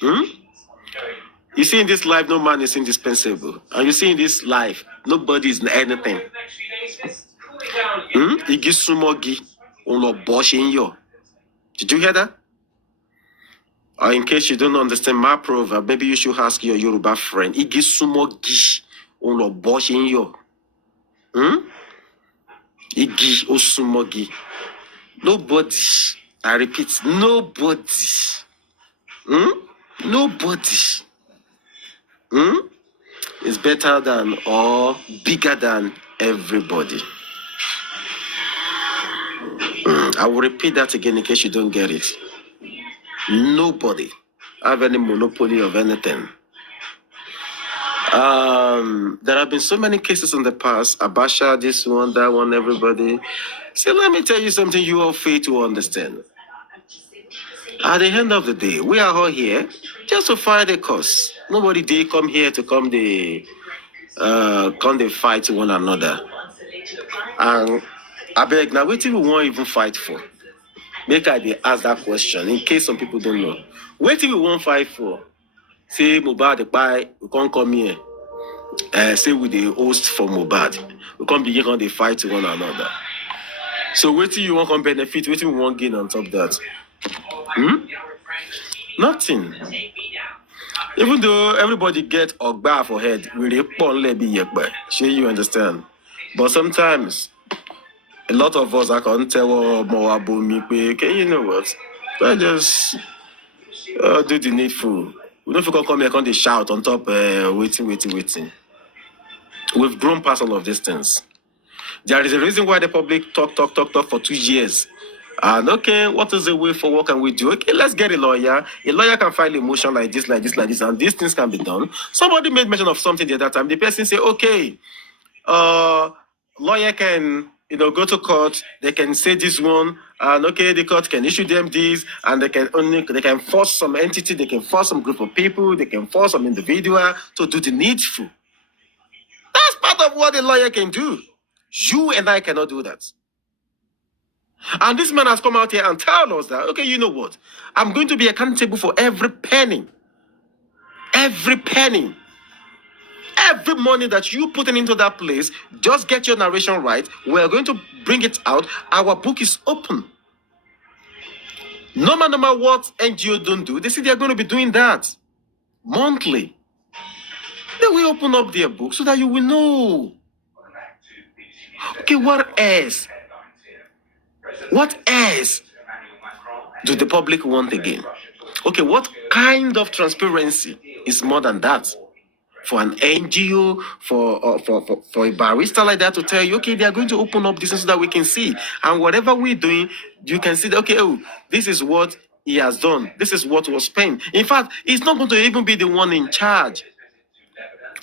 You see, in this life, no man is indispensable. And you see, in this life, nobody is anything. Igi sumogi, uno bosh in yo. Did you hear that? Or in case you don't understand my proverb, maybe you should ask your Yoruba friend. Igi sumogi, uno bosh in yo. Igi osumogi. Nobody, I repeat, nobody. Nobody is better than or bigger than everybody. I will repeat that again in case you don't get it. Nobody have any monopoly of anything. There have been so many cases in the past. Abasha, this one, that one, everybody. So let me tell you something you all fail to understand. At the end of the day, we are all here just to fight a cause. Nobody did come here to come they fight one another. And I beg now, what we won't even fight for? Make I dey ask that question in case some people don't know. What we won't fight for? Say Mohbad the buy, we can't come here. Say we the host for Mohbad. We can't begin on the fight to one another. So what you want to benefit? What we want gain on top of that? Nothing. Even though everybody get ogba for head, we report be yekbe. Sure you understand? But sometimes a lot of us I can't tell more about me. Okay, you know what? I just do the needful. We don't forget come here, can't they shout on top, waiting. We've grown past all of these things. There is a reason why the public talk for 2 years. And okay, what is the way for what can we do? Okay, let's get a lawyer. A lawyer can file a motion like this, and these things can be done. Somebody made mention of something the other time. The person say, okay, lawyer can, go to court. They can say this one, and okay, the court can issue them this, and they can force some entity, they can force some group of people, they can force some individual to do the needful. That's part of what a lawyer can do. You and I cannot do that. And this man has come out here and told us that, okay, you know what? I'm going to be accountable for every penny. Every penny. Every money that you put into that place, just get your narration right. We're going to bring it out. Our book is open. No matter what NGO don't do, they say they're going to be doing that monthly. They will open up their book so that you will know. Okay, what else? What else do the public want again? Okay, what kind of transparency is more than that? For an NGO, for a barrister like that to tell you, okay, they are going to open up this so that we can see. And whatever we're doing, you can see that, okay, oh, this is what he has done. This is what was spent. In fact, he's not going to even be the one in charge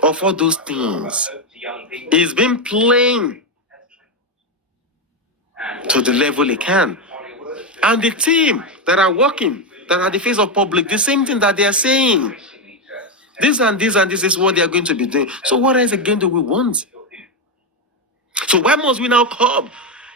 of all those things. He's been playing to the level he can. And the team that are working, that are the face of public, the same thing that they are saying. This and this and this is what they are going to be doing. So what else again do we want? So why must we now come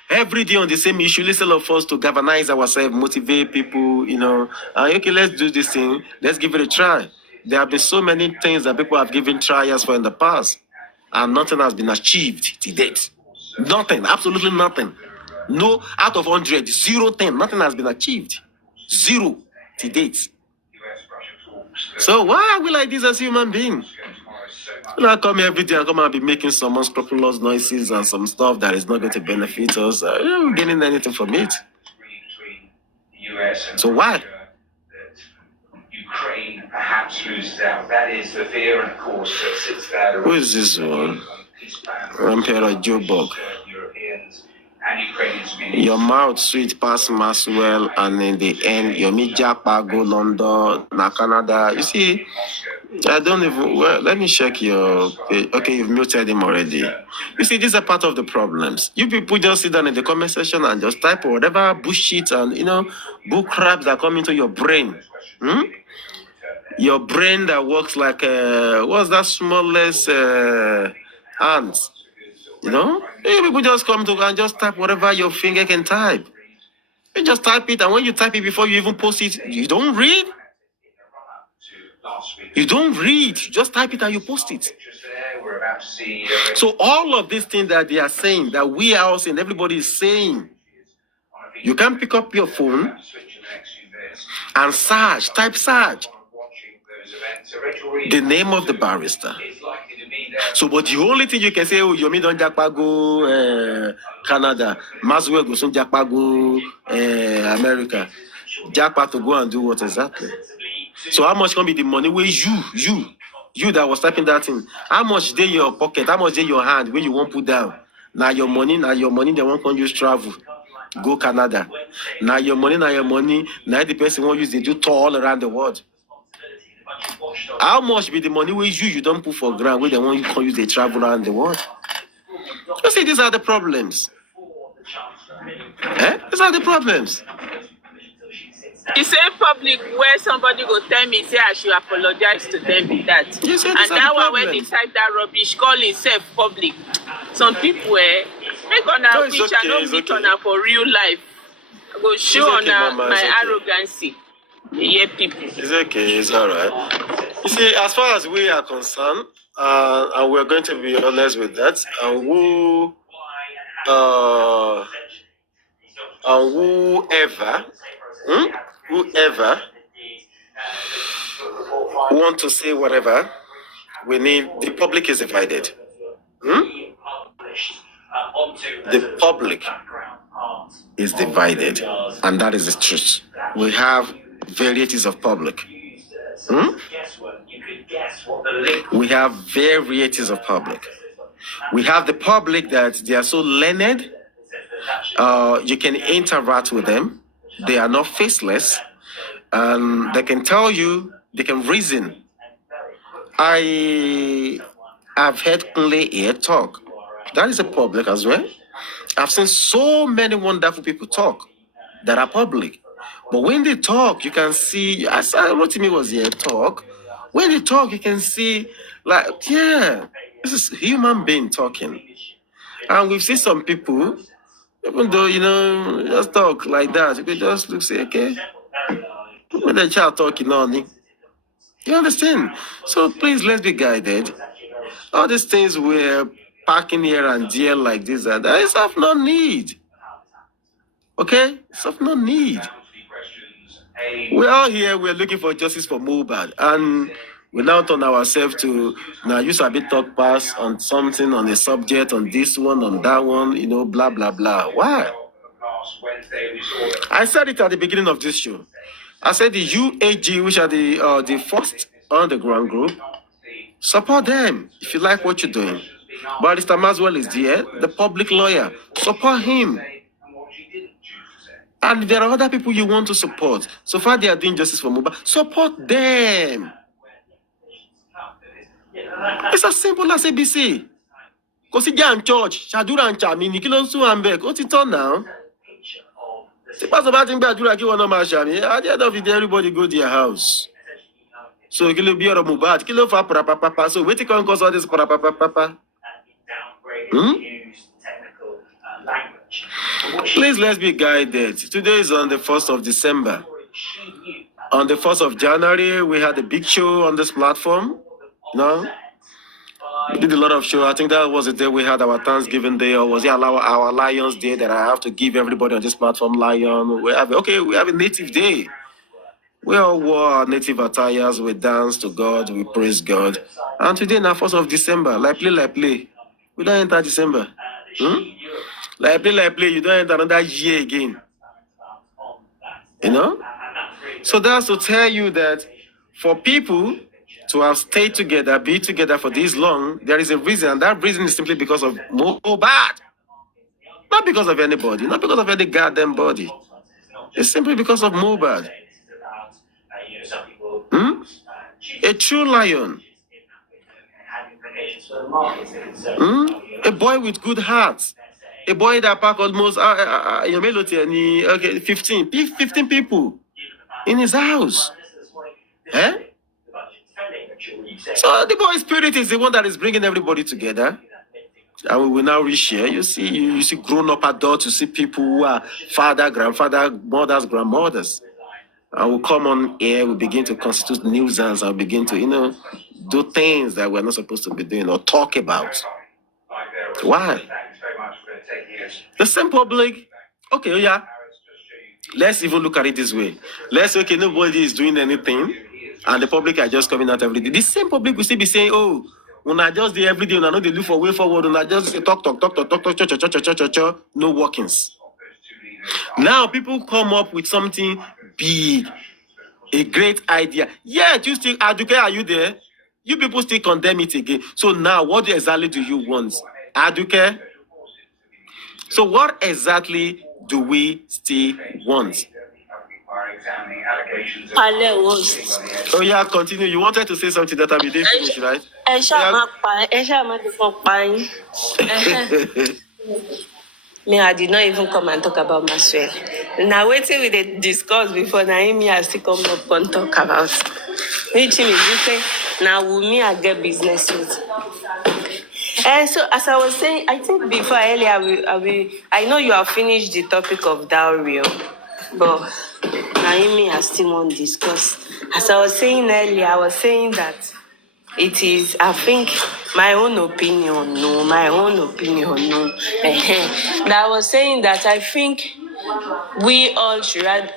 every day on the same issue? Listen of us to galvanize ourselves, motivate people, okay, let's do this thing. Let's give it a try. There have been so many things that people have given trials for in the past, and nothing has been achieved to date. Nothing, absolutely nothing. No, out of 100, 0, 10, nothing has been achieved. 0 to date. So why are we like this as human beings? I come here every day and come and be making some unscrupulous noises and some stuff that is not going to benefit us. You're not getting anything from it. So why? Ukraine perhaps loses out. That is the fear, and of course, sits there. Who is this one? Emperor Joe Bug. Your mouth sweet past Maxwell, and in the end, your Japa go London, na Canada. You see, I don't even. Well, let me check your page. Okay, you've muted him already. You see, these are part of the problems. You people just sit down in the comment section and just type whatever bullshit and bull crap that come into your brain. Your brain that works like what's that smallest ants? People just come to and just type whatever your finger can type. You just type it, and when you type it before you even post it, you don't read. You don't read. You just type it and you post it. So all of these things that they are saying, that we are all saying, everybody is saying, you can pick up your phone and type search the name of the barrister. So, but the only thing you can say, oh, Yomi don Jakpago, Canada, Maswell go soon Jakpago, America. Jakpa to go and do what exactly? So how much can be the money where you that was typing that thing? How much dey your pocket? How much dey your hand when you won't put down? Now your money, they won't come use travel. Go Canada. Now your money, now the person won't use they do tour all around the world. How much be the money where you don't put for ground where they want you to use they travel around the world? You see, these are the problems. These are the problems. The same public where somebody go tell me say I should apologize to them be that. Yes, and that one when they type that rubbish, call himself public. Some people make on a which I don't meet on for real life. I go show on my arrogancy. Yeah, people. It's okay, it's all right. You see, as far as we are concerned, and we're going to be honest with that, and whoever want to say whatever, we need, the public is divided. The public is divided, and that is the truth. We have varieties of public. We have varieties of public. We have the public that they are so learned, you can interact with them. They are not faceless, and they can tell you, they can reason. I have heard Kunle here talk. That is a public as well. I've seen so many wonderful people talk that are public. But when they talk, you can see, as Rotimi was here, talk. When they talk, you can see, like, yeah, this is human being talking. And we've seen some people, even though, just talk like that, you can just look, say, okay, when the child talking on it. You understand? So please, let's be guided. All these things we're packing here and there like this and that is of no need. Okay? It's of no need. We're all here, we're looking for justice for Mohbad, and we now turn ourselves to, now you a bit talk pass on something, on a subject, on this one, on that one, blah, blah, blah. Why? I said it at the beginning of this show. I said the UAG, which are the first underground group, support them if you like what you're doing. Barrister Maswell is there, the public lawyer. Support him. And there are other people you want to support. So far they are doing justice for Mohbad. Support them. It's as simple as ABC. Because if you're in church, Shadura and Chami, Nikilo Suambek, what's it on now? At the end of the day, everybody go to their house. So it will be a Mohbad. Kilo for papa. So wait till you cause all this papa. Please, let's be guided. Today is on the 1st of December. On the 1st of January, we had a big show on this platform. We did a lot of show. I think that was the day we had our Thanksgiving Day, or was it our Lions Day that I have to give everybody on this platform lion? We have a native day. We all wore our native attires, we dance to God, we praise God. And today, now 1st of December, like play. We don't enter December. Like play, you don't enter another year again. So that's to tell you that for people to have stayed together, be together for this long, there is a reason, and that reason is simply because of Mohbad. Not because of anybody, not because of any goddamn body. It's simply because of Mohbad. A true lion. A boy with good heart. A boy that packed almost 15 people in his house. So the boy spirit is the one that is bringing everybody together. And we will now reshare. You see grown-up adults, you see people who are father, grandfather, mothers, grandmothers. And we'll come on here, we begin to constitute nuisance and begin to, do things that we're not supposed to be doing or talk about. Why? The same public, okay, yeah. Let's even look at it this way. Let's say, okay, nobody is doing anything, and the public are just coming out every day. The same public will still be saying, oh, when I just do every day, when I know they look for way forward, when I just talk, no workings. Now people come up with something big, a great idea. Yeah, you still, Aduke, are you there? You people still condemn it again. So now, what exactly do you want? Aduke? So what exactly do we still want? Oh yeah, continue. You wanted to say something that I didn't finish, right? Me, I did not even come and talk about Maxwell. Now, waiting with the discuss before Naomi has to come up and talk about. Which means you say, now me I get business with. And so, as I was saying, I think before earlier, I know you have finished the topic of dowry, but Naomi has still want to discuss. As I was saying earlier, I was saying that it is, I think, my own opinion, no. That I was saying that I think we all should, I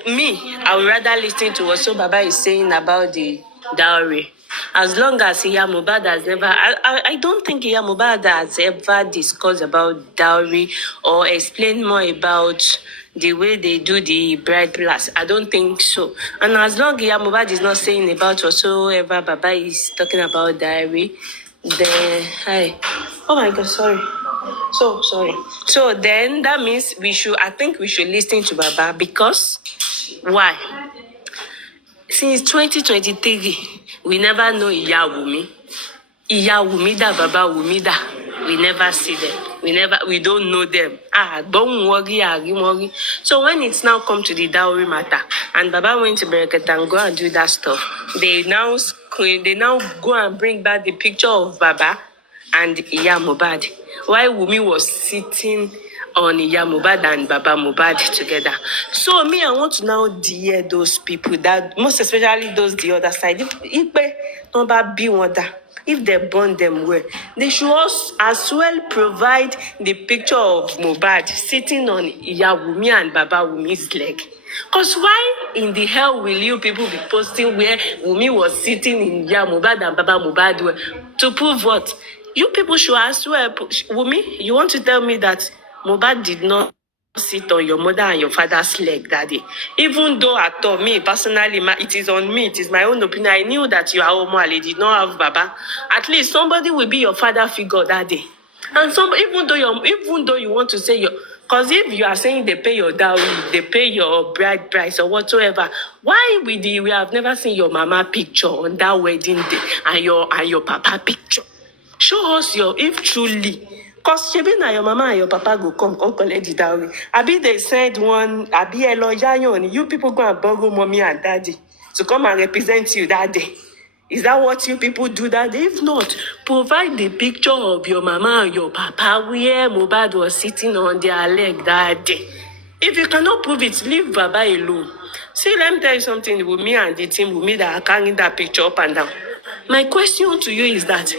would rather listen to what so Baba is saying about the dowry. As long as Iya Mohbad has never, I don't think Iya Mohbad has ever discussed about dowry or explained more about the way they do the bride plus. I don't think so. And as long as Iya Mohbad is not saying about whatsoever Baba is talking about dowry, then, oh my God, sorry. So sorry. So then that means I think we should listen to Baba because why? Since 2023, we never know Iya Wumi. Iya Wumi da, Baba Wumi da. We never see them. We don't know them. Don't worry. So when it's now come to the dowry matter, and Baba went to Bereket and go and do that stuff, they now go and bring back the picture of Baba and Iya Mohbad. While Wumi was sitting on Iya Mohbad and Baba Mohbad together. So me, I want to now dear those people that, most especially those the other side. If they burn them well, they should also as well provide the picture of Mohbad sitting on Iya Wumi and Baba Wumi's leg. Because why in the hell will you people be posting where Wumi was sitting in Iya Mohbad and Baba Mohbad were? To prove what? You people should as well. Wumi, you want to tell me that Mohbad did not sit on your mother and your father's leg that day? Even though I thought me personally, it is on me, it is my own opinion. I knew that you are Omwale, did not have Baba. At least somebody will be your father figure that day. And even though you want to say your, because if you are saying they pay your dowry, they pay your bride price or whatsoever, why we have never seen your mama picture on that wedding day and your papa picture? Show us if truly, because shebi na your mama and your papa go come collect the dowry. Abi they send one, abi Eloyayon, you people go and borrow mommy and daddy to come and represent you that day. Is that what you people do that day? If not, provide the picture of your mama and your papa where Mohbad was sitting on their leg that day. If you cannot prove it, leave Baba alone. See, let me tell you something with me and the team with me that are carrying that picture up and down. My question to you is that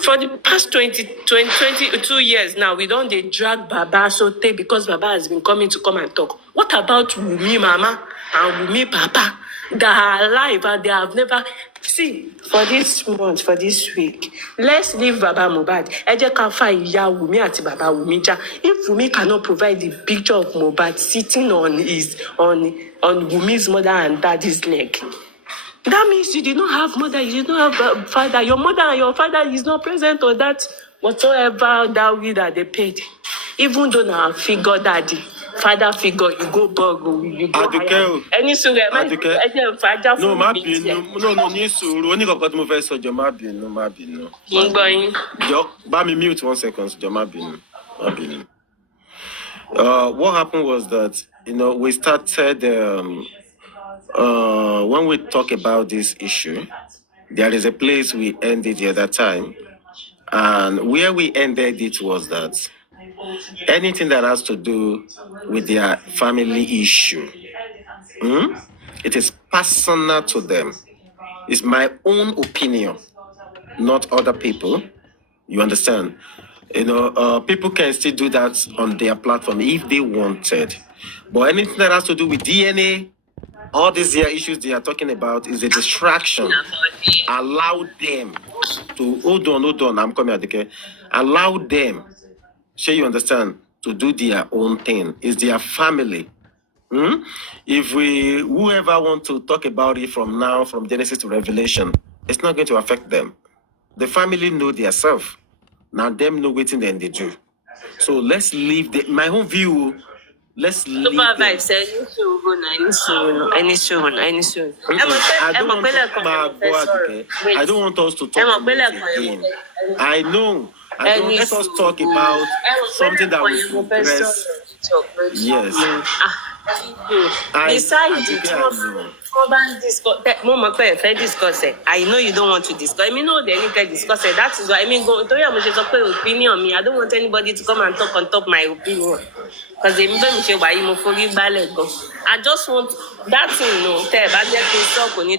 for the past 22 years now, we don't drag Baba Sote because Baba has been coming to come and talk. What about Wumi Mama and Wumi Papa that are alive and they have never... See, for this month, for this week, let's leave Baba Mohbad. Eje ka fa iya Wumi ati Baba Wumi ja. If Wumi cannot provide the picture of Mohbad sitting on Wumi's mother and daddy's leg, that means you did not have mother, you did not have father. Your mother and your father is not present on that whatsoever dowry that they paid. Even though now figure daddy, father figure, you go borrow, you go hire. Any so no, ní sùúrù, oníkọ̀ọ̀kan tí mo fẹ́ sọ, jọ̀ọ́ má bínú. Jọ̀ọ́ bá mi mute 1 second, jọ̀ọ́ má bínú. What happened was that, we started, when we talk about this issue, there is a place we ended the other time. And where we ended it was that anything that has to do with their family issue, it is personal to them. It's my own opinion. not other people. You understand? People can still do that on their platform if they wanted. But anything that has to do with DNA, all these issues they are talking about is a distraction. Allow them to hold on. I'm coming at the Allow them, sure you understand, to do their own thing. It's their family. If whoever want to talk about it from now, from Genesis to Revelation, it's not going to affect them. The family know their self. Now them know waiting then they do. So let's leave my own view. Let's leave Supervibez said, any soon. I don't want us to talk about it again. I know. Let us talk about something that will progress. Yes. Besides the discuss it. I know you don't want to discuss. I mean, no, they need to discuss it. That is why go to your opinion me. I don't want anybody to come and talk on top my opinion. Because they don't why you forgive ballet go. I just want that thing, no. Tell but they can talk on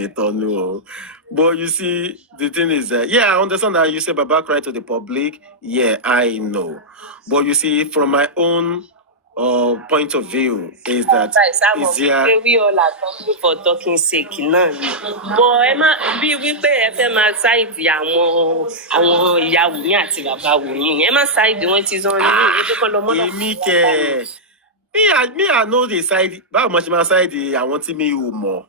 it on no. But you see, the thing is that, I understand that you say Baba cry to the public. Yeah, I know. But you see, from my own point of view, is that we all are talking for talking sake. But Emma, we pay FM side àwọn ìyá Wùmí àti bàbá Wùmí. Emma side the one is on me, I know the side. How much my side? I want to me more.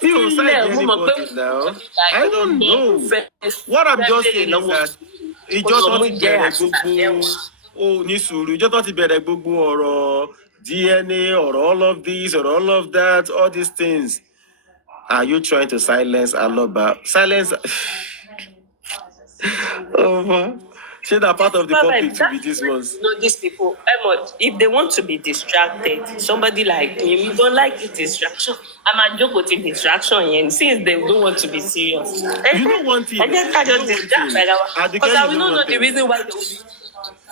You side anybody now? I don't know. What I'm just saying is that it just not gbogbo ọ̀rọ̀ DNA or all of this or all of that, all these things. Are you trying to silence aloba? Silence. Say that part of the public to be these ones. No, these people, if they want to be distracted, somebody like me, we don't like the distraction. I'm a joke with the distraction, and since they don't want to be serious. You don't want it. Because I will not know the reason why they will be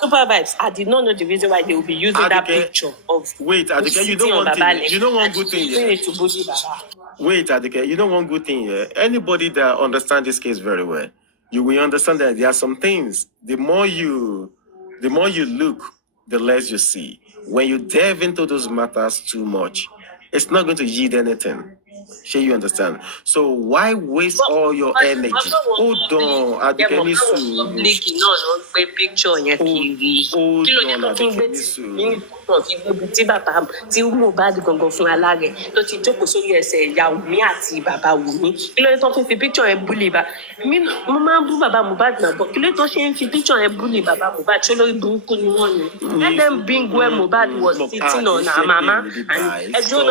Supervibez. I did not know the reason why they will be using that picture of Adike, you know one thing. You know one good thing. Wait, Adike, you know one good thing here. Anybody that understands this case very well, you will understand that there are some things. The more you look, the less you see. When you delve into those matters too much, it's not going to yield anything. Sure, you understand? So why waste all your energy? Hold on, Adike, picture yẹn kiri. Kí ló dé tó fi ń gbé tí bàbá tí Mohbad gangan fún alárẹ̀ tó ti jókòó sórí ẹsẹ̀ ìyá Wùmí àti bàbá Wùmí. Kí ló dé tó fi picture yẹn búlì bá? Mo máa ń bú bàbá Mohbad náà bọ̀. Kí ló dé tó ṣe ń fi picture yẹn búlì bàbá Mohbad? Ṣé olórí burúkú ni wọ́n ni? Let them bring where Mohbad was sitting on her mama. Ẹjọ́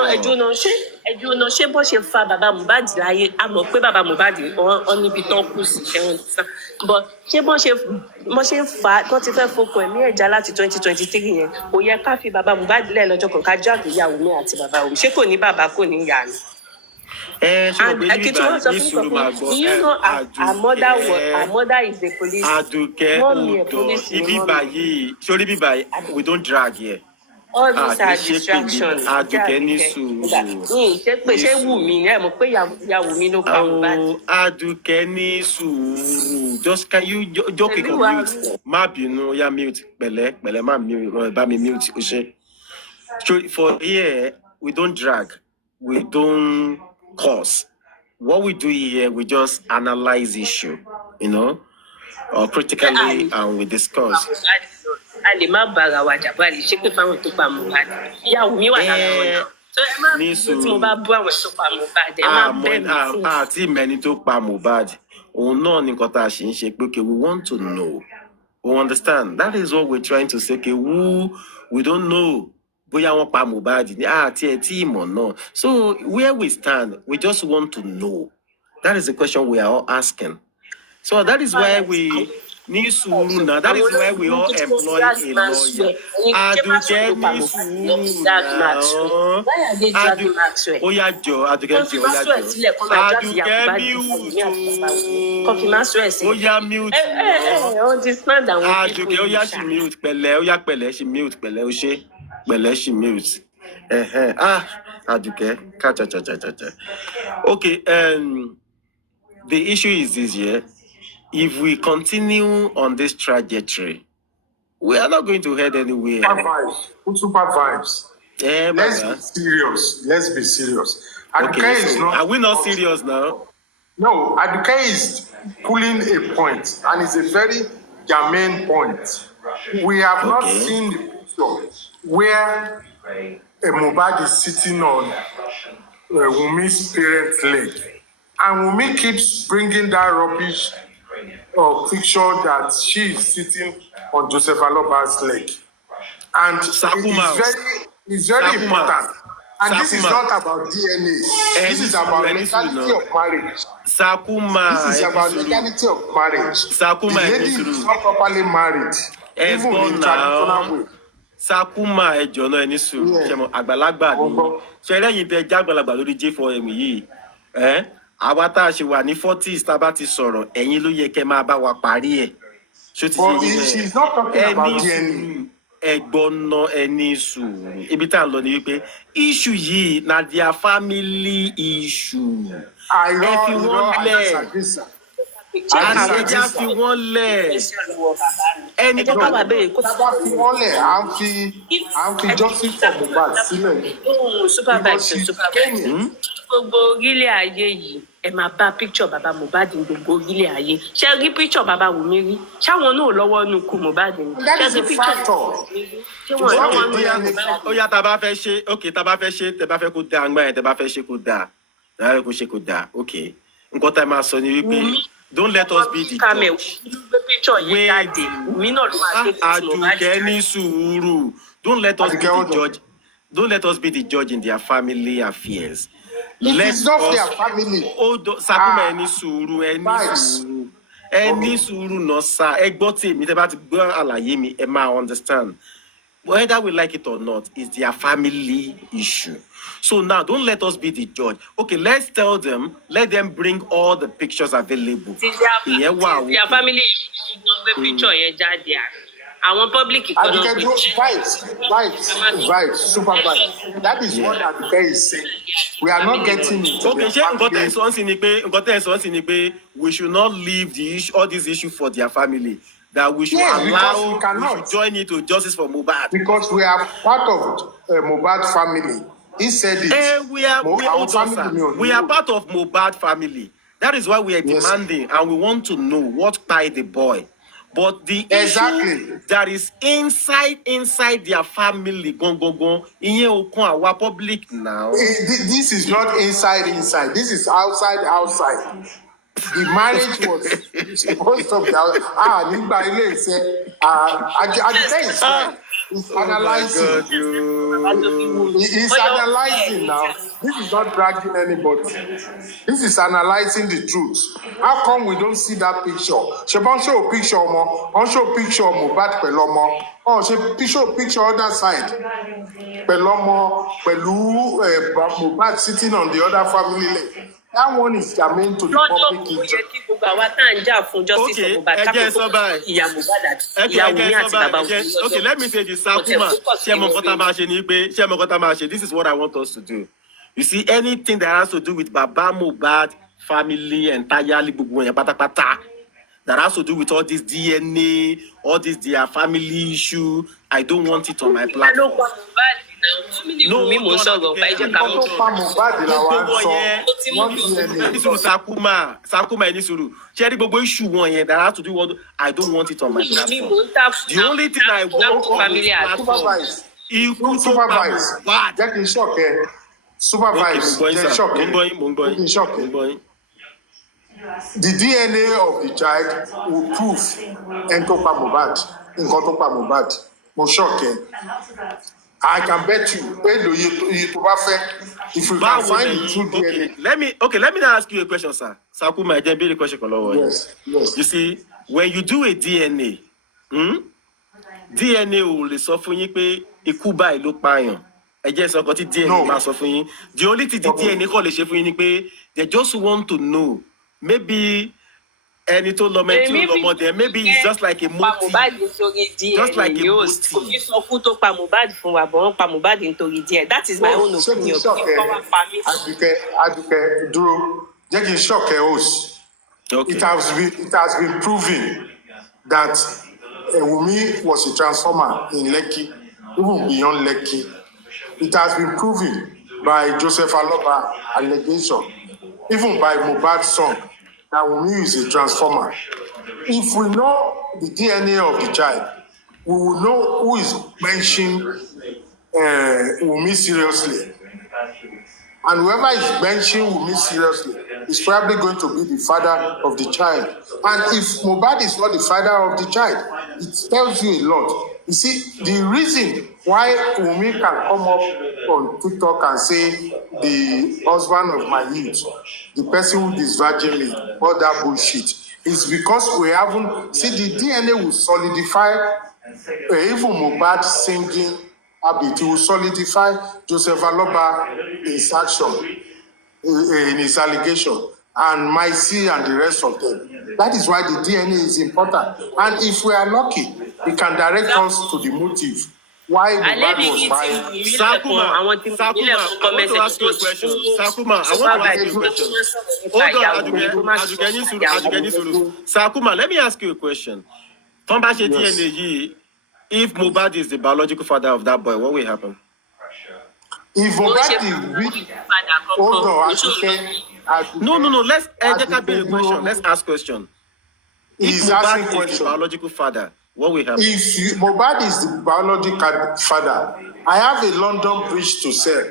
náà ṣé bó ṣe fa bàbá Mohbad láyé? A mọ̀ pé bàbá Mohbad ọ níbi tán kù sí ṣẹ́wọ̀n sá. But ṣé bó ṣe ń fa tó ti fẹ́ fokùn ẹ̀mí ẹ̀já láti 2023 yẹn? Kò yẹ ká fi bàbá Mohbad lẹ̀ lọ́jọ́ kan ká jáde ìyá Wùmí àti bàbá Wùmí. Ṣé kò ní bàbá kò ní ìyá ni? And you know, our mother is the police. Mommy, police. We don't drag here. All these are distractions. Adùkẹ́ ní sùúrù. Just can you click on mute? Má bínú, ya mute. Pẹ̀lẹ́, má mute. Bá mi mute. So for here, we don't drag. We don't cause. What we do here, we just analyze issue, critically, and we discuss. A lè má bára wa jà bá lè ṣe pé fáwọn tó pa Mohbad. Ìyá Wùmí wà lára wọn náà. So ẹ má tí mo bá bú àwọn tó pa Mohbad, ẹ má bẹ́ẹ̀ mi fún. Àti mẹ́ni tó pa Mohbad, òun náà ní nǹkan tá a ṣe ń ṣe pé we want to know. We understand. That is what we're trying to say. We don't know. Bóyá wọ́n pa Mohbad ní àti ẹ̀ tí ìmọ̀ náà. So where we stand, we just want to know. That is the question we are all asking. So that is why we need sùúrù now. That is why we all employ a lawyer. Adùkẹ́ ní sùúrù now. Oya jọ, Adùkẹ́ jọ, oya jọ. Adùkẹ́ mute. Oya mute. Adùkẹ́ oya she mute pẹ̀lẹ́, oya pẹ̀lẹ́ she mute pẹ̀lẹ́ o ṣe. Pẹ̀lẹ́ she mute. Aduke. Okay, the issue is this year. If we continue on this trajectory, we are not going to head anywhere. Supervibes. Yeah, Let's be serious. Let's be serious. Okay, so are we not serious now? No, Aduke is pulling a point, and it's a very germane point. We have not seen the picture where a Mohbad is sitting on Wumi's parents' leg, and Wumi keeps bringing that rubbish picture that she is sitting on Joseph Aloba's leg, and it's very important. And this is not about DNA. This is about legality of marriage. This is about legality of marriage. The lady is not properly married, even in traditional way. Sakuma ẹjọ náà ẹni sùúrù ṣẹmọ àgbàlagbà ni ṣẹlẹyìn tẹ jágbàlagbà lórí J4M yìí àwa tá a ṣe wà ní 40s tá a bá ti sọ̀rọ̀ ẹ̀yin ló yẹ kẹ́ máa bá wa parí ẹ̀ ṣó ti ṣe yìí ẹni ẹ̀gbọ́n náà ẹni sùúrù ibi tá a lọ ni wípé issue yìí na their family issue ẹ fi wọ́n lẹ̀ àtẹ̀já fi wọ́n lẹ̀ ẹni tó bá fi wọ́n lẹ̀ à ń fi justice for Mohbad sílẹ̀. Supervibez gbogbo orílẹ̀ ayé yìí ẹ máa bá picture bàbá Mohbad ní gbogbo orílẹ̀ ayé ṣé rí picture bàbá Wùmí rí ṣáwọn náà lọ́wọ́ nù kú Mohbad ní ṣé rí picture ṣé wọ́n lọ́wọ́ nù Mohbad. Ó yá tá a bá fẹ́ ṣe ok tá a bá fẹ́ ṣe tẹ́ bá fẹ́ kó dáa àgbà yẹn tẹ́ bá fẹ́ ṣe kó dáa tẹ́ bá fẹ́ kó ṣe kó dáa ok nǹkan tá a máa sọ ni wípé don't let us be the judge. Àdùkẹ́ ní sùúrù. Don't let us be the judge. Don't let us be the judge in their family affairs. It is not their family. Sakuma ẹni sùúrù ẹni sùúrù náà sá ẹ gbọ́ tèmi tẹ́ bá ti gbọ́ àlàyé mi ẹ máa understand. Whether we like it or not, it's their family issue. So now, don't let us be the judge. Okay, let's tell them, let them bring all the pictures available. Their family issue, the picture yẹn jáde àwọn public economy. Vibes, Supervibez. That is what Aduke is saying. We are not getting it. Okay, we should not leave all these issues for their family. That we should allow, we should join it to justice for Mohbad. Because we are part of Mohbad family. He said it. We are part of Mohbad family. That is why we are demanding and we want to know what by the boy. But the issue that is inside their family, our public now. This is not inside. This is outside. The marriage was supposed to be He's analyzing. He's analyzing now. This is not dragging anybody. This is analyzing the truth. How come we don't see that picture? She won't show a picture more. On show picture of Mohbad Pelomo. Oh, she picture other side. Pelomo, Pelu, Mohbad sitting on the other family leg. That one is germane to the public interest. Okay, let me say this. This is what I want us to do. You see, anything that has to do with Baba Mohbad family entirely, that has to do with all this DNA, all this their family issue, I don't want it on my platform. Sakuma ẹni sùúrù. Ṣé gbogbo issue wọn yẹn that has to do with I don't want it on my platform. The only thing I want on this platform Supervibez. Jẹ́ kí n shock ẹ. Supervibez. Jẹ́ shock ẹ. Jẹ́ kí n shock ẹ. The DNA of the child will prove ẹni tó pa Mohbad, nǹkan tó pa Mohbad. Mo shock ẹ. I can bet you, if you can find the true DNA. Let me now ask you a question, sir. Sakuma, I didn't be the question. Yes. You see, when you do a DNA, DNA will suffer you pay ikú báyìí ló pààyàn. Ẹ jẹ́ sọ tí DNA máa sọ fún yín. The only thing the DNA kò lè ṣe fún yín ni pé they just want to know maybe ẹni tó lọ́mọ ẹni tí ò lọ́mọ there maybe it's just like a motive. Just like a motive. Kò ní sọ fún tó pa Mohbad fún wa, bọ̀ wọ́n pa Mohbad nítorí díẹ̀. That is my own opinion. Adùkẹ́ dúró, jẹ́ kí n ṣọ̀kẹ́ host. Okay. It has been proven that Wunmi was a transformer in Lekki, even beyond Lekki. It has been proven by Joseph Aloba allegation, even by Mohbad's son, that Wunmi is a transformer. If we know the DNA of the child, we will know who is benching Wunmi seriously. And whoever is benching Wunmi seriously is probably going to be the father of the child. And if Mohbad is not the father of the child, it tells you a lot. You see, the reason why Wunmi can come up on TikTok and say the husband of my youth, the person who disvirgin me, all that bullshit, is because we haven't, see, the DNA will solidify, even Mohbad singing habit, it will solidify Joseph Aloba in his action, in his allegation, and Maisi and the rest of them. That is why the DNA is important. And if we are lucky, it can direct us to the motive. Why Mohbad was buying. Sakuma, I want to ask you a question. Sakuma, I want to ask you a question. Hold on, Adugeni. Sakuma, let me ask you a question. Yes. If Mohbad is the biological father of that boy, what will happen? If Mohbad is hold on, no. Let's ask question. If Mohbad is the biological father, what will happen? If Mohbad is the biological father, I have a London bridge to sell.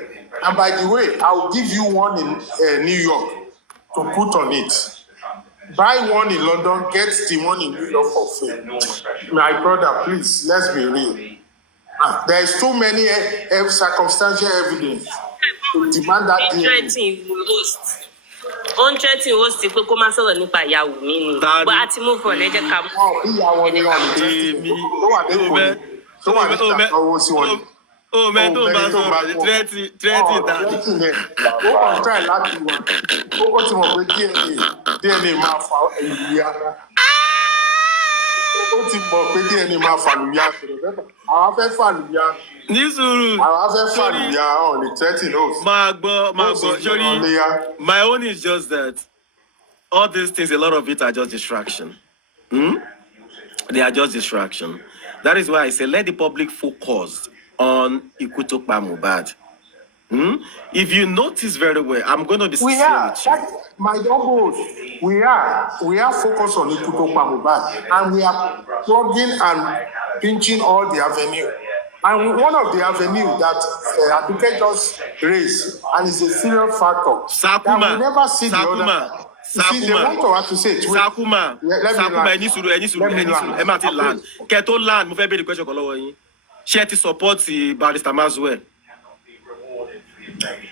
And by the way, I will give you one in New York to put on it. Buy one in London, get the one in New York for free. My brother, please, let's be real. There is too many circumstantial evidence to demand that DNA. On threatening was the Kokoma sọ̀rọ̀ nípa ìyàwó mi ni. But a ti move on, ẹ jẹ́ ká mú. Ìyàwó ni wọ́n ní tó wà níta owó sí wọn. Mẹ́tò bá sọ̀rọ̀ threatening dání. Ó kàn try láti wà. Ó ti mọ̀ pé DNA máa fa ìlúyà. Ó ti mọ̀ pé DNA máa fa ìlúyà. Àwọn afẹ́ fà ìlúyà. Ní sùúrù. Àwọn afẹ́ fà ìlúyà on the 13th. Máa gbọ́. Sorry, my own is just that all these things, a lot of it are just distraction. They are just distraction. That is why I say let the public focus on Ikutokpa Mohbad. If you notice very well, I'm going to be sincere with you. My doubles, we are focused on Ikutokpa Mohbad, and we are plugging and pinching all the avenue. And one of the avenue that Aduke just raised, and is a serious factor, that we never see the other. See, they want to associate with. Sakuma, any suru, land. Keto land, mo fẹ́ béèrè question kan lọ́wọ́ yín. Ṣé ti support Barrister Maxwell?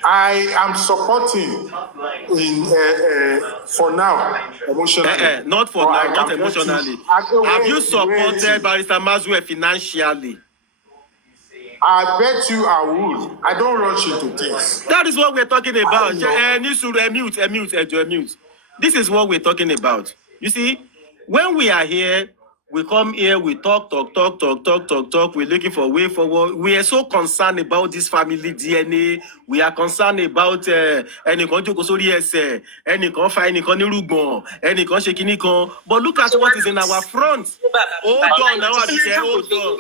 I am supporting for now emotionally. Not for now, not emotionally. Have you supported Barrister Maxwell financially? I bet you I would. I don't rush into things. That is what we're talking about. Mute. This is what we're talking about. You see, when we are here, we come here, we talk. We're looking for a way forward. We are so concerned about this family DNA. We are concerned about ẹnìkan jókòó sórí ẹsẹ̀, ẹnìkan fa ẹnìkan nírùgbọ̀n, ẹnìkan ṣe kinní kan. But look at what is in our front. Hold on now, Abike, hold on.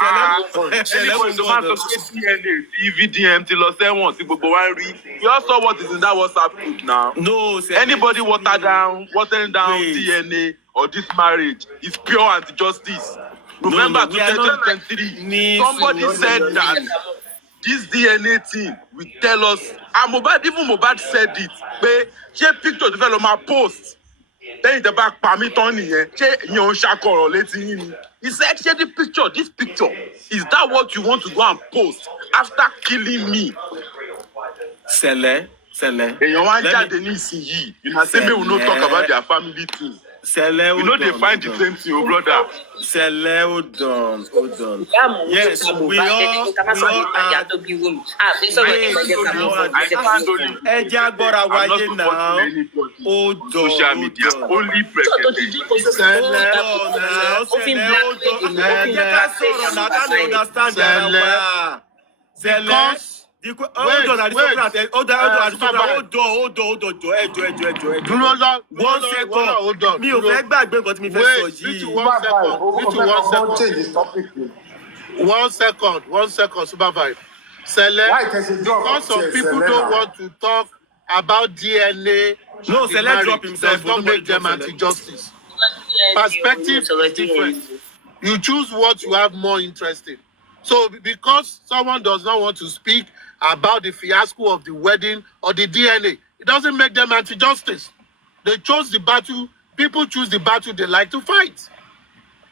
Anybody tó máa sọ pé DNA tí VDM ti lọ sẹ́wọ̀n tí gbogbo wa ń rí. You all saw what is in that WhatsApp group now. No, anybody watering down DNA or this marriage is pure anti-justice. Remember 2023, somebody said that this DNA thing will tell us, and Mohbad said it, pé ṣé picture tó fẹ́ lọ máa post lẹ́yìn tẹ́ bá pa mí tán nìyẹn, ṣé ìyẹn ń ṣàkọrọ̀ létí yín ni? He said, share the picture, this picture. Is that what you want to go and post after killing me? Sele. You know, say we will not talk about their family too. We know they find the same thing, oh brother. Hold on. Yes, we all had. I can't only I'm not supporting anybody on social media. Only president. One second, Supervibez. Select, because some people don't want to talk about DNA. No, Select drop himself. Does not make them anti-justice. Perspective is different. You choose what you have more interest in. So because someone does not want to speak about the fiasco of the wedding or the DNA, it doesn't make them anti-justice. They chose the battle. People choose the battle they like to fight.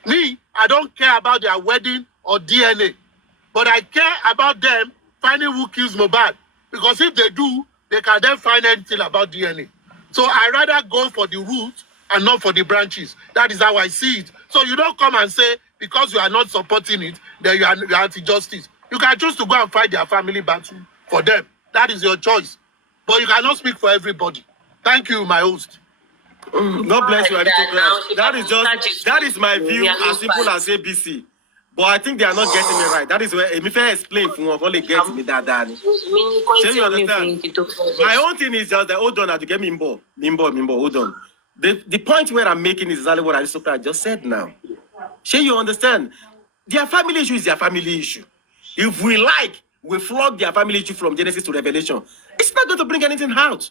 Me, I don't care about their wedding or DNA, but I care about them finding who kills Mohbad. Because if they do, they can then find anything about DNA. So I rather go for the root and not for the branches. That is how I see it. So you don't come and say, because you are not supporting it, then you are anti-justice. You can choose to go and fight their family battle for them. That is your choice. But you cannot speak for everybody. Thank you, my host. God bless you, that is my view as simple as ABC. But I think they are not getting me right. That is where if I explain for one, only get me that. You understand? My own thing is just that hold on, to get Mimbo, hold on. The point where I'm making is exactly what I just said now. You understand? Their family issue is their family issue. If we flog their family issue from Genesis to Revelation, it's not going to bring anything out.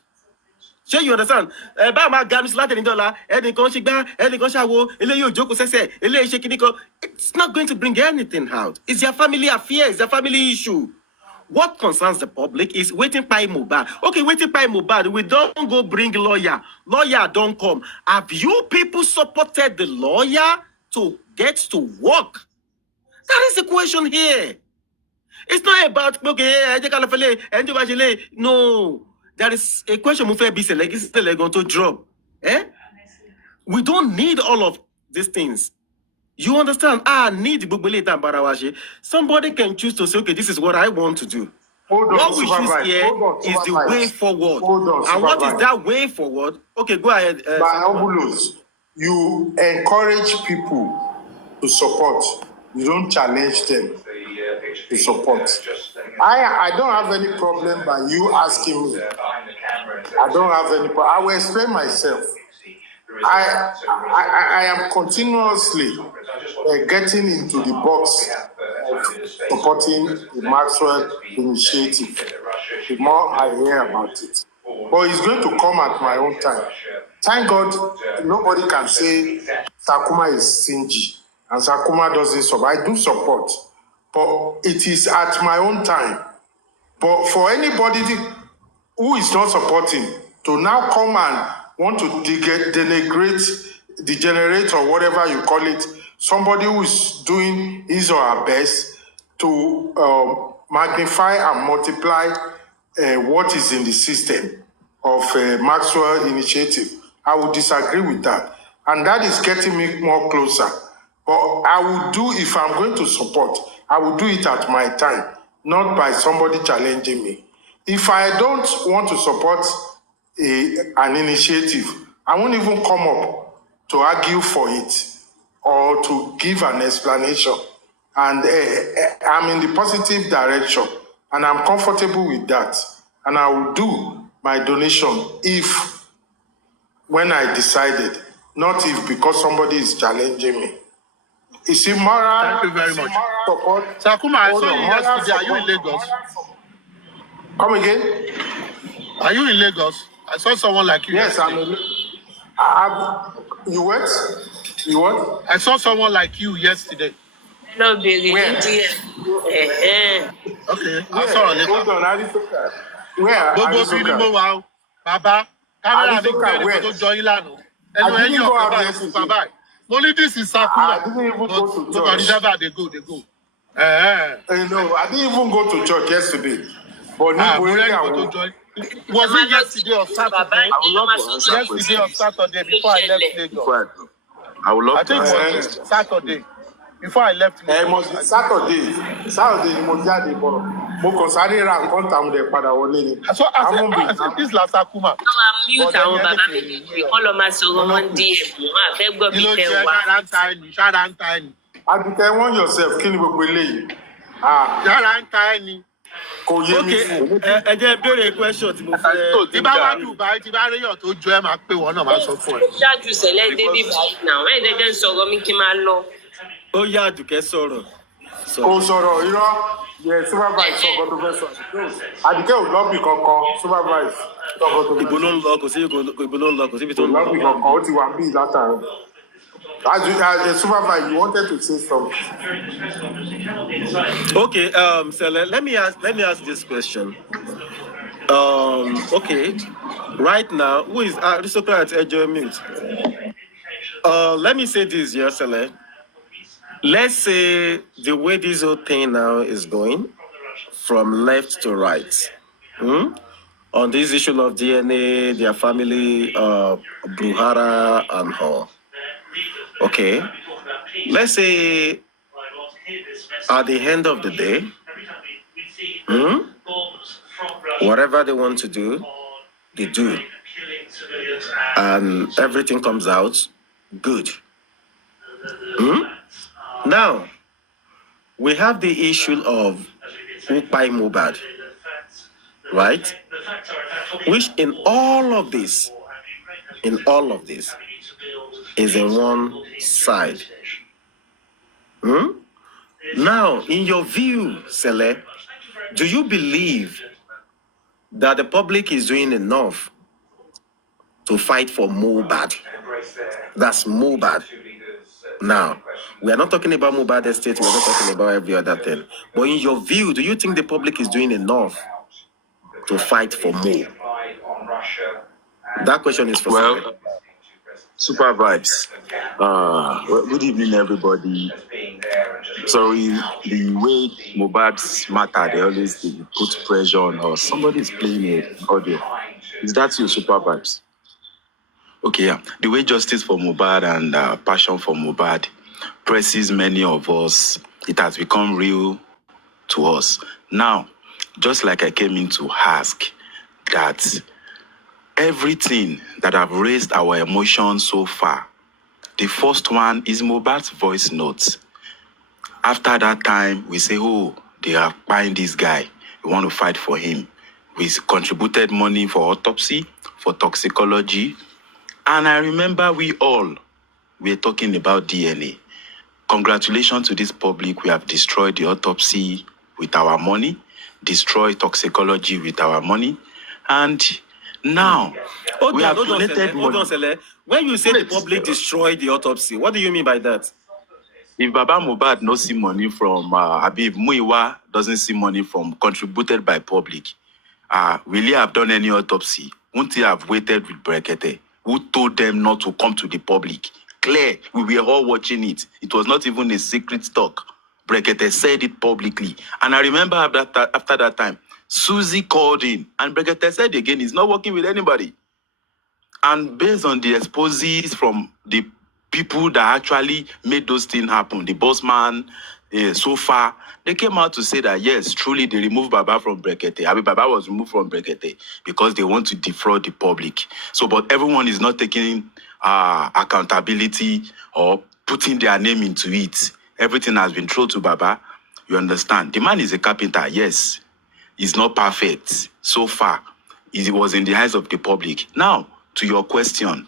You understand? It's not going to bring anything out. It's their family affair, it's their family issue. What concerns the public is waiting by Mohbad. Okay, waiting by Mohbad. We don't go bring lawyer. Lawyer don't come. Have you people supported the lawyer to get to work? That is the question here. It's not about no. There is a question going to drop. We don't need all of these things. You understand? Somebody can choose to say, okay, this is what I want to do. What we choose here is the way forward. And what is that way forward? Okay, go ahead. You encourage people to support. You don't challenge them to support. I don't have any problem by you asking me. I don't have any problem. I will explain myself. I am continuously getting into the box of supporting the Maxwell initiative. The more I hear about it. But it's going to come at my own time. Thank God, nobody can say Sakuma is stingy and Sakuma doesn't support. I do support, but it is at my own time. But for anybody who is not supporting to now come and want to degenerate or whatever you call it, somebody who is doing his or her best to magnify and multiply what is in the system of Maxwell initiative, I would disagree with that. And that is getting me more closer. But I will do, if I'm going to support, I will do it at my time, not by somebody challenging me. If I don't want to support an initiative, I won't even come up to argue for it or to give an explanation. And I'm in the positive direction, and I'm comfortable with that. And I will do my donation when I decided, not if because somebody is challenging me. Is it moral? Thank you very much. Support? Sakuma, I saw you yesterday. Are you in Lagos? Come again? Are you in Lagos? I saw someone like you. Yes, yesterday. You what? You what? I saw someone like you yesterday. Hello, baby. Where? Okay, I'll saw her later. Hold on, Aristoka. Where? Aristoka. Baba, Aristoka, where? I didn't go out yesterday. Only this is Sakura. I didn't even go to church. They go. No, I didn't even go to church yesterday. But Was it yesterday or Saturday? I would love to answer Yesterday or questions. Saturday before I left Lagos. I would love I to think answer it questions. was Saturday before I left It Lagos. must be Saturday ni mo jáde bọ̀. Mo kàn sáré ra nǹkan tàwọn dẹ̀ padà wọlé ni. So I said this last Akuma. Mute àwọn bàbá méjèèjì kọ́ lọ máa sọ̀rọ̀ wọn DM wọn àfẹ́ gbọ́ bí tẹ wá. Ṣára ń ta ẹni. Adùkẹ́ warn yourself kí ni gbogbo eléyìí? Ṣára ń ta ẹni. Kò yé mi fún. ẹ jẹ́ béèrè question tí mo fẹ́. Tí bá wá Dubai, tí bá réyàn tó jọ ẹ máa pé wọn náà máa sọ fún ẹ. Ṣáàjú sẹ̀lẹ̀ débí báyìí náà ẹ̀ dẹ́dẹ́ ń sọ̀rọ̀ mi kí n máa lọ. Ó yá Àdùkẹ́ sọ̀rọ̀. Kò sọ̀rọ̀ irọ́ yẹ supervise sọ̀kọ́ tó fẹ́ sọ. Adùkẹ́ ò lọ́bì kankan supervise sọ̀kọ́ tó fẹ́ sọ. Ibo ló ń lọ kò sí ibo ló ń lọ kò síbi tó ń lọ. Lọ́bì kankan ó ti wà bí látàrí. As a supervisor, you wanted to say something. Okay, Sele, let me ask this question. Okay, right now, who is aristocrat Ejo Mute? Let me say this, yeah, Sele. Let's say the way this whole thing now is going, from left to right, on this issue of DNA, their family, Buhara and all. Okay, let's say at the end of the day, whatever they want to do, they do. And everything comes out good. Now, we have the issue of Upai Mubad, right? Which in all of this, is in one side. Now, in your view, Sele, do you believe that the public is doing enough to fight for Mubad? That's Mubad. Now, we are not talking about Mubad Estate, we are not talking about every other thing. But in your view, do you think the public is doing enough to fight for Mo? That question is for Well, Supervibez. Well, good evening, everybody. Sorry, the way Mohbad's matter, they always put pressure on us. Somebody is playing an audio. Is that you, Supervibez? Okay, yeah. The way justice for Mohbad and passion for Mohbad presses many of us, it has become real to us. Now, just like I came in to ask that everything that have raised our emotions so far, the first one is Mohbad's voice notes. After that time, we say, oh, they are buying this guy. We want to fight for him. We contributed money for autopsy, for toxicology. And I remember we were talking about DNA. Congratulations to this public. We have destroyed the autopsy with our money, destroyed toxicology with our money. And now, we have donated money. Hold on, Sele. When you say the public destroyed the autopsy, what do you mean by that? If Baba Mohbad no see money from, if Muiwa doesn't see money from contributed by public, will he have done any autopsy? Won't he have waited with Brekete? Who told them not to come to the public? Clear, we were all watching it. It was not even a secret talk. Brekete said it publicly. And I remember after that time, Susie called in, and Brekete said again, he's not working with anybody. And based on the exposes from the people that actually made those things happen, the boss man, so far, they came out to say that, yes, truly, they removed Baba from Brekete. I mean, Baba was removed from Brekete because they want to defraud the public. So, but everyone is not taking accountability or putting their name into it. Everything has been thrown to Baba. You understand? The man is a carpenter, yes. He's not perfect so far. It was in the eyes of the public. Now, to your question,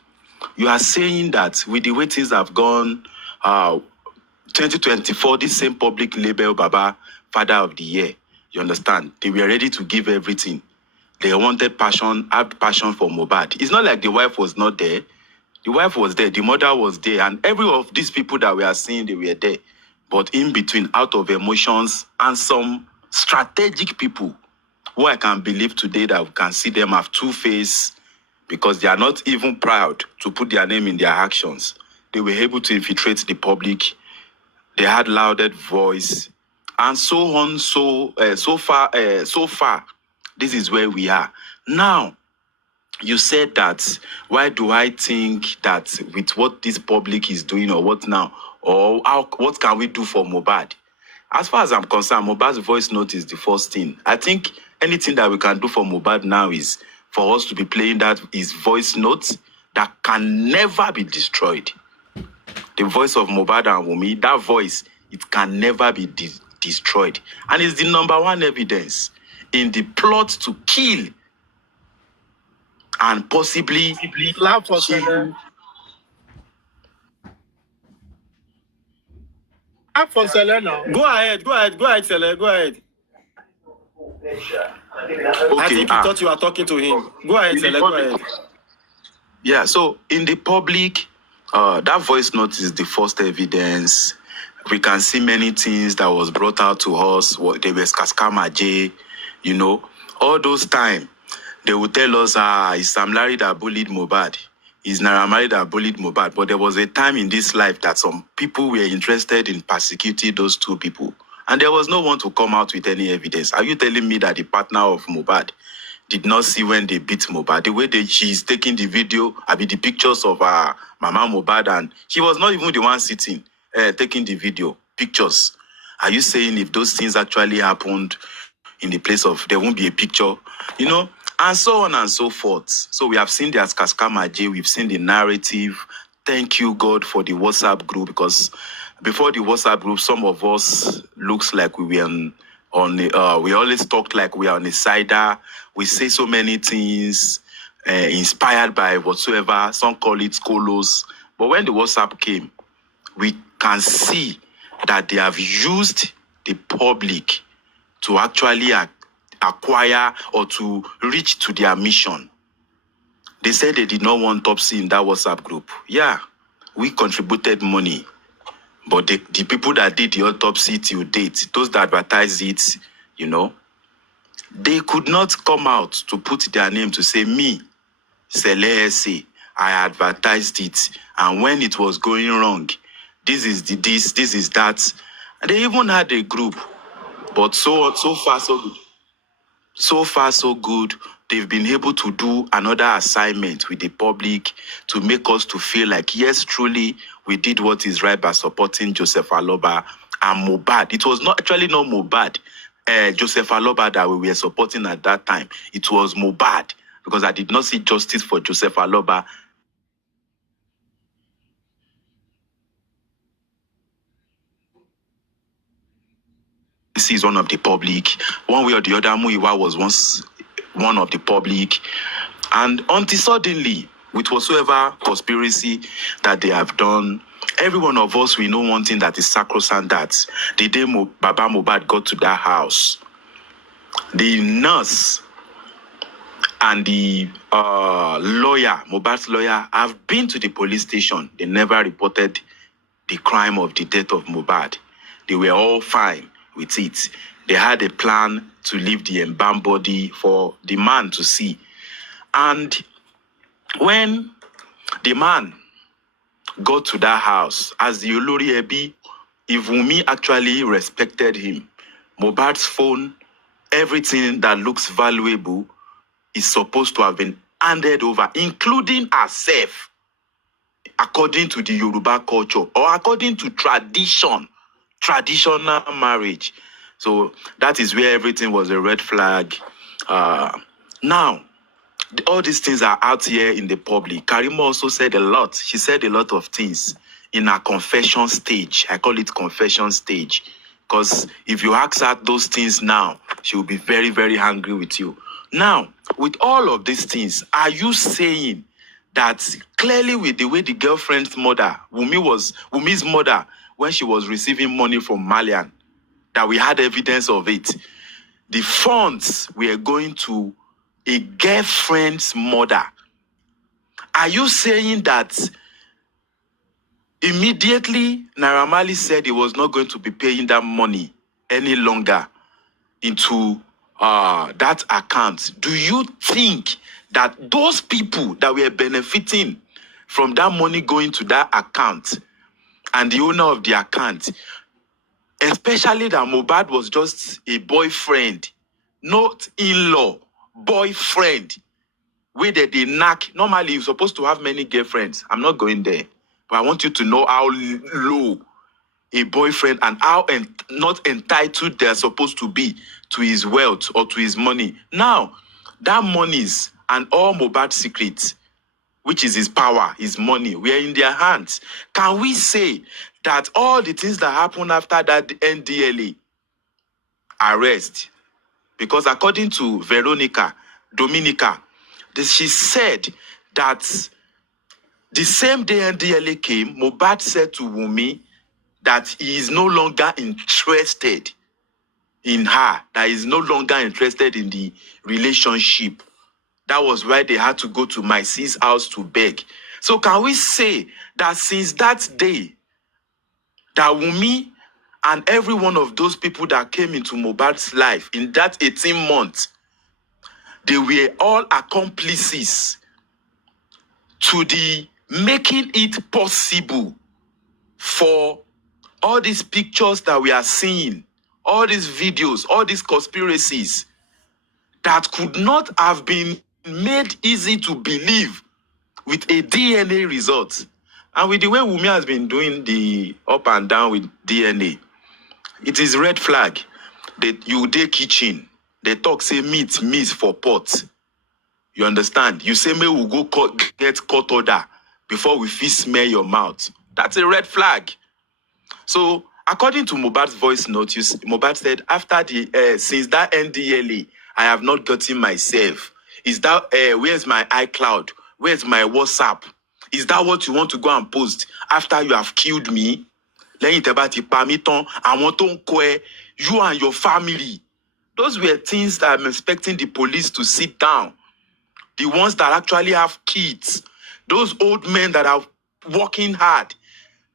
you are saying that with the way things have gone, 2024, this same public label Baba Father of the Year. You understand? They were ready to give everything. They wanted passion, had passion for Mohbad. It's not like the wife was not there. The wife was there, the mother was there, and every of these people that we are seeing, they were there. But in between, out of emotions and some strategic people who I can believe today that we can see them have two-face because they are not even proud to put their name in their actions. They were able to infiltrate the public. They had lauded voice, and so on. So far, this is where we are. Now, you said that, why do I think that with what this public is doing or what now, or what can we do for Mohbad? As far as I'm concerned, Mohbad's voice note is the first thing. I think anything that we can do for Mohbad now is for us to be playing that his voice notes that can never be destroyed. The voice of Mohbad and Wunmi, that voice, it can never be destroyed. And it's the number one evidence in the plot to kill and possibly Laugh for Sele. Laugh for Sele now. Go ahead, Sele, go ahead. I think you thought you were talking to him. Go ahead, Sele, go ahead. Yeah, so in the public, that voice note is the first evidence. We can see many things that was brought out to us. There was Kaskamaje, you know. All those time, they would tell us, it's Sam Larry that bullied Mohbad. It's Naira Marley that bullied Mohbad. But there was a time in this life that some people were interested in persecuting those two people. And there was no one to come out with any evidence. Are you telling me that the partner of Mohbad did not see when they beat Mohbad? The way she's taking the video, the pictures of Mama Mohbad, and she was not even the one sitting, taking the video, pictures. Are you saying if those things actually happened in the place of, there won't be a picture, you know? And so on and so forth. So we have seen the Kaskamaje, we've seen the narrative. Thank you, God, for the WhatsApp group, because before the WhatsApp group, some of us looks like we were we always talked like we are on a cider. We say so many things inspired by whatsoever. Some call it colos. But when the WhatsApp came, we can see that they have used the public to actually acquire or to reach to their mission. They said they did not want autopsy in that WhatsApp group. Yeah, we contributed money. But the people that did the autopsy till date, those that advertised it, you know, they could not come out to put their name to say, me, Sele Ese, I advertised it. And when it was going wrong, this is that. And they even had a group. But so far, so good. So far, so good. They've been able to do another assignment with the public to make us to feel like, yes, truly, we did what is right by supporting Joseph Aloba and Mohbad. It was not Mohbad, Joseph Aloba that we were supporting at that time. It was Mohbad, because I did not see justice for Joseph Aloba. This is one of the public. One way or the other, Muiwa was once one of the public. And until suddenly, with whatsoever conspiracy that they have done, every one of us, we know one thing that is sacrosanct, that the day Baba Mohbad got to that house, the nurse and the lawyer, Mohbad's lawyer, have been to the police station. They never reported the crime of the death of Mohbad. They were all fine with it. They had a plan to leave the embalmed body for the man to see. And when the man got to that house, as the Olori Ebi, if Wunmi actually respected him, Mohbad's phone, everything that looks valuable is supposed to have been handed over, including herself, according to the Yoruba culture or according to traditional marriage. So that is where everything was a red flag. Now, all these things are out here in the public. Karima also said a lot. She said a lot of things in her confession stage. I call it confession stage. Because if you ask her those things now, she will be very, very angry with you. Now, with all of these things, are you saying that clearly with the way the girlfriend's mother, Wumi's mother, when she was receiving money from Malian, that we had evidence of it, the funds were going to a girlfriend's mother? Are you saying that immediately Naira Marley said he was not going to be paying that money any longer into that account? Do you think that those people that were benefiting from that money going to that account and the owner of the account, especially that Mohbad was just a boyfriend, not in-law boyfriend where they knack. Normally, you're supposed to have many girlfriends. I'm not going there. But I want you to know how low a boyfriend and how not entitled they're supposed to be to his wealth or to his money. Now, that monies and all Mohbad's secrets, which is his power, his money, we are in their hands. Can we say that all the things that happened after that NDLA arrest, because according to Dominica, she said that the same day NDLA came, Mohbad said to Wunmi that he is no longer interested in her, that he is no longer interested in the relationship. That was why they had to go to my sis house to beg. So can we say that since that day, that Wunmi and every one of those people that came into Mohbad's life in that 18 months, they were all accomplices to the making it possible for all these pictures that we are seeing, all these videos, all these conspiracies that could not have been made easy to believe with a DNA result. And with the way Wunmi has been doing the up and down with DNA, it is red flag. That you dey kitchen, they talk say meat for pot. You understand? You say, may we go get court order before we fit smell your mouth. That's a red flag. So, according to Mohbad's voice note, Mohbad said, after since that NDLA, I have not gotten myself. Is that, where's my iCloud? Where's my WhatsApp? Is that what you want to go and post after you have killed me? Lẹ́yìn tẹ́ bá ti pa mí tán, àwọn tó ń kó ẹ, you and your family. Those were things that I'm expecting the police to sit down. The ones that actually have kids, those old men that are working hard,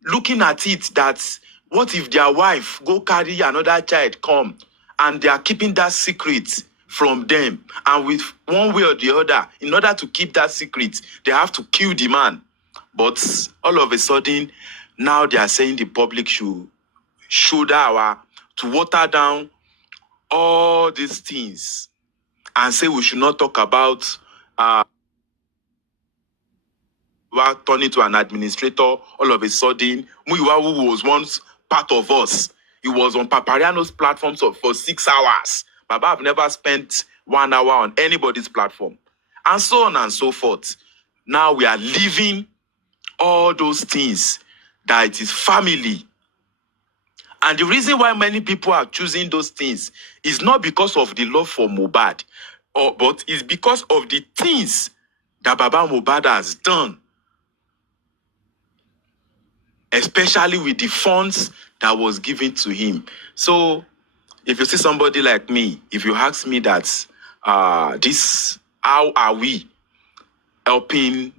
looking at it that what if their wife go carry another child come and they are keeping that secret from them, and with one way or the other, in order to keep that secret, they have to kill the man. But all of a sudden, now they are saying the public should to water down all these things and say we should not talk about turning to an administrator. All of a sudden, Muyiwa, who was once part of us, he was on Papariano's platforms for 6 hours. Baba, I've never spent 1 hour on anybody's platform. And so on and so forth. Now we are leaving all those things that it is family. And the reason why many people are choosing those things is not because of the love for Mohbad, but it's because of the things that Baba Mohbad has done, especially with the funds that was given to him. So if you see somebody like me, if you ask me that, how are we helping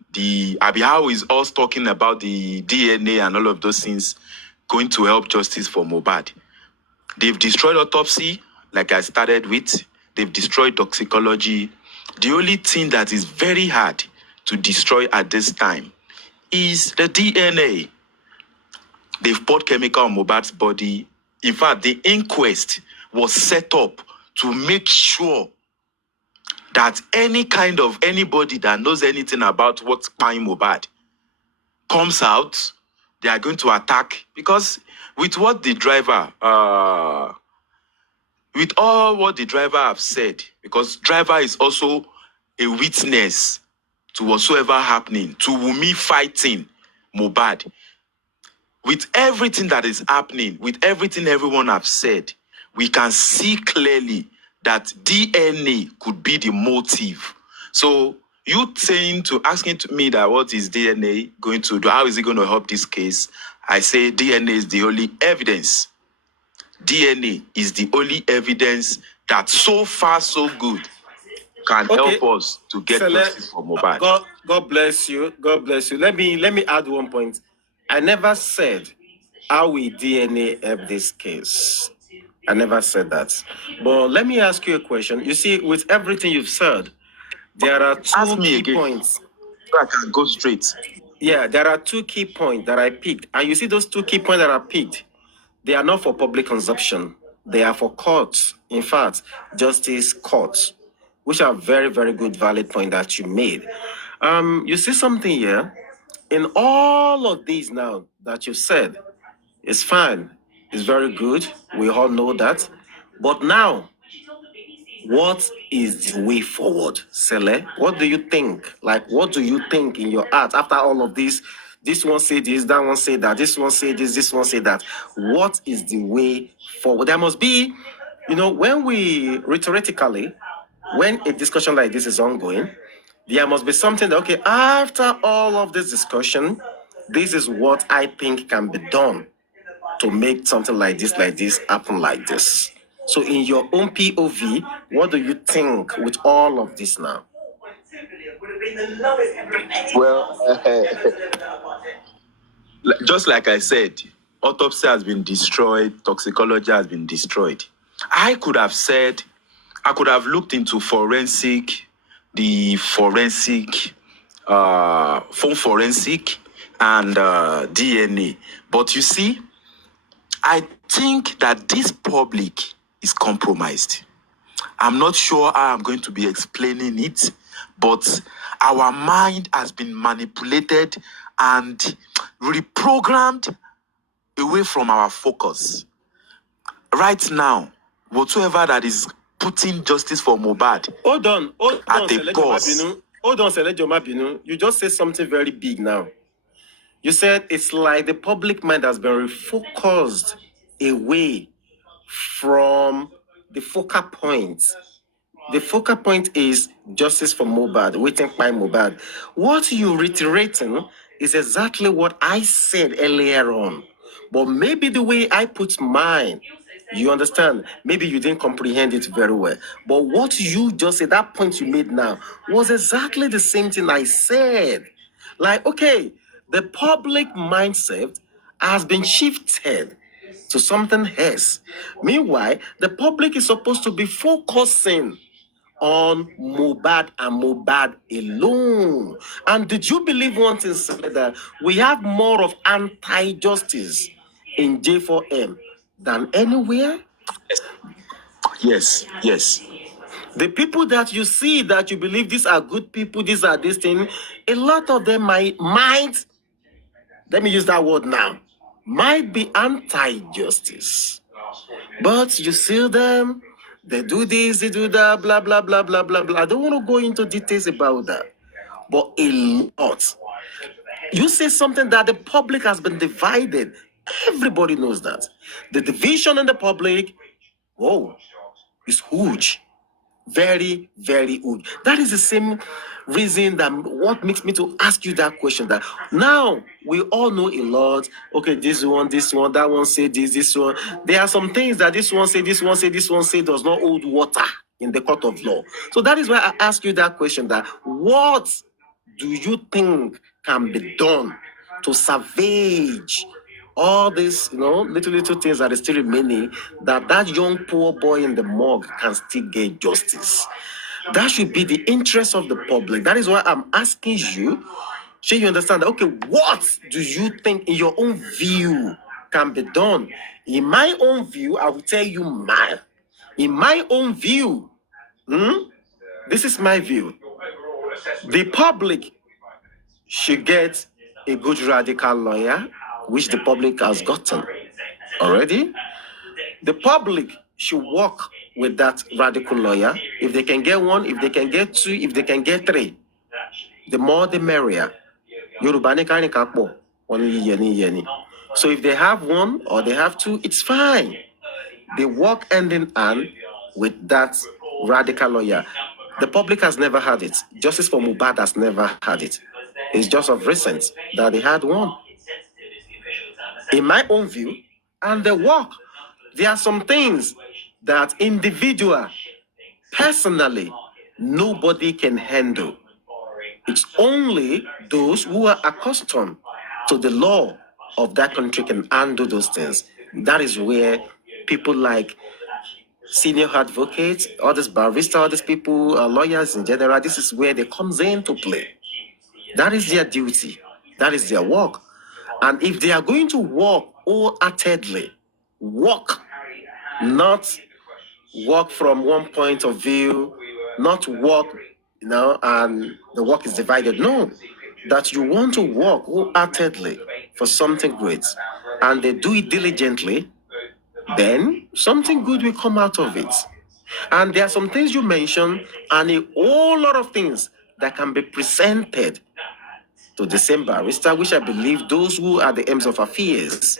how is us talking about the DNA and all of those things going to help justice for Mohbad? They've destroyed autopsy, like I started with. They've destroyed toxicology. The only thing that is very hard to destroy at this time is the DNA. They've poured chemical on Mohbad's body. In fact, the inquest was set up to make sure that anybody that knows anything about what's buying Mohbad comes out, they are going to attack. Because with what the driver, with all what the driver have said, because driver is also a witness to whatsoever happening, to Wunmi fighting Mohbad. With everything that is happening, with everything everyone have said, we can see clearly that DNA could be the motive. So you asking me that what is DNA going to do? How is it going to help this case? I say DNA is the only evidence. DNA is the only evidence that so far so good can help us to get justice for Mohbad. God bless you. God bless you. Let me add one point. I never said how will DNA help this case. I never said that. But let me ask you a question. You see, with everything you've said, there are two key points. So I can go straight. Yeah, there are 2 key points that I picked. And you see those 2 key points that I picked, they are not for public consumption. They are for courts. In fact, justice courts. which are very, very good, valid point that you made. You see something here? In all of these now that you said, it's fine. It's very good. We all know that. But now, what is the way forward, Sele? What do you think? Like, what do you think in your heart after all of this? This one say this, that one say that, this one say this one say that. What is the way forward? There must be, when we rhetorically, when a discussion like this is ongoing, there must be something that, okay, after all of this discussion, this is what I think can be done to make something like this happen like this. So in your own POV, what do you think with all of this now? Well, just like I said, autopsy has been destroyed, toxicology has been destroyed. I could have looked into the forensic, phone forensic and DNA. But you see, I think that this public is compromised. I'm not sure how I'm going to be explaining it, but our mind has been manipulated and reprogrammed away from our focus. Right now, whatsoever that is putting justice for Mohbad Hold on, at a pause. Hold on, Sele Jomabinu. You just said something very big now. You said it's like the public mind has been refocused away from the focal point. The focal point is justice for Mohbad, waiting by Mohbad. What you're reiterating is exactly what I said earlier on. But maybe the way I put mine, you understand, maybe you didn't comprehend it very well. But what you just said, that point you made now, was exactly the same thing I said. Like, okay, the public mindset has been shifted to something else. Meanwhile, the public is supposed to be focusing on Mohbad and Mohbad alone. And did you believe one thing, said that we have more of anti-justice in J4M than anywhere? Yes. The people that you see that you believe these are good people, these are this thing, a lot of them might, let me use that word now, might be anti-justice. But you see them, they do this, they do that, blah, blah, blah, blah, blah, blah. I don't want to go into details about that. But a lot. You say something that the public has been divided. Everybody knows that. The division in the public, is huge. Very, very huge. That is the same reason that what makes me to ask you that question. That now we all know a lot. Okay, this one, that one say this one. There are some things that this one say does not hold water in the court of law. So that is why I ask you that question. That what do you think can be done to salvage all these, little things that are still remaining, that young poor boy in the morgue can still get justice? That should be the interest of the public. That is why I'm asking you, so you understand that, okay, what do you think in your own view can be done? In my own view, I will tell you mine. In my own view, this is my view. The public should get a good radical lawyer, which the public has gotten already. The public should work with that radical lawyer. If they can get one, if they can get two, if they can get three, the more the merrier. So if they have one or they have two, it's fine. They work hand in hand with that radical lawyer. The public has never had it. Justice for Mohbad has never had it. It's just of recent that they had one. In my own view, and the work, there are some things that individual, personally, nobody can handle. It's only those who are accustomed to the law of that country can handle those things. That is where people like senior advocates, all these baristas, all these people, lawyers in general, this is where they comes into play. That is their duty. That is their work. And if they are going to work wholeheartedly, not work from one point of view, not work, and the work is divided. No, that you want to work wholeheartedly for something great, and they do it diligently, then something good will come out of it. And there are some things you mentioned, and a whole lot of things that can be presented to the same barrister, which I believe those who are the aims of affairs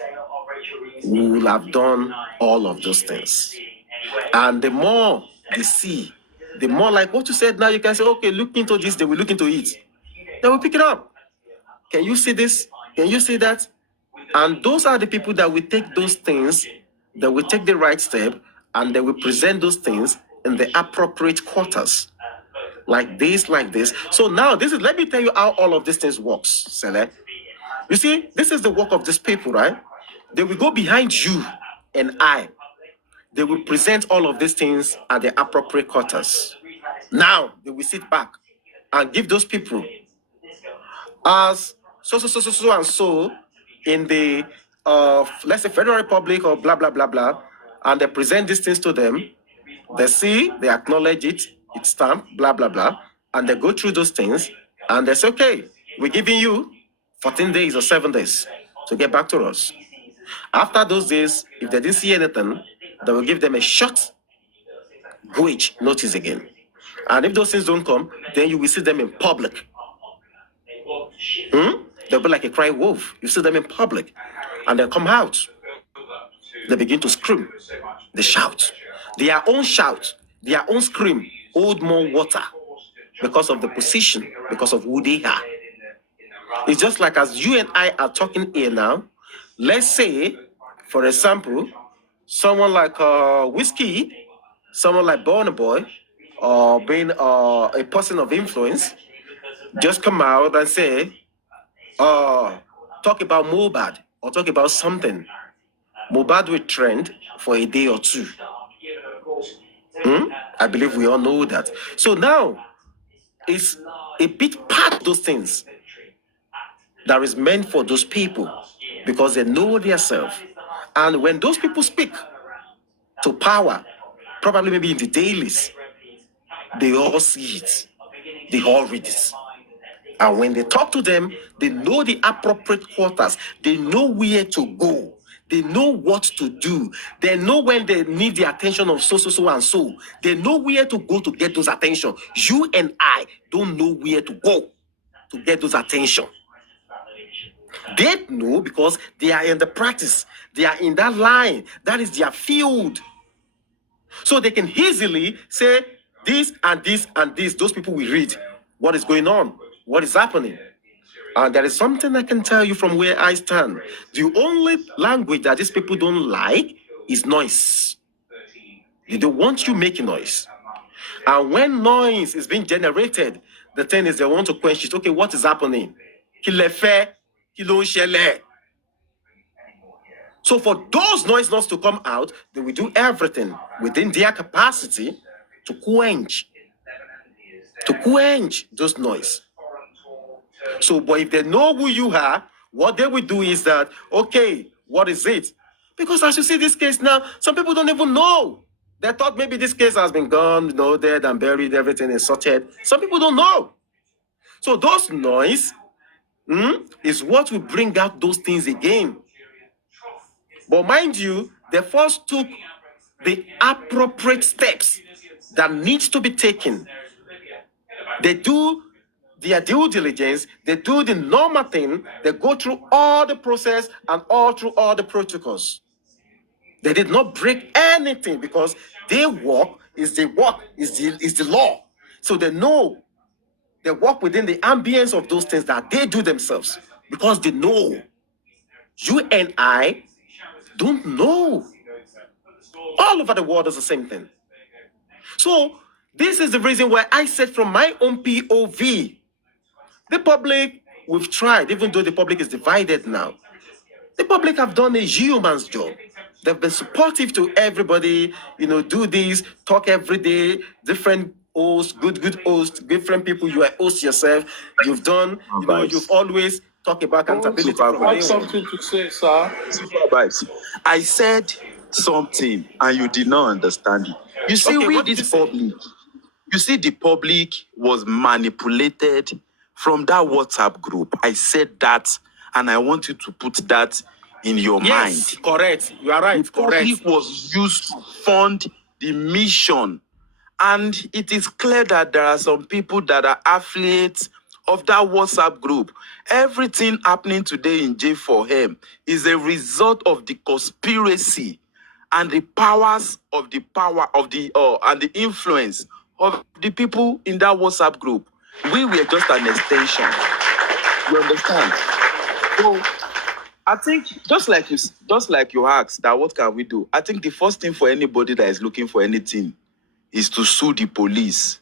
will have done all of those things. And the more they see, the more like what you said now, you can say, okay, look into this, they will look into it. They will pick it up. Can you see this? Can you see that? And those are the people that will take those things, that will take the right step, and they will present those things in the appropriate quarters. Like this. So now let me tell you how all of these things works, Sele. You see, this is the work of these people, right? They will go behind you and I. They will present all of these things at the appropriate quarters. Now they will sit back and give those people as so and so in the let's say Federal Republic or blah blah blah blah, and they present these things to them. They see, they acknowledge it, it's stamped, blah blah blah, and they go through those things, and they say, okay, we're giving you 14 days or 7 days to get back to us. After those days, if they didn't see anything, they will give them a short wage notice again. And if those things don't come, then you will see them in public. They'll be like a crying wolf. You see them in public, and they'll come out. They begin to scream. They shout. Their own shout, their own scream hold more water because of the position, because of who they are. It's just like as you and I are talking here now. Let's say, for example, someone like Whiskey, someone like Burna Boy, or being a person of influence, just come out and say, talk about Mohbad or talk about something. Mohbad will trend for a day or two. I believe we all know that. So now, it's a big part of those things that is meant for those people because they know themselves. And when those people speak to power, probably maybe in the dailies, they all see it. They all read it. And when they talk to them, they know the appropriate quarters. They know where to go. They know what to do. They know when they need the attention of so and so. They know where to go to get those attention. You and I don't know where to go to get those attention. They know because they are in the practice. They are in that line. That is their field. So they can easily say this and this and this. Those people will read what is going on, what is happening. And there is something I can tell you from where I stand. The only language that these people don't like is noise. They don't want you making noise. And when noise is being generated, the thing is they want to quench it. Okay, what is happening? So for those noise not to come out, they will do everything within their capacity to quench those noise. So, but if they know who you are, what they will do is that, okay, what is it? Because as you see this case now, some people don't even know. They thought maybe this case has been gone, dead and buried, everything is sorted. Some people don't know. So those noise is what will bring out those things again. But mind you, they first took the appropriate steps that needs to be taken. They do their due diligence, they do the normal thing, they go through all the process and through all the protocols. They did not break anything because their work is the law. So they know they work within the ambience of those things that they do themselves because they know. You and I don't know. All over the world is the same thing. So this is the reason why I said from my own POV, the public, we've tried, even though the public is divided now. The public have done a human's job. They've been supportive to everybody, do this, talk every day, different hosts, good hosts, different people. You are host yourself. You've done, you've always talked about accountability. I have something to say, sir. Supervibez. I said something and you did not understand it. You see, Okay, with this public, You see, the public was manipulated from that WhatsApp group. I said that, and I want you to put that in your mind. Correct. You are right. The public was used to fund the mission. And it is clear that there are some people that are affiliates of that WhatsApp group. Everything happening today in J4M is a result of the conspiracy and the powers of the and the influence of the people in that WhatsApp group. We were just an extension. You understand? So I think just like you asked that what can we do? I think the first thing for anybody that is looking for anything is to sue the police.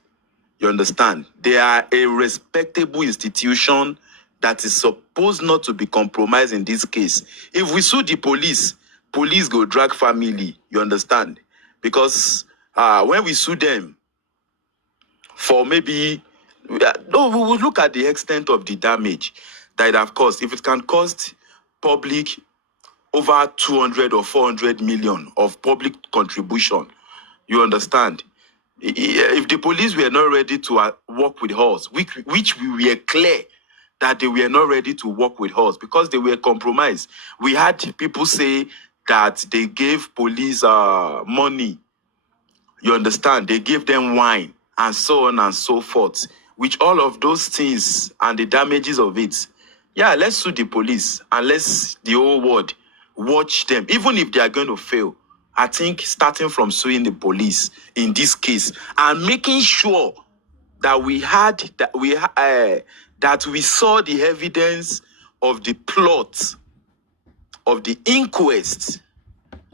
You understand? They are a respectable institution that is supposed not to be compromised in this case. If we sue the police, police go drag family. You understand? Because when we sue them for maybe... No, we will look at the extent of the damage that it have caused. If it can cost public over 200 or 400 million of public contribution, you understand? If the police were not ready to work with us, which we were clear that they were not ready to work with us because they were compromised. We had people say that they gave police money. You understand? They gave them wine and so on and so forth. Which all of those things and the damages of it. Yeah, let's sue the police and let's the whole world watch them, even if they are going to fail. I think starting from suing the police in this case and making sure that we saw the evidence of the plot of the inquest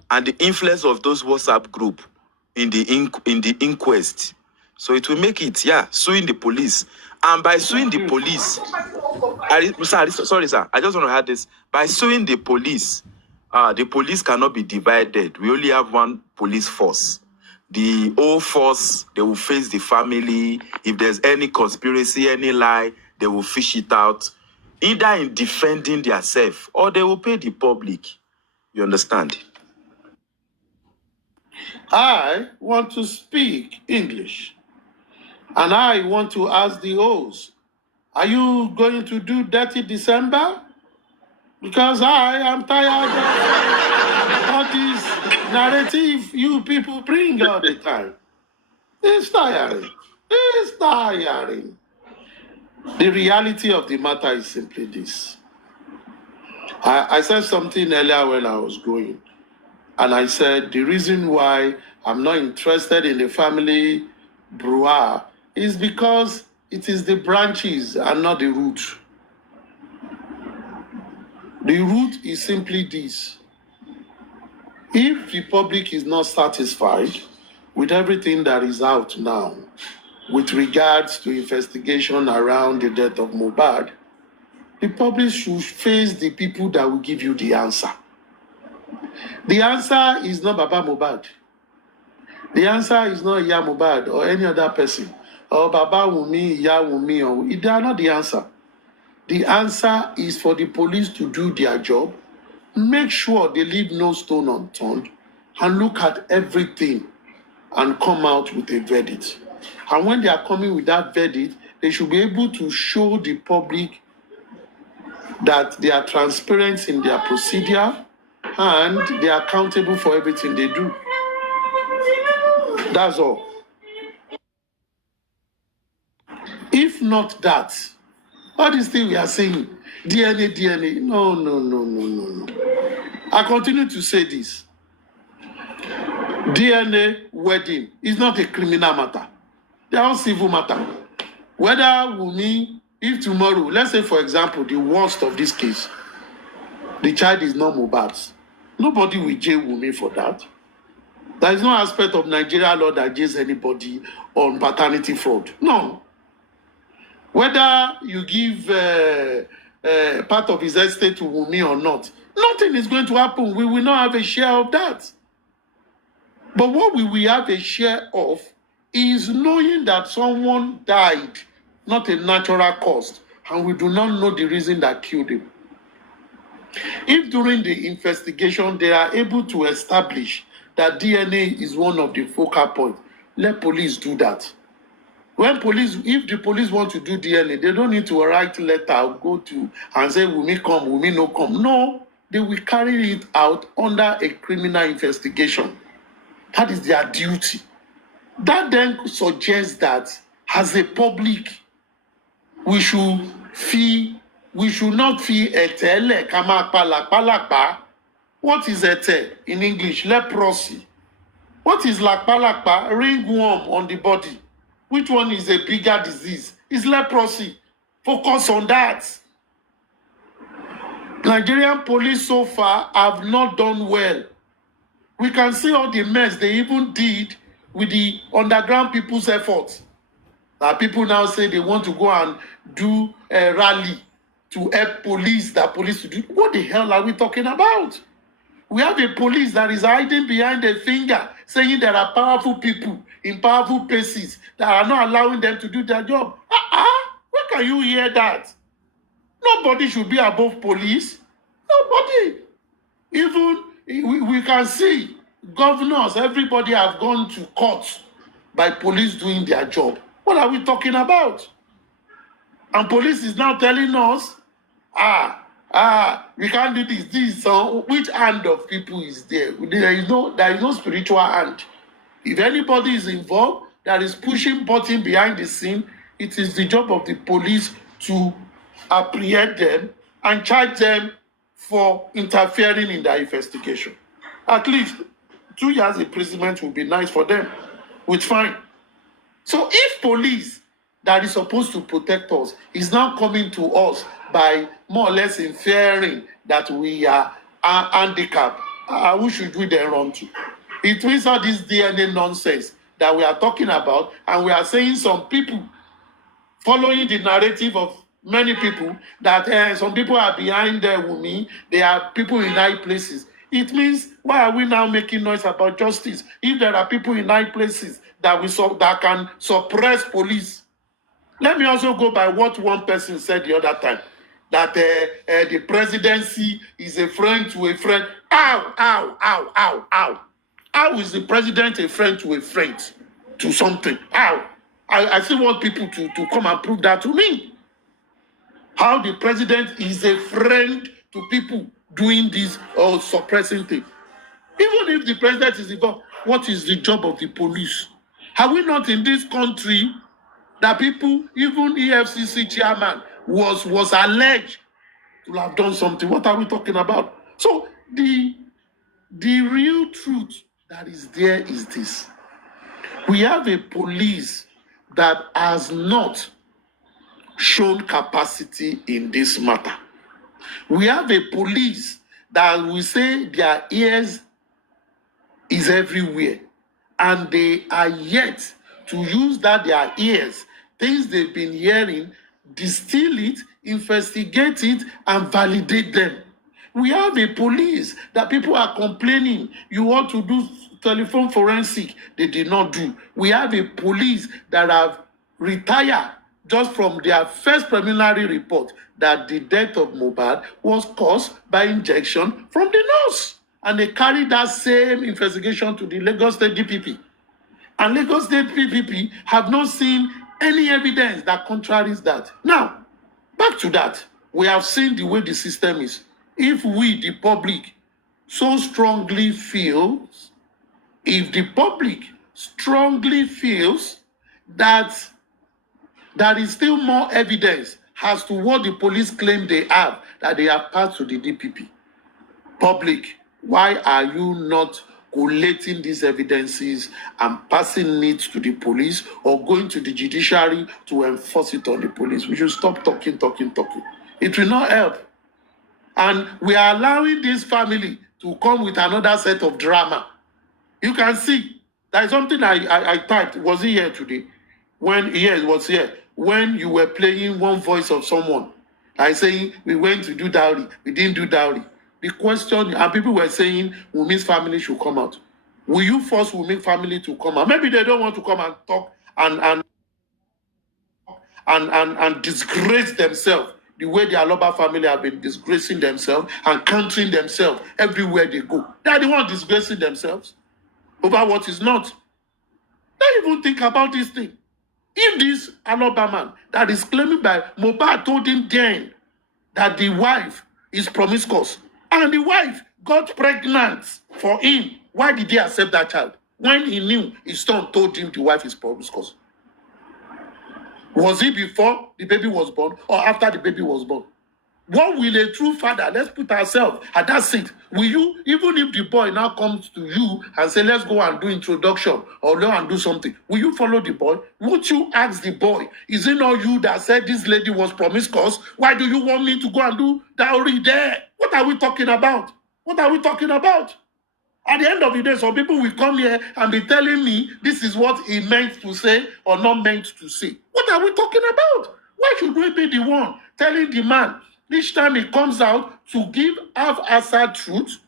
and the influence of those WhatsApp group in the inquest. So it will make it, suing the police. And by suing the police, sorry, sir, I just want to add this. By suing the police cannot be divided. We only have one police force. The whole force, they will face the family. If there's any conspiracy, any lie, they will fish it out, either in defending themselves or they will pay the public. You understand? I want to speak English. And I want to ask the host, are you going to do Dirty December? Because I am tired of all this narrative you people bring all the time. It's tiring. It's tiring. The reality of the matter is simply this. I said something earlier when I was going. And I said the reason why I'm not interested in the family brouhaha is because it is the branches and not the root. The root is simply this. If the public is not satisfied with everything that is out now with regards to investigation around the death of Mohbad, the public should face the people that will give you the answer. The answer is not Baba Mohbad. The answer is not Iya Mohbad or any other person. Or Baba Wumi, Iya Wumi, or they are not the answer. The answer is for the police to do their job, make sure they leave no stone unturned, and look at everything and come out with a verdict. And when they are coming with that verdict, they should be able to show the public that they are transparent in their procedure and they are accountable for everything they do. That's all. If not that, all these things we are saying, DNA, no. I continue to say this. DNA wedding is not a criminal matter. They are all civil matter. Whether Wunmi, if tomorrow, let's say for example, the worst of this case, the child is not Mohbad's, nobody will jail Wunmi for that. There is no aspect of Nigeria law that jails anybody on paternity fraud. No. Whether you give part of his estate to Wunmi or not, nothing is going to happen. We will not have a share of that. But what we will have a share of is knowing that someone died, not a natural cause, and we do not know the reason that killed him. If during the investigation they are able to establish that DNA is one of the focal points, let police do that. If the police want to do DNA, they don't need to write letter, go to and say, will me come, will me no come. No, they will carry it out under a criminal investigation. That is their duty. That then suggests that as a public, we should not feel etele kama palakpa. What is ete in English? Leprosy. What is lakpa? Ringworm on the body. Which one is a bigger disease? It's leprosy. Focus on that. Nigerian police so far have not done well. We can see all the mess they even did with the underground people's efforts. People now say they want to go and do a rally to help police to do. What the hell are we talking about? We have a police that is hiding behind a finger, saying there are powerful people in powerful places that are not allowing them to do their job. Where can you hear that? Nobody should be above police. Nobody. Even we can see governors, everybody have gone to court by police doing their job. What are we talking about? And police is now telling us, we can't do this. So which hand of people is there? There is no spiritual hand. If anybody is involved that is pushing button behind the scene, it is the job of the police to apprehend them and charge them for interfering in their investigation. At least 2 years imprisonment would be nice for them with fine. So if police that is supposed to protect us is now coming to us by more or less inferring that we are handicapped, who should we then run to? It means all this DNA nonsense that we are talking about, and we are saying some people following the narrative of many people that some people are behind Wunmi, they are people in high places. It means, why are we now making noise about justice if there are people in high places that can suppress police? Let me also go by what one person said the other time, that the presidency is a friend to a friend. Ow. How is the president a friend to a friend to something? How? I still want people to come and prove that to me. How the president is a friend to people doing this or suppressing things. Even if the president is involved, what is the job of the police? Are we not in this country that people, even EFCC chairman, was alleged to have done something? What are we talking about? So the real truth that is there is this. We have a police that has not shown capacity in this matter. We have a police that will say their ears is everywhere, and they are yet to use that their ears, things they've been hearing, distill it, investigate it, and validate them. We have a police that people are complaining, you want to do telephone forensic, they did not do. We have a police that have retired just from their first preliminary report that the death of Mohbad was caused by injection from the nurse. And they carried that same investigation to the Lagos State DPP. And Lagos State DPP have not seen any evidence that contraries that. Now, back to that. We have seen the way the system is. If we, the public, so strongly feels, if the public strongly feels that there is still more evidence as to what the police claim they have, that they have passed to the DPP. Public, why are you not collating these evidences and passing it to the police or going to the judiciary to enforce it on the police? We should stop talking. It will not help. And we are allowing this family to come with another set of drama. You can see, there is something I typed. Was he here today? It was here. When you were playing one voice of someone, I saying, we went to do dowry, we didn't do dowry. The question, and people were saying, Wumi's family should come out. Will you force Wumi's family to come out? Maybe they don't want to come and talk and disgrace themselves the way the aloba family have been disgracing themselves and countering themselves everywhere they go. They are the ones disgracing themselves over what is not. Don't even think about this thing. If this aloba man that is claiming that Mohbad told him then that the wife is promiscuous, and the wife got pregnant for him, why did he accept that child when he knew his son told him the wife is promiscuous? Was it before the baby was born or after the baby was born? What will a true father, let's put ourselves at that seat, will you, even if the boy now comes to you and say, let's go and do introduction or go and do something, will you follow the boy? Would you ask the boy, is it not you that said this lady was promiscuous? Why do you want me to go and do dowry there? What are we talking about? What are we talking about? At the end of the day, some people will come here and be telling me this is what he meant to say or not meant to say. What are we talking about? Why should we be the one telling the man each time he comes out to give half-assed truth,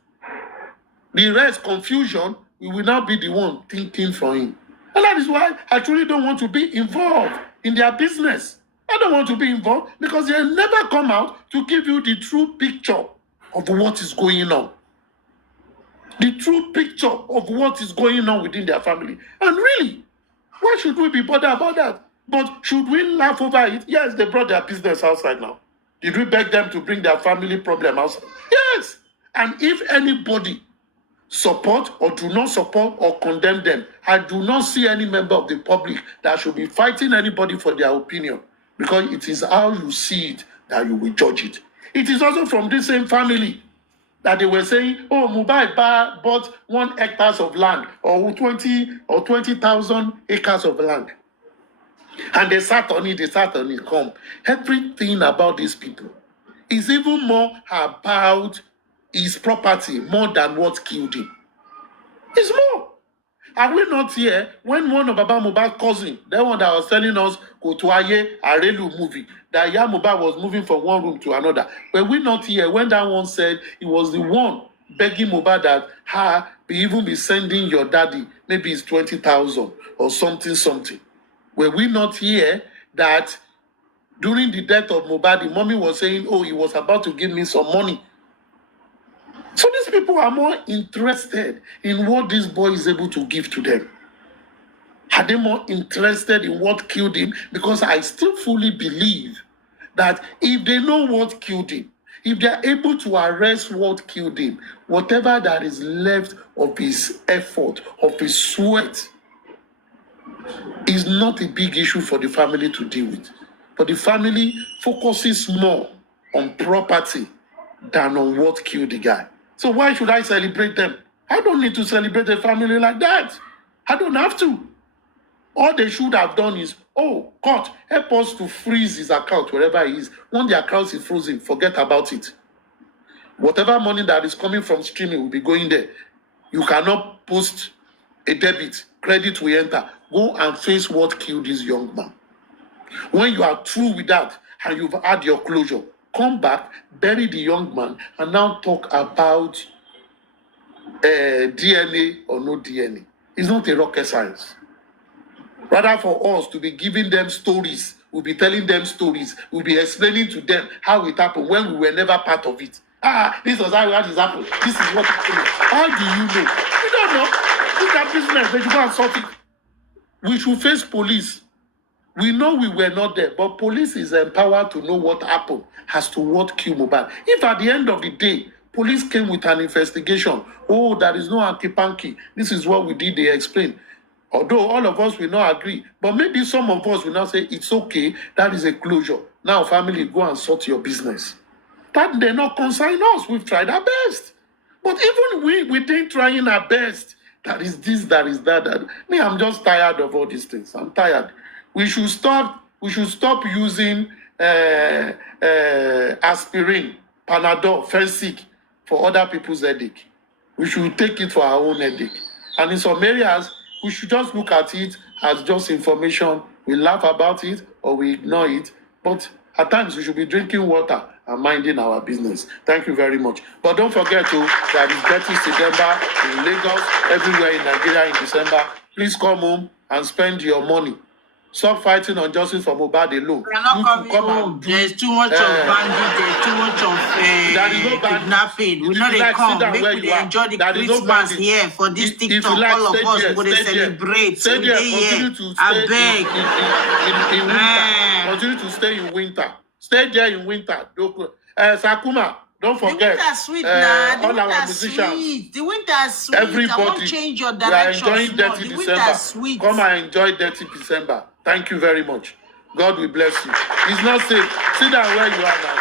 the rest confusion, we will now be the one thinking for him. And that is why I truly don't want to be involved in their business. I don't want to be involved because they never come out to give you the true picture of what is going on. The true picture of what is going on within their family. And really, why should we be bothered about that? But should we laugh over it? Yes, they brought their business outside now. Did we beg them to bring their family problem outside? Yes. And if anybody support or do not support or condemn them, I do not see any member of the public that should be fighting anybody for their opinion, because it is how you see it that you will judge it. It is also from this same family that they were saying, oh, Mohbad bought 1 hectare of land or 20,000 acres of land. And they sat on it, come. Everything about these people is even more about his property, more than what killed him. It's more. Are we not here when one of Baba Mohbad's cousin, the one that was telling us Kotuaye Arelu movie, that Mohbad was moving from one room to another? Were we not here when that one said he was the one begging Mohbad that even be sending your daddy, maybe it's 20,000 or something. Were we not here that during the death of Mohbad, the mommy was saying, oh, he was about to give me some money? So these people are more interested in what this boy is able to give to them. Are they more interested in what killed him? Because I still fully believe that if they know what killed him, if they are able to arrest what killed him, whatever that is left of his effort, of his sweat, is not a big issue for the family to deal with. But the family focuses more on property than on what killed the guy. So why should I celebrate them? I don't need to celebrate a family like that. I don't have to. All they should have done is, oh, God, help us to freeze his account wherever he is. When the account is frozen, forget about it. Whatever money that is coming from streaming will be going there. You cannot post a debit. Credit will enter. Go and face what killed this young man. When you are through with that and you've had your closure, come back, bury the young man, and now talk about DNA or no DNA. It's not a rocket science. Rather for us to be giving them stories, we'll be telling them stories, we'll be explaining to them how it happened when we were never part of it. This was how it happened. This is what happened. How do you know? You don't know. It's that business. They should go and sort it. We should face police. We know we were not there, but police is empowered to know what happened as to what killed Mohbad. If at the end of the day, police came with an investigation, oh, there is no hanky-panky, this is what we did, they explained. Although all of us will not agree, but maybe some of us will now say, it's okay, that is a closure. Now, family, go and sort your business. That they're not consign us. We've tried our best. But even we didn't trying our best. That is this, that is that. Me, I'm just tired of all these things. I'm tired. We should stop using aspirin, Panadol, Fensic for other people's headache. We should take it for our own headache. And in some areas, we should just look at it as just information. We laugh about it or we ignore it. But at times, we should be drinking water and minding our business. Thank you very much. But don't forget that it's Betty December in Lagos, everywhere in Nigeria in December. Please come home and spend your money. Stop fighting on justice for Mohbad alone. We are not coming home. There's too much of bandit. There's too much of kidnapping. We know they come. Make we enjoy the Christmas here for this TikTok. All of us will celebrate. Stay there. Continue to stay in winter. Continue to stay in winter. Stay there in winter. Sakuma, don't forget. The winter sweet now. All our musicians. Sweet. The winter sweet. Everybody. I won't change your direction. We are enjoying Dirty December. Come and enjoy Dirty December. Thank you very much. God will bless you. It's not safe. Sit down where you are now.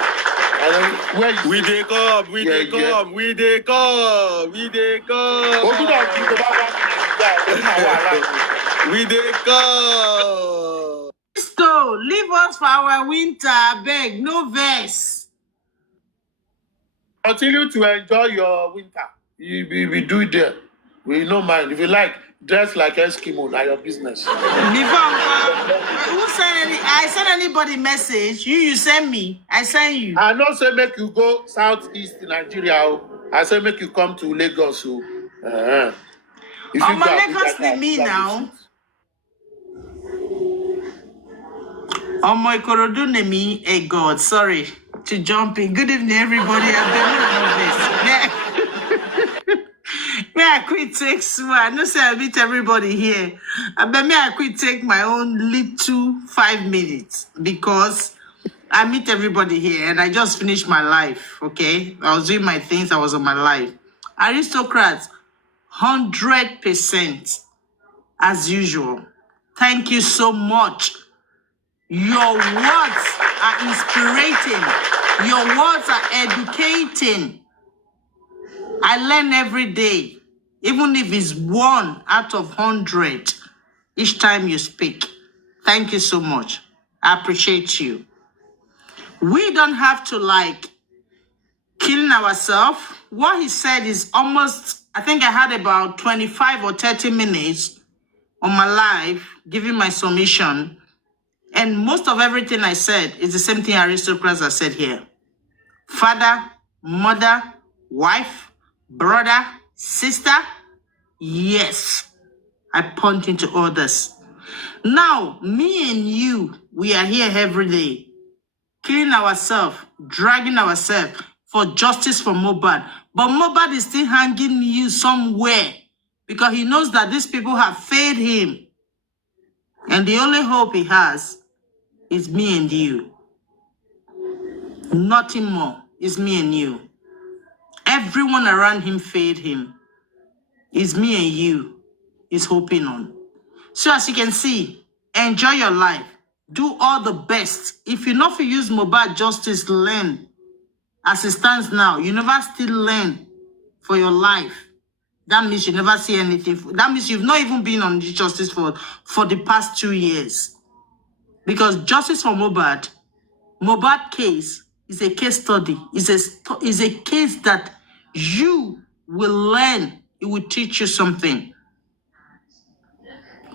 Where you we dey come. We dey come. We dey come. We dey come. We dey come. So leave us for our winter, beg, no verse. Continue to enjoy your winter. We do it there. We no mind. If you like, dress like Eskimo, like your business. Who send any? I send anybody message. You send me. I send you. I don't say make you go southeast Nigeria. I say make you come to Lagos. If you Lagos to me now. My Ikorodu me, hey God, sorry to jump in. Good evening, everybody. I've been May I quit take I know say I meet everybody here. May I quit take my own little 5 minutes because I meet everybody here and I just finished my life. Okay, I was doing my things. I was on my life. Aristocrats, 100% as usual. Thank you so much. Your words are inspirating. Your words are educating. I learn every day, even if it's 1 out of 100 each time you speak. Thank you so much. I appreciate you. We don't have to killing ourselves. What he said is almost, I think I had about 25 or 30 minutes on my live giving my submission. And most of everything I said is the same thing aristocrats have said here. Father, mother, wife, brother, sister, yes. I point into others. Now, me and you, we are here every day, killing ourselves, dragging ourselves for justice for Mohbad. But Mohbad is still hanging you somewhere because he knows that these people have failed him. And the only hope he has is me and you. Nothing more. It's me and you. Everyone around him failed him. It's me and you. He's hoping on. So as you can see, enjoy your life. Do all the best. If you not use Mohbad justice, learn. As it stands now, you never still learn for your life. That means you never see anything. That means you've not even been on justice for the past 2 years. Because justice for Mohbad case is a case study. Is a case that you will learn. It will teach you something.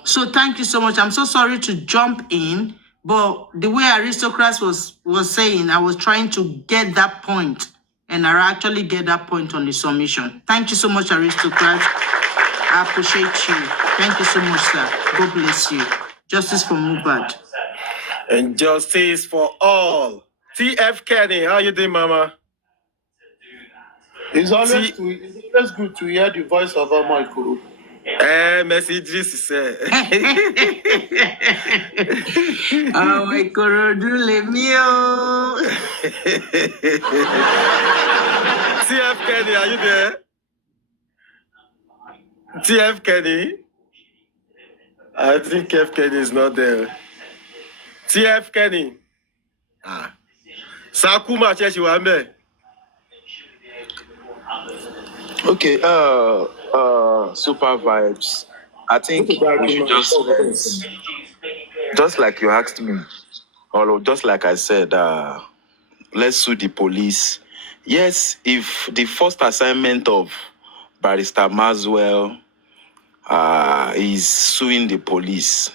So thank you so much. I'm so sorry to jump in, but the way aristocrats was saying, I was trying to get that point, and I actually get that point on the submission. Thank you so much, aristocrats. I appreciate you. Thank you so much, sir. God bless you. Justice for Mohbad. And justice for all. TF Kenny, how you doing, Mama? It's always good to hear the voice of Omo Ikorodu. Messages say. Omo Ikorodu, let me TF Kenny, are you there? TF Kenny? I think TF Kenny is not there. TF Kenny. Sakuma Cheshi Wambe. Okay, Supervibez. I think we should just like you asked me, or just like I said, let's sue the police. Yes, if the first assignment of Barrister Maswell is suing the police,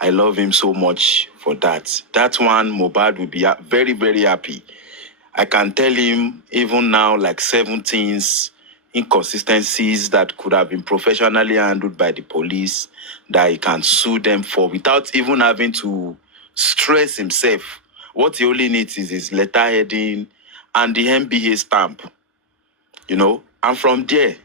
I love him so much for that. That one, Mohbad will be very, very happy. I can tell him even now, like 7 things inconsistencies that could have been professionally handled by the police that he can sue them for without even having to stress himself. What he only needs is his letterheading and the MBA stamp, and from there,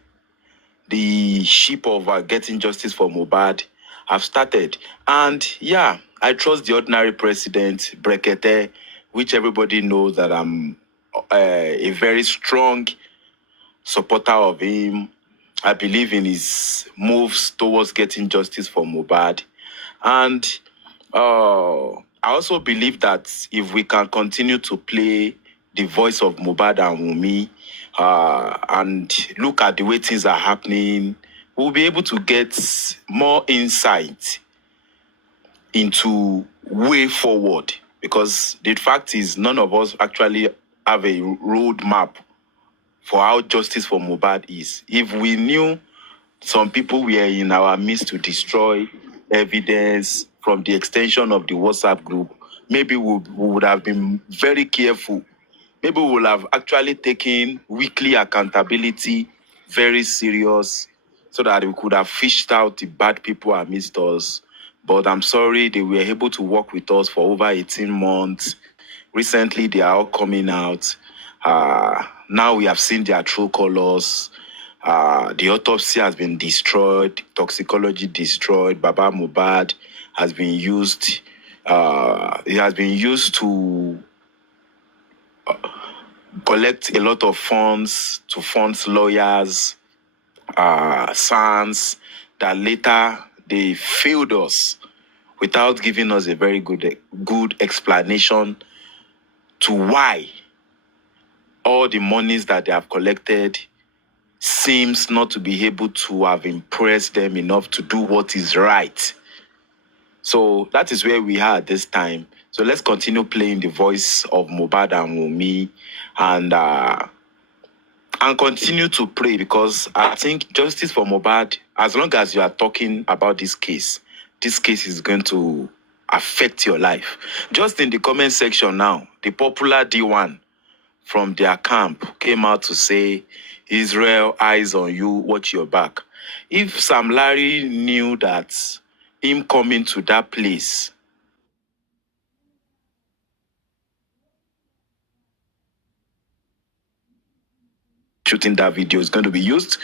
the ship of getting justice for Mohbad have started. And yeah, I trust the ordinary president, Brekete, which everybody knows that I'm a very strong supporter of him. I believe in his moves towards getting justice for Mohbad. And I also believe that if we can continue to play the voice of Mohbad and Wunmi and look at the way things are happening, we'll be able to get more insight into way forward. Because the fact is, none of us actually have a roadmap for how justice for Mohbad is. If we knew some people were in our midst to destroy evidence from the extension of the WhatsApp group, maybe we would have been very careful. Maybe we would have actually taken weekly accountability very serious so that we could have fished out the bad people amidst us. But I'm sorry, they were able to work with us for over 18 months. Recently, they are all coming out. Now we have seen their true colors. The autopsy has been destroyed, toxicology destroyed. Baba Mohbad has been used. It has been used to collect a lot of funds to fund lawyers, SANS, that later they failed us without giving us a very good explanation to why all the monies that they have collected seems not to be able to have impressed them enough to do what is right. So that is where we are at this time. So let's continue playing the voice of Mohbad and Wunmi and continue to pray, because I think justice for Mohbad, as long as you are talking about this case is going to affect your life. Just in the comment section now, the popular D1 from their camp came out to say, Israel, eyes on you, watch your back. If Sam Larry knew that him coming to that place shooting that video is going to be used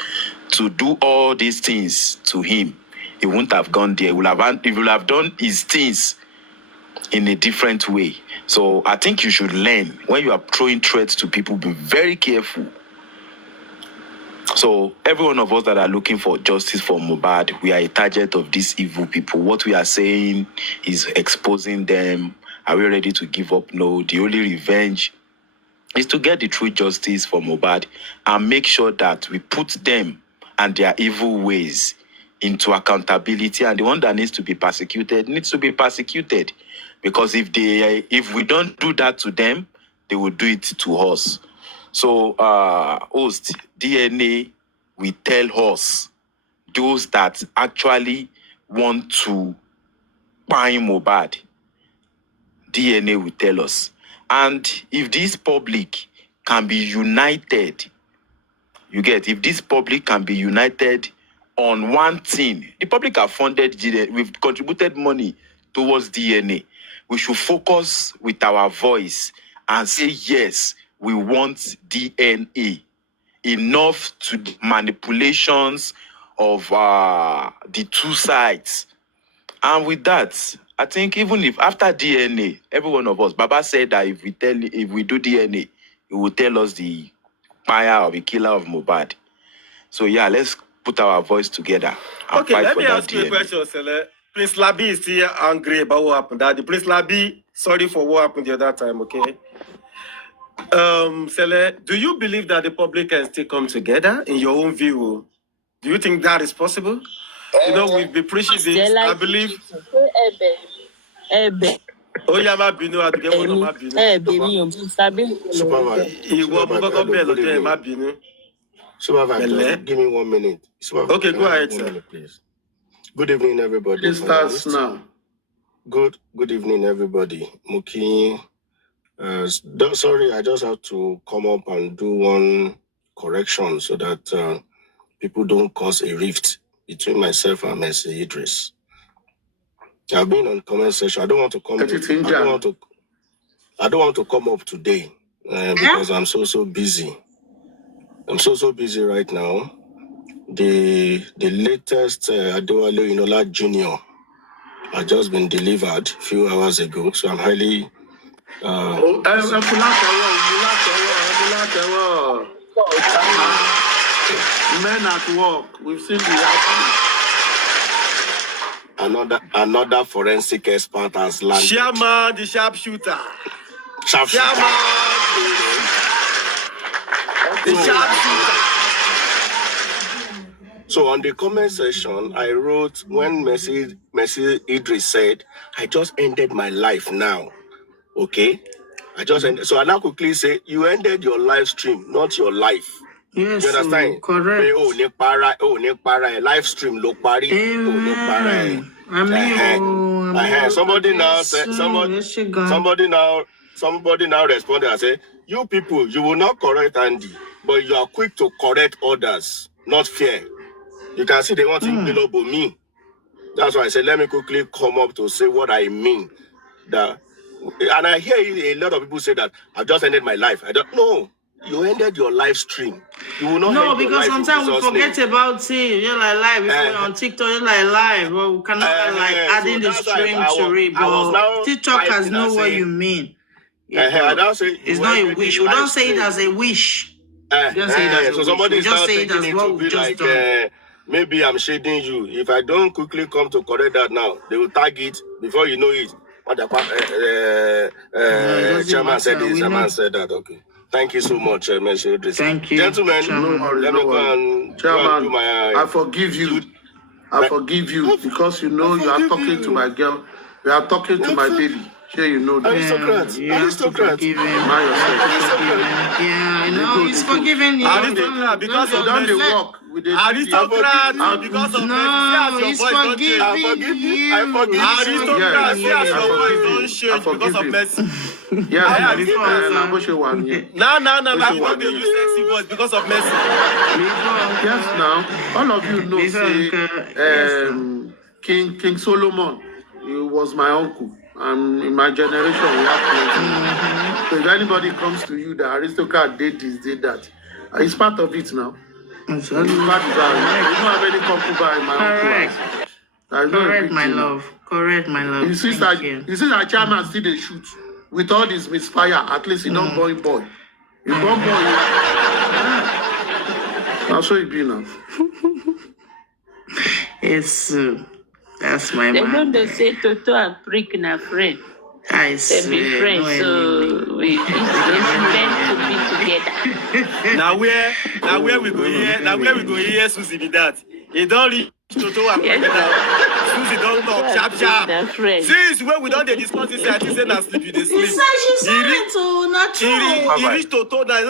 to do all these things to him, he wouldn't have gone there. He would have done his things in a different way. So I think you should learn, when you are throwing threats to people, be very careful. So every one of us that are looking for justice for Mohbad, we are a target of these evil people. What we are saying is exposing them. Are we ready to give up? No. The only revenge is to get the true justice for Mohbad and make sure that we put them and their evil ways into accountability, and the one that needs to be persecuted needs to be persecuted. Because if we don't do that to them, they will do it to us. So, host, DNA will tell us, those that actually want to buy Mohbad, DNA will tell us. And if this public can be united, if this public can be united on one thing, the public have funded DNA, we've contributed money towards DNA. We should focus with our voice and say, yes, we want DNA. Enough to the manipulations of the two sides. And with that, I think even if after DNA, every one of us, Baba said that if we do DNA, it will tell us the buyer or the killer of Mohbad. So yeah, let's put our voice together and fight let for me that ask you a DNA. question, Sele. Prince Labi is still angry about what happened. Daddy, Prince Labi, sorry for what happened the other time, okay? Sele, do you believe that the public can still come together in your own view? Do you think that is possible? We've been preaching this, I believe. Oh, yeah, ma binu, I get one of my binu. Supervibez, give me 1 minute. Okay, go ahead, sir. Minute, please. Good evening, everybody. It starts now. Good evening, everybody. Muki, sorry, I just have to come up and do one correction so that people don't cause a rift between myself and Mercy Idris. I've been on comment section. I don't want to come. I don't want to come up today because I'm so busy. I'm so busy right now. The latest Adewale Inola Jr. has just been delivered a few hours ago, so I'm highly. Men at work. We've seen the outcome. Another forensic expert has landed. Chairman, the sharpshooter. Sharpshooter. The sharpshooter. So on the comment section, I wrote when Mercy Idris said, "I just ended my life now." Okay, I just ended. So I now quickly say, "You ended your live stream, not your life." Yes, you understand? Correct. Live stream lo pari. Somebody now responded and said, "You people, you will not correct Andy, but you are quick to correct others. Not fair. You can see they want to below me." That's why I said, let me quickly come up to say what I mean. And I hear a lot of people say that I've just ended my life. I don't know. You ended your live stream. You will not. No, because sometimes we forget about it. You're like live. If we're on TikTok, you're like live. Well, we cannot adding the stream to it. But TikTokers know what you mean. Yeah, it's not a wish. We don't say it as a wish. Don't say it as a wish. We just say it as what we just done. Maybe I'm shading you. If I don't quickly come to correct that now, they will tag it before you know it. Chairman said this, Chairman said that. Okay. Thank you so much, Mr. Idris. Thank you. Gentlemen, let me go and do my... I forgive you. I forgive you because you know you are talking to my girl. You are talking to my baby. Sure, you know that. Aristocrats. Yeah, he's forgiven you. Aristocrat because of the work. Aristocrat because of no, he's forgiving you. Aristocrat, yes, your voice don't change because of mercy. Yes, no, I want to use sexy voice because of mercy. Yes, now all of you know say King Solomon, he was my uncle. And in my generation, we have plenty. So if anybody comes to you, the aristocrat did this, did that, it's part of it now. It's part of that. You don't have any concubine in my own class. Correct, my love. Correct, my love. You see that chairman still they shoot with all this misfire. At least he don't boy. He don't boy. That's what it be now. It's that's my man. They don't say Toto and Prick na friend. I see. They be friends, so it's meant to be together. Now where we go here, Susie be that. It don't reach Toto and Prick now. Susie don't talk sharp. Since when we don't discuss this, I think say na sleep, they sleep. She's silent, so not true. He reached Toto that.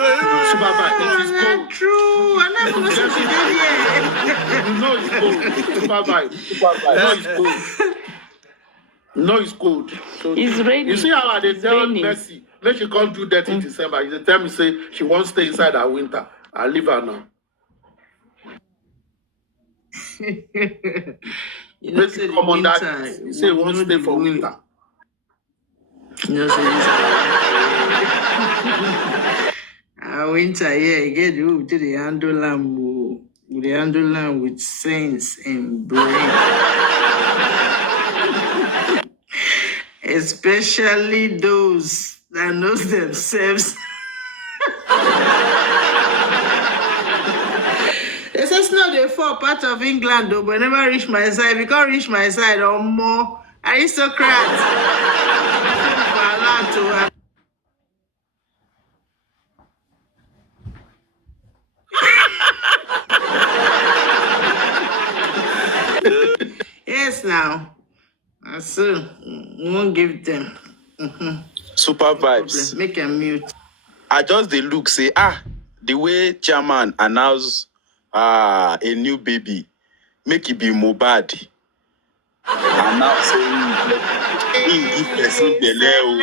Not true. I'm not going to say she did here. You know it's cold. No, it's cold. So it's raining. You see how they tell Mercy, let she can't do that in December. They tell me say she won't stay inside her winter. I'll leave her now. You know, say come on that. You say won't stay for winter. You know, say winter, yeah, get you to the handle lamb with sense and brain. Especially those that knows themselves. They say it's not the four part of England though, but never reach my side. If you can't reach my side or more aristocrats. Yes, now. So we won't give them. Supervibez. Make a mute. I just the look say the way chairman announced a new baby, make it be Mohbad. And now saying he give person belle.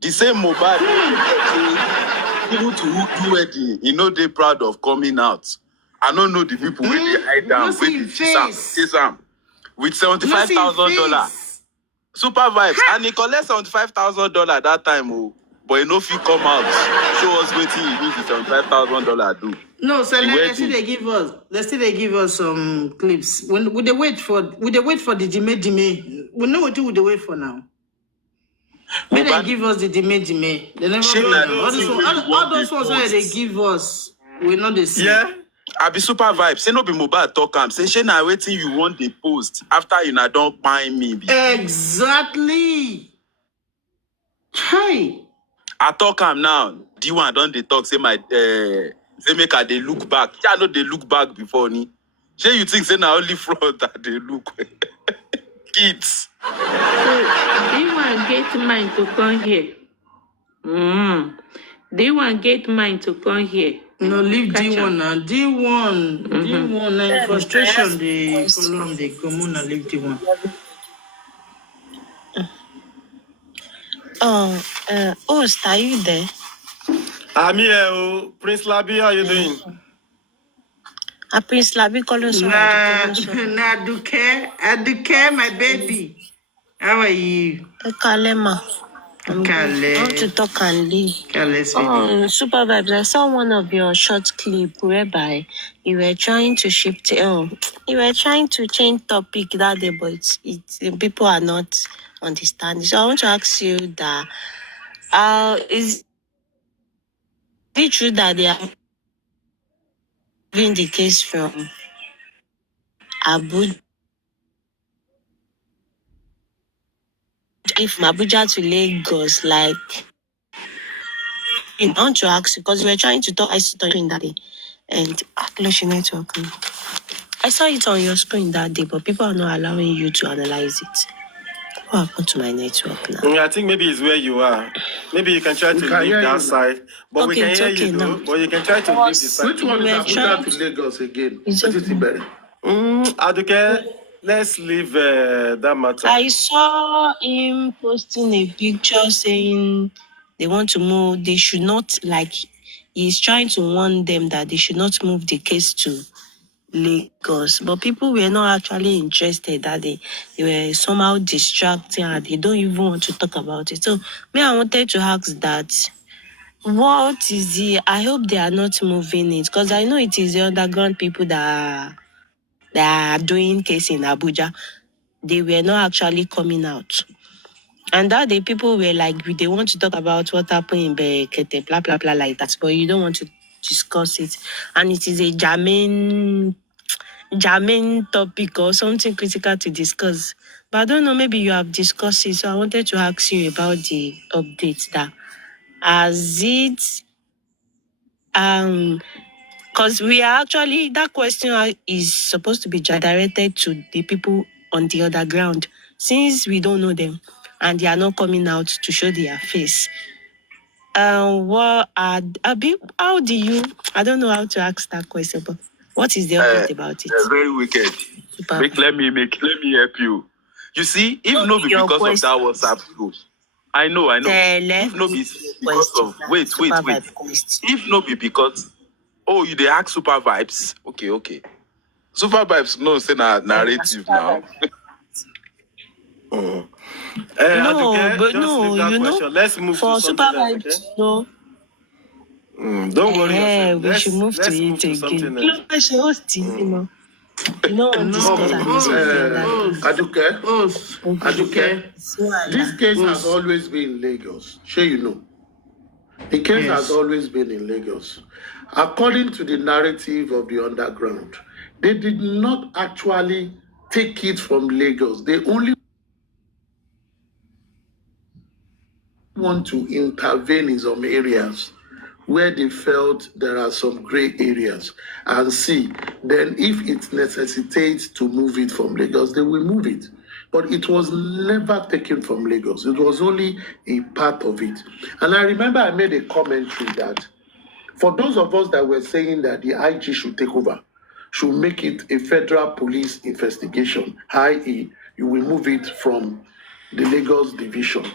The same Mohbad. Even to do wedding, you know they proud of coming out. I don't know the people where they hide down, where they chase them with $75,000. Supervibes, and he collect $75,000 that time, oh, but he no fit come out. Show us what he use the $75,000 do. No, so they still they give us some clips. When would they wait for the Jime? We know what do they wait for now. When they give us the Jime, they never bring them. All those ones where they give us, we know the same. Yeah. I be Supervibes. Say no be mobile talk am. Say she na waiting you want the post after you na don't find me. Exactly. Hey. I talk am now. D1 don dey talk say my say make I dey look back. I know they look back before ni. Say you think say na only front that they look. Kids. So do you want to get mine to come here? Do you want to get mine to come here? No, leave D1 now. D1 now. Frustration, they follow them, they come on and leave D1. Host, are you there? I'm here, Prince Labi, how you doing? Prince Labi, call us. Aduke, my baby. How are you? Kalema. I want to talk and leave. Supervibes, I saw one of your short clip whereby you were trying to shift. You were trying to change topic that day, but people are not understanding. So I want to ask you that: is it true that they are moving the case from Abuja to Lagos? Like, I want to ask you because we were trying to talk. I saw it that day, and close your network. I saw it on your screen that day, but people are not allowing you to analyze it. What happened to my network now? I think maybe it's where you are. Maybe you can try to leave that side. But we can hear you, though. But you can try to leave the side. Which one is Abuja to Lagos again? Aduke, let's leave that matter. I saw him posting a picture saying they want to move. They should not, like, he's trying to warn them that they should not move the case to Lagos, but people were not actually interested. That they were somehow distracting and they don't even want to talk about it. So I wanted to ask that what is the I hope they are not moving it, because I know it is the underground people that are doing case in Abuja. They were not actually coming out. And that day people were like, they want to talk about what happened in Bekete, blah blah blah like that, but you don't want to discuss it. And it is a germane topic or something critical to discuss. But I don't know, maybe you have discussed it. So I wanted to ask you about the update that has it because we are actually, that question is supposed to be directed to the people on the other ground, since we don't know them and they are not coming out to show their face. What are how do you, I don't know how to ask that question, but what is the update about it? Very wicked. Let me help you. You see, if no be because of that WhatsApp group, I know. If no be because of wait. If no be because you they ask Supervibes. Okay. Supervibes no say narrative now. No, Aduke, but no, you know, let's move for to something Supervibes, else, okay? no. Don't worry yourself. We should move to it again. You know. No one discuss Aduke, this case has always been in Lagos. Sure, you know. The case has always been in Lagos. According to the narrative of the underground, they did not actually take it from Lagos. They only want to intervene in some areas where they felt there are some gray areas and see, then if it necessitates to move it from Lagos, they will move it. But it was never taken from Lagos. It was only a part of it. And I remember I made a commentary that for those of us that were saying that the IG should take over, should make it a federal police investigation, i.e., you will move it from the Lagos division.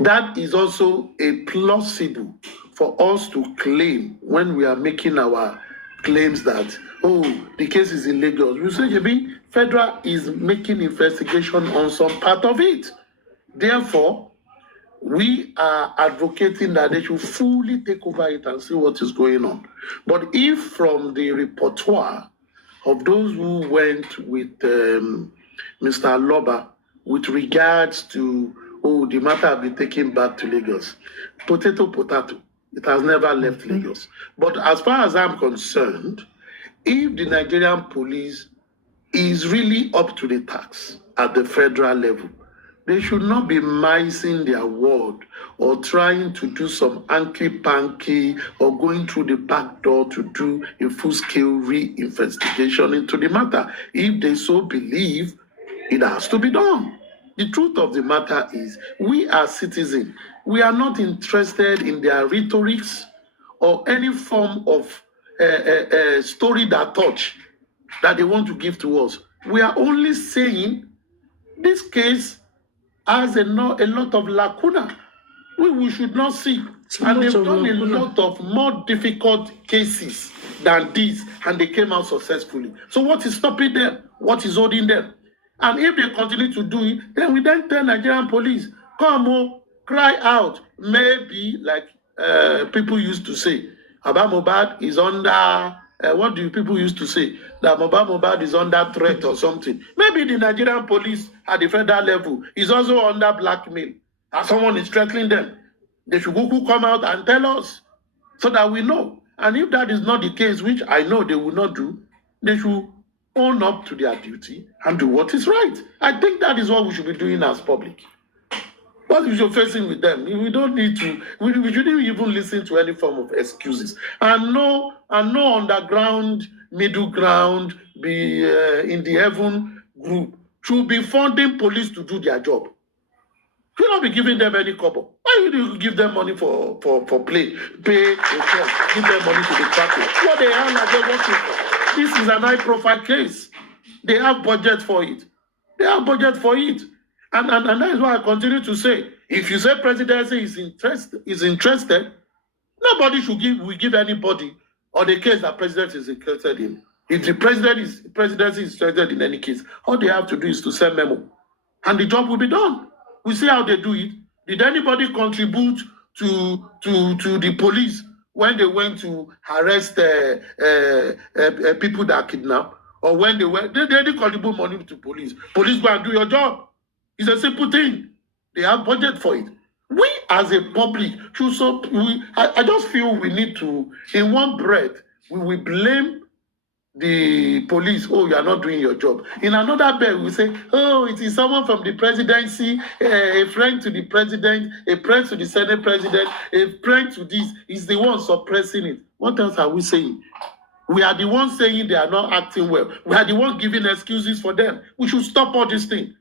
That is also a plausible for us to claim when we are making our claims that, oh, the case is in Lagos. We say, Jebi, Federal is making investigation on some part of it. Therefore, we are advocating that they should fully take over it and see what is going on. But if from the repertoire of those who went with Mr. Aloba with regards to, oh, the matter have been taken back to Lagos, potato, it has never left Lagos. But as far as I'm concerned, if the Nigerian police is really up to the task at the federal level, they should not be micing their word or trying to do some hanky-panky or going through the back door to do a full-scale re-investigation into the matter. If they so believe, it has to be done. The truth of the matter is, we as citizens, we are not interested in their rhetorics or any form of story that they want to give to us. We are only saying this case has a lot of lacuna we should not see. And they've done a lot of more difficult cases than this, and they came out successfully. So what is stopping them? What is holding them? And if they continue to do it, then we then tell Nigerian police, come on, cry out. Maybe, like people used to say, Abba Mohbad is under, what do people used to say? That Mohbad is under threat or something. Maybe the Nigerian police at the federal level is also under blackmail. That someone is threatening them. They should come out and tell us so that we know. And if that is not the case, which I know they will not do, they should own up to their duty and do what is right. I think that is what we should be doing as public. What we should facing with them, we don't need to, we shouldn't even listen to any form of excuses. And no underground, middle ground, be in the heaven group should be funding police to do their job. You don't be giving them any couple. Why would you give them money for play, pay hotel, give them money to the traffic? What the hell are they working for? This is an high-profile case. They have budget for it. And that is why I continue to say, if you say presidency is interested, nobody should give anybody or the case that president is interested in. If the presidency is interested in any case, all they have to do is to send memo, and the job will be done. We see how they do it. Did anybody contribute to the police when they went to arrest people that are kidnapped? Or when they didn't contribute money to police. Police go and do your job. It's a simple thing. They have budget for it. We as a public I just feel we need to, in one breath, we will blame the police, oh, you are not doing your job. In another breath, we say, oh, it is someone from the presidency, a friend to the president, a friend to the Senate president, a friend to this, is the one suppressing it. What else are we saying? We are the ones saying they are not acting well. We are the ones giving excuses for them. We should stop all this thing.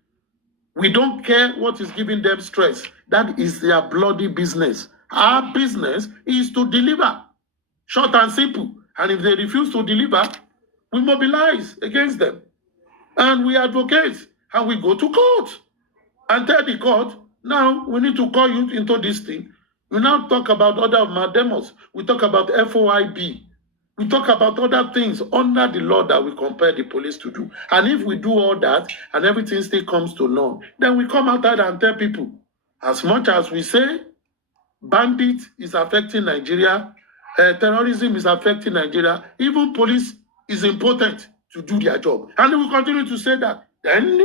We don't care what is giving them stress. That is their bloody business. Our business is to deliver. Short and simple. And if they refuse to deliver, we mobilize against them. And we advocate. And we go to court. And tell the court, now we need to call you into this thing. We now talk about other mandemos. We talk about FOIB. We talk about other things under the law that we compel the police to do. And if we do all that and everything still comes to none, then we come out and tell people, as much as we say bandit is affecting Nigeria, terrorism is affecting Nigeria, even police is important to do their job. And we continue to say that, then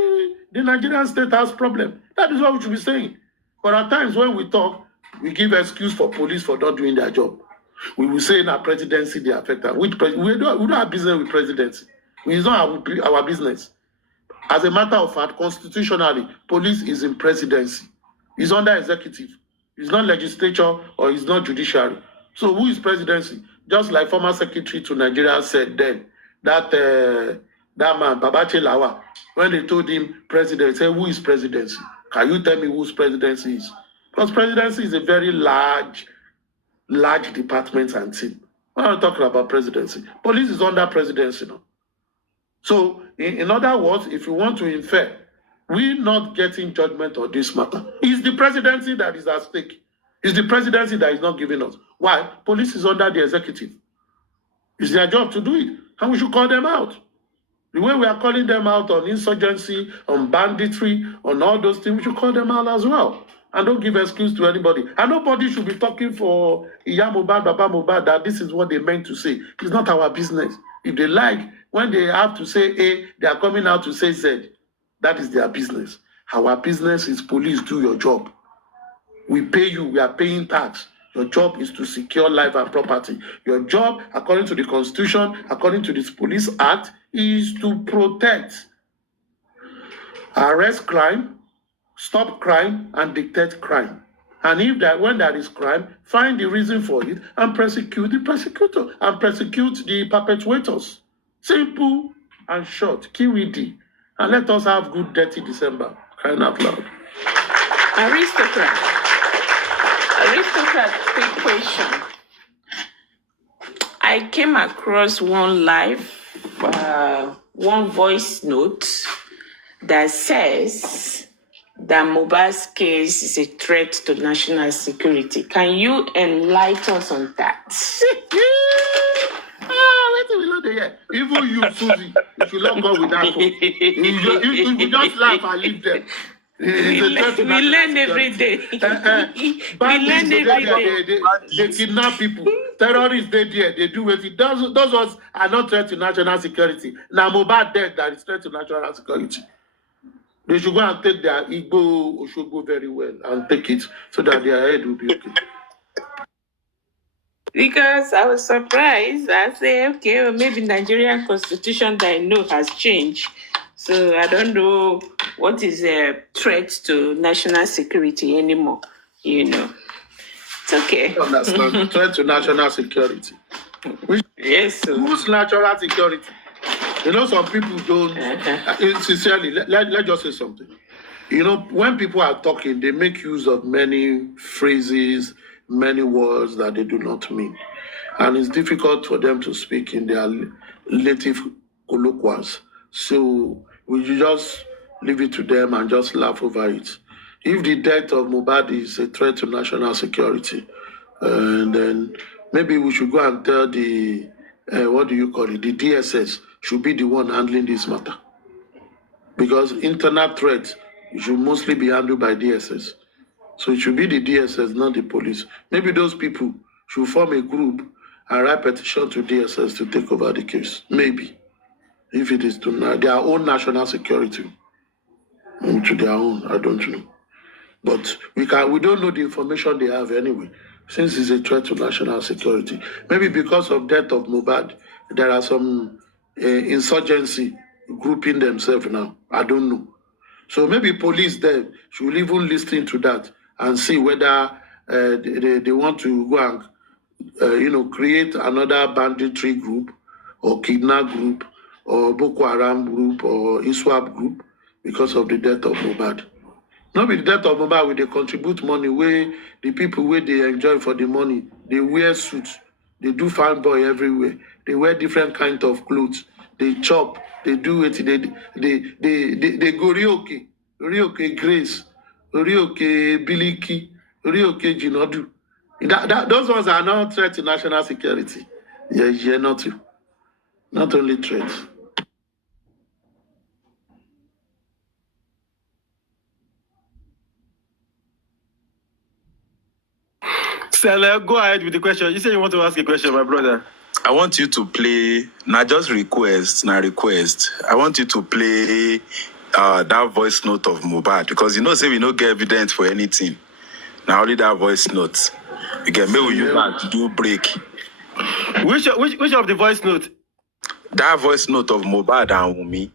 the Nigerian state has problem. That is what we should be saying. But at times when we talk, we give excuse for police for not doing their job. We will say in our presidency they affect us. We don't have business with presidency. It's not our business. As a matter of fact, constitutionally, police is in presidency. It's under executive. It's not legislature or it's not judiciary. So who is presidency? Just like former secretary to Nigeria said then, that man, Babache Lawa, when they told him president, say, who is presidency? Can you tell me whose presidency is? Because presidency is a very large department and team. When I'm talking about presidency, police is under presidency now. So, in other words, if you want to infer, we're not getting judgment on this matter. It's the presidency that is at stake. It's the presidency that is not giving us. Why? Police is under the executive. It's their job to do it, and we should call them out. The way we are calling them out on insurgency, on banditry, on all those things, we should call them out as well. And don't give excuse to anybody. And nobody should be talking for Iya Mohbad, Baba Mohbad, that this is what they meant to say. It's not our business. If they like, when they have to say A, they are coming out to say Z. That is their business. Our business is police, do your job. We pay you, we are paying tax. Your job is to secure life and property. Your job, according to the Constitution, according to this Police Act, is to protect, arrest crime, stop crime, and detect crime. And when there is crime, find the reason for it and prosecute the persecutor and prosecute the perpetrators. Simple and short. QED. And let us have good, dirty December. Crying out loud. Aristocrat, quick question. I came across one voice note that says that Mohbad's case is a threat to national security. Can you enlighten us on that? Wait till we know the year. Even you, Susie, if you don't go with that, you just laugh and leave them. We learn every day. We learn every day. They kidnap people. Terrorists, they do it. Those ones are not threat to national security. Now, Mohbad dead, that is threat to national security. They should go and take their Igbo Oshogo very well and take it so that their head will be okay. Because I was surprised. I say, okay, well, maybe Nigerian constitution that I know has changed. So I don't know what is a threat to national security anymore. It's okay. Understand? Threat to national security. Yes. Sir. Whose national security? Some people don't. Sincerely, let's just say something. When people are talking, they make use of many phrases, many words that they do not mean. And it's difficult for them to speak in their native colloquials. So we just leave it to them and just laugh over it. If the death of Mohbad is a threat to national security, then maybe we should go and tell the, the DSS should be the one handling this matter. Because internet threats should mostly be handled by DSS. So it should be the DSS, not the police. Maybe those people should form a group and write petition to DSS to take over the case. Maybe. If it is to their own national security. To their own, I don't know. But we don't know the information they have anyway, since it's a threat to national security. Maybe because of death of Mohbad, there are some insurgency grouping themselves now. I don't know. So maybe police there should even listen to that and see whether they want to go and create another banditry group or kidnap group or Boko Haram group or ISWAP group because of the death of Mohbad. Not with the death of Mohbad, where they contribute money, where the people where they enjoy for the money, they wear suits, they do fanboy everywhere, they wear different kinds of clothes, they chop, they do it, they go Rioke Grace, Rioke Biliki, Rioke Jinodu. Those ones are not threat to national security. Yeah, not only threats. Sele, go ahead with the question. You said you want to ask a question, my brother. I want you to play, not just request. I want you to play that voice note of Mohbad, because say we don't get evidence for anything. Now only that voice note. Maybe we use that to do break. Which of the voice note? That voice note of Mohbad and Wumi.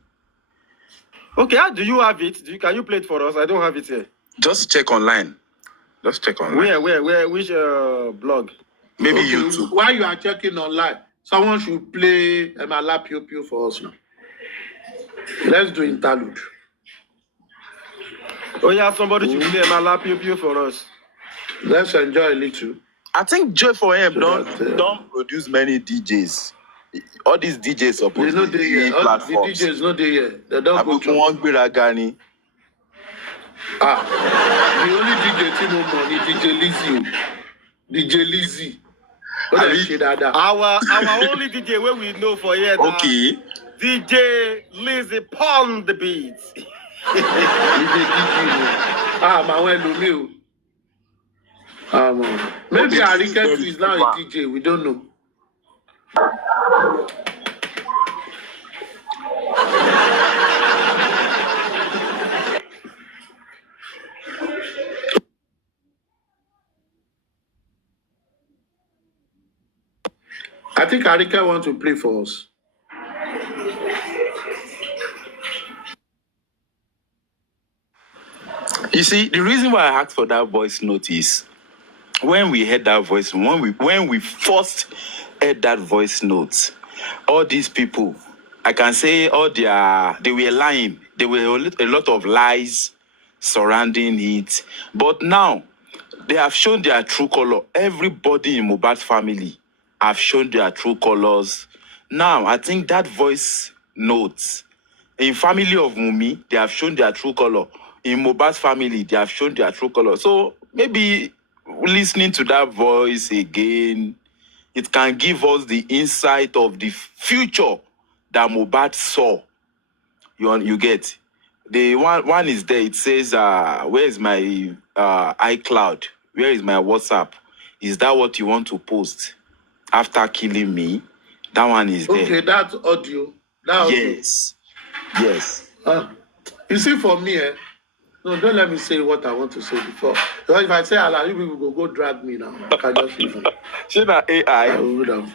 Okay, how do you have it? Can you play it for us? I don't have it here. Just check online. Where? Which blog? Maybe YouTube. While you are checking online, someone should play Emala Pio Pio for us now. Let's do interlude. Oh yeah, somebody should play Emala Pio Pio for us. Let's enjoy a little. I think Joy for him don't produce many DJs. All these DJs supposed to be platforms. The DJs not there yet. They don't go to one Biragani. The only DJ team of money, DJ Lizzy. Our only DJ where we know for here. Okay. DJ Lizzy Pond the beats. Maybe Arike too is now a DJ. We don't know. I think Arike wants to play for us. You see, the reason why I asked for that voice note is when we heard that voice, when we first heard that voice note, all these people, I can say they were lying. There were a lot of lies surrounding it. But now they have shown their true color. Everybody in Mohbad's family have shown their true colors. Now I think that voice note in family of Mumi, they have shown their true color. In Mohbad's family, they have shown their true color. So maybe listening to that voice again, it can give us the insight of the future that Mohbad saw. You get? The one is there. It says, where is my iCloud? Where is my WhatsApp? Is that what you want to post after killing me? That one is there. Okay, that's audio. Yes. Yes. You see, for me, no, don't let me say what I want to say before. Because if I say Allah, you people go drag me now. I can just leave. Say that AI. I would have.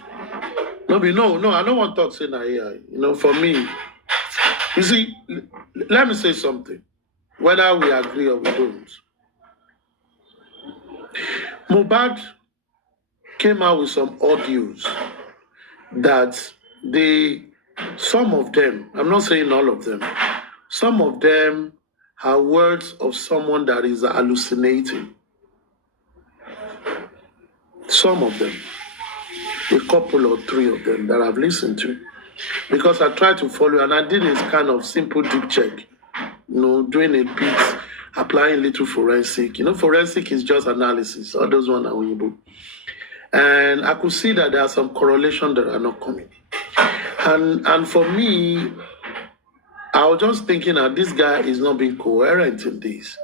No, I don't want to talk say that AI. You know, for me, you see, let me say something. Whether we agree or we don't. Mohbad came out with some audios that some of them, I'm not saying all of them, some of them are words of someone that is hallucinating. Some of them, a couple or three of them that I've listened to. Because I tried to follow, and I did this kind of simple deep check, doing a bit, applying little forensic. Forensic is just analysis. All those ones are winnable. And I could see that there are some correlations that are not coming. And for me, I was just thinking that this guy is not being coherent in this.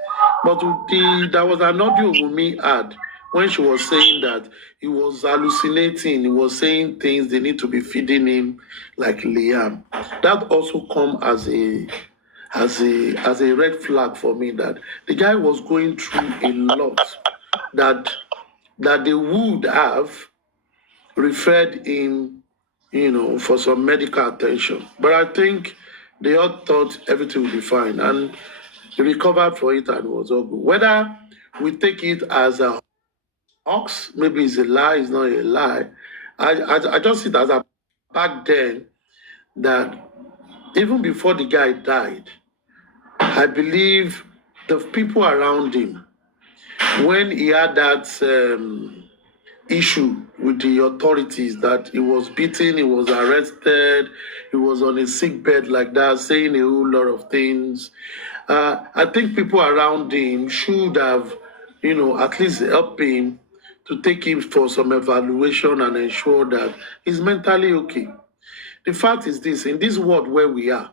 But there was an audio Wunmi had when she was saying that he was hallucinating. He was saying things they need to be feeding him like Liam. That also come as a red flag for me that the guy was going through a lot that they would have referred him, for some medical attention. But I think they all thought everything would be fine, and he recovered for it and it was all good. Whether we take it as a hoax, maybe it's a lie, it's not a lie. I just see it as a back then that even before the guy died, I believe the people around him, when he had that issue with the authorities that he was beaten, he was arrested, he was on a sick bed like that, saying a whole lot of things. I think people around him should have, at least helped him to take him for some evaluation and ensure that he's mentally okay. The fact is this, in this world where we are,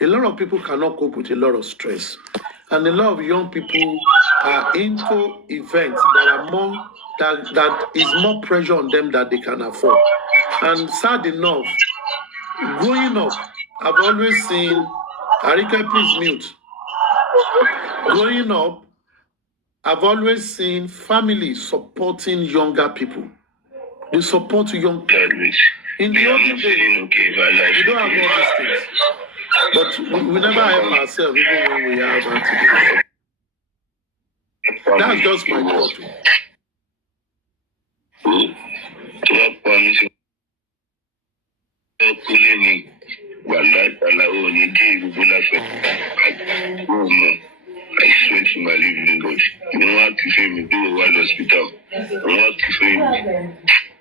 a lot of people cannot cope with a lot of stress. And a lot of young people are into events that are more that is more pressure on them that they can afford. And sad enough, growing up, I've always seen Arike, please mute. Growing up, I've always seen families supporting younger people. They support young people. In the olden days, we don't have all these things. But we never help ourselves even when we have that today. That's just my thought. I swear to my living God. You don't have to say me do a one hospital. You don't have to say me.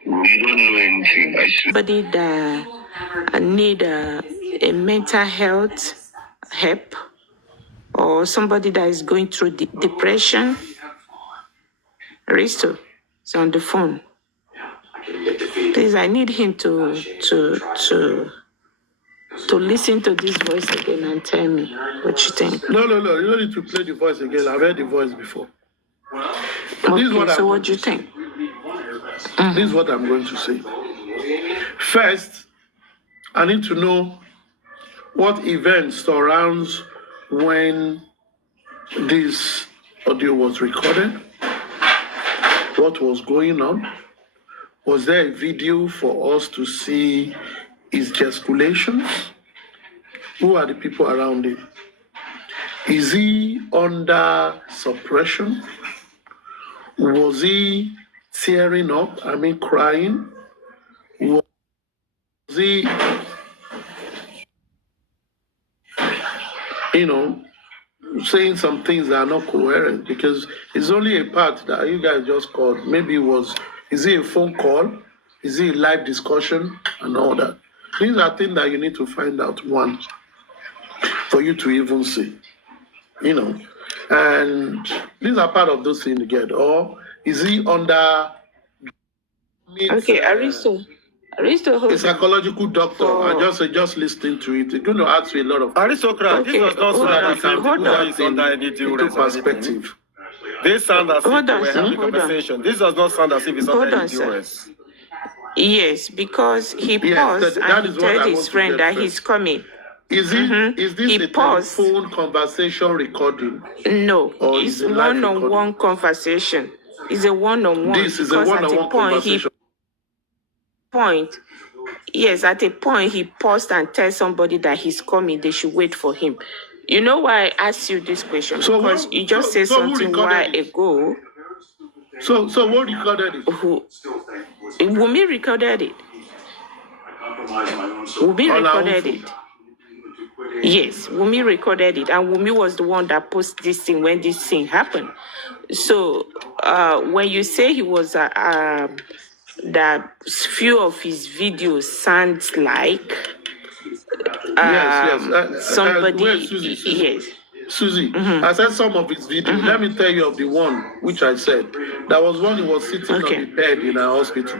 We don't know anything. I swear. Somebody that need a mental health help, or somebody that is going through depression. Risto is on the phone. Please, I need him to listen to this voice again and tell me what you think. No. You don't need to play the voice again. I've heard the voice before. Okay, so what do you think? This is what I'm going to say. First, I need to know what event surrounds when this audio was recorded. What was going on? Was there a video for us to see his gesticulations? Who are the people around him? Is he under suppression? Was he tearing up? I mean, crying? Was he, saying some things that are not coherent? Because it's only a part that you guys just called. Maybe is it a phone call? Is it a live discussion and all that? These are things that you need to find out, one, for you to even see. And these are part of those things again. Or is he under... Okay, Aristo, a psychological doctor. I just listening to it. It's going to ask you a lot of aristocrat. Okay, this does not sound like that is under any duress or perspective. This sounds as if we're having a conversation. This does not sound as if it's under any duress. Yes, because he paused and he told his friend that he's coming. Is this a telephone conversation recording? No, it's one-on-one conversation. It's a one-on-one. This is a one-on-one conversation. At a point, he paused and told somebody that he's coming. They should wait for him. You know why I asked you this question? Because you just said something a while ago. So who recorded it? Wumi recorded it. Wumi recorded it. Yes, Wumi recorded it, and Wumi was the one that posted this thing when this thing happened. So when you say he was that few of his videos sounds like somebody. Susie, I said some of his videos. Let me tell you of the one which I said. That was one he was sitting on the bed in a hospital.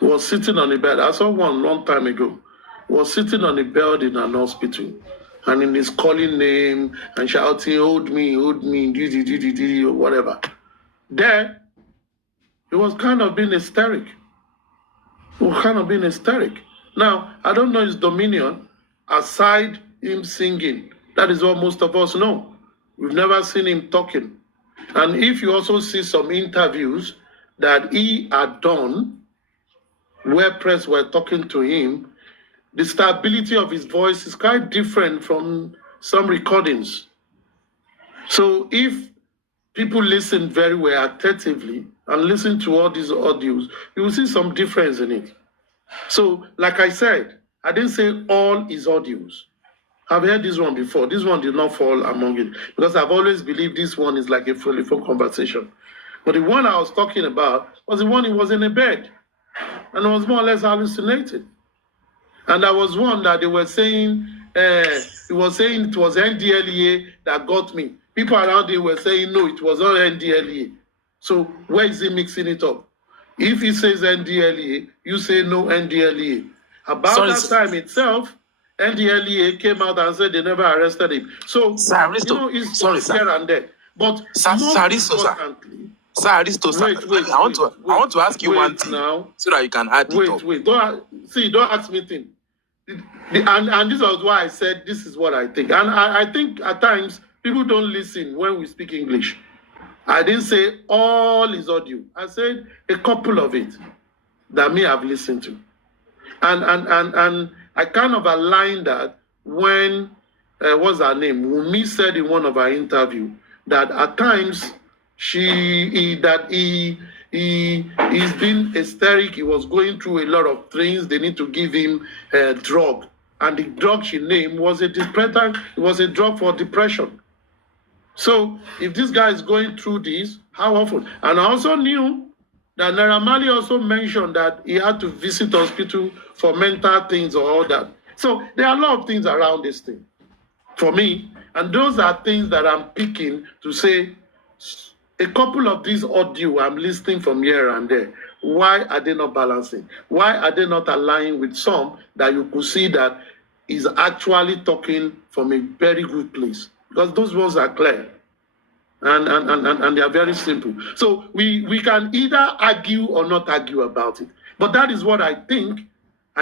He was sitting on the bed. I saw one long time ago. He was sitting on the bed in an hospital. And in his calling name and shouting, hold me, or whatever. There, he was kind of being hysteric. Now, I don't know his dominion aside him singing. That is what most of us know. We've never seen him talking. And if you also see some interviews that he had done where press were talking to him, the stability of his voice is quite different from some recordings. So if people listen very well attentively and listen to all these audios, you will see some difference in it. So, like I said, I didn't say all is audios. I've heard this one before. This one did not fall among it because I've always believed this one is like a telephone conversation. But the one I was talking about was the one he was in a bed and was more or less hallucinating. And there was one that they were saying, it was NDLEA that got me. People around him were saying, no, it was not NDLEA. So where is he mixing it up? If he says NDLEA, you say no NDLEA. About that time itself, NDLEA came out and said they never arrested him. So, it's here and there. But I want to ask you one thing now, so that you can add it up. Don't ask me things. And this was why I said this is what I think. And I think at times people don't listen when we speak English. I didn't say all is audio. I said a couple of it that me have listened to. And I kind of aligned that when, what's her name? Wumi said in one of our interviews that at times he's been hysteric. He was going through a lot of things. They need to give him a drug. And the drug she named was a depressant. It was a drug for depression. So if this guy is going through this, how often? And I also knew that Naira Marley also mentioned that he had to visit hospital for mental things or all that. So there are a lot of things around this thing for me. And those are things that I'm picking to say a couple of these audio I'm listening from here and there. Why are they not balancing? Why are they not aligning with some that you could see that is actually talking from a very good place? Because those ones are clear and they are very simple. So we can either argue or not argue about it. But that is what I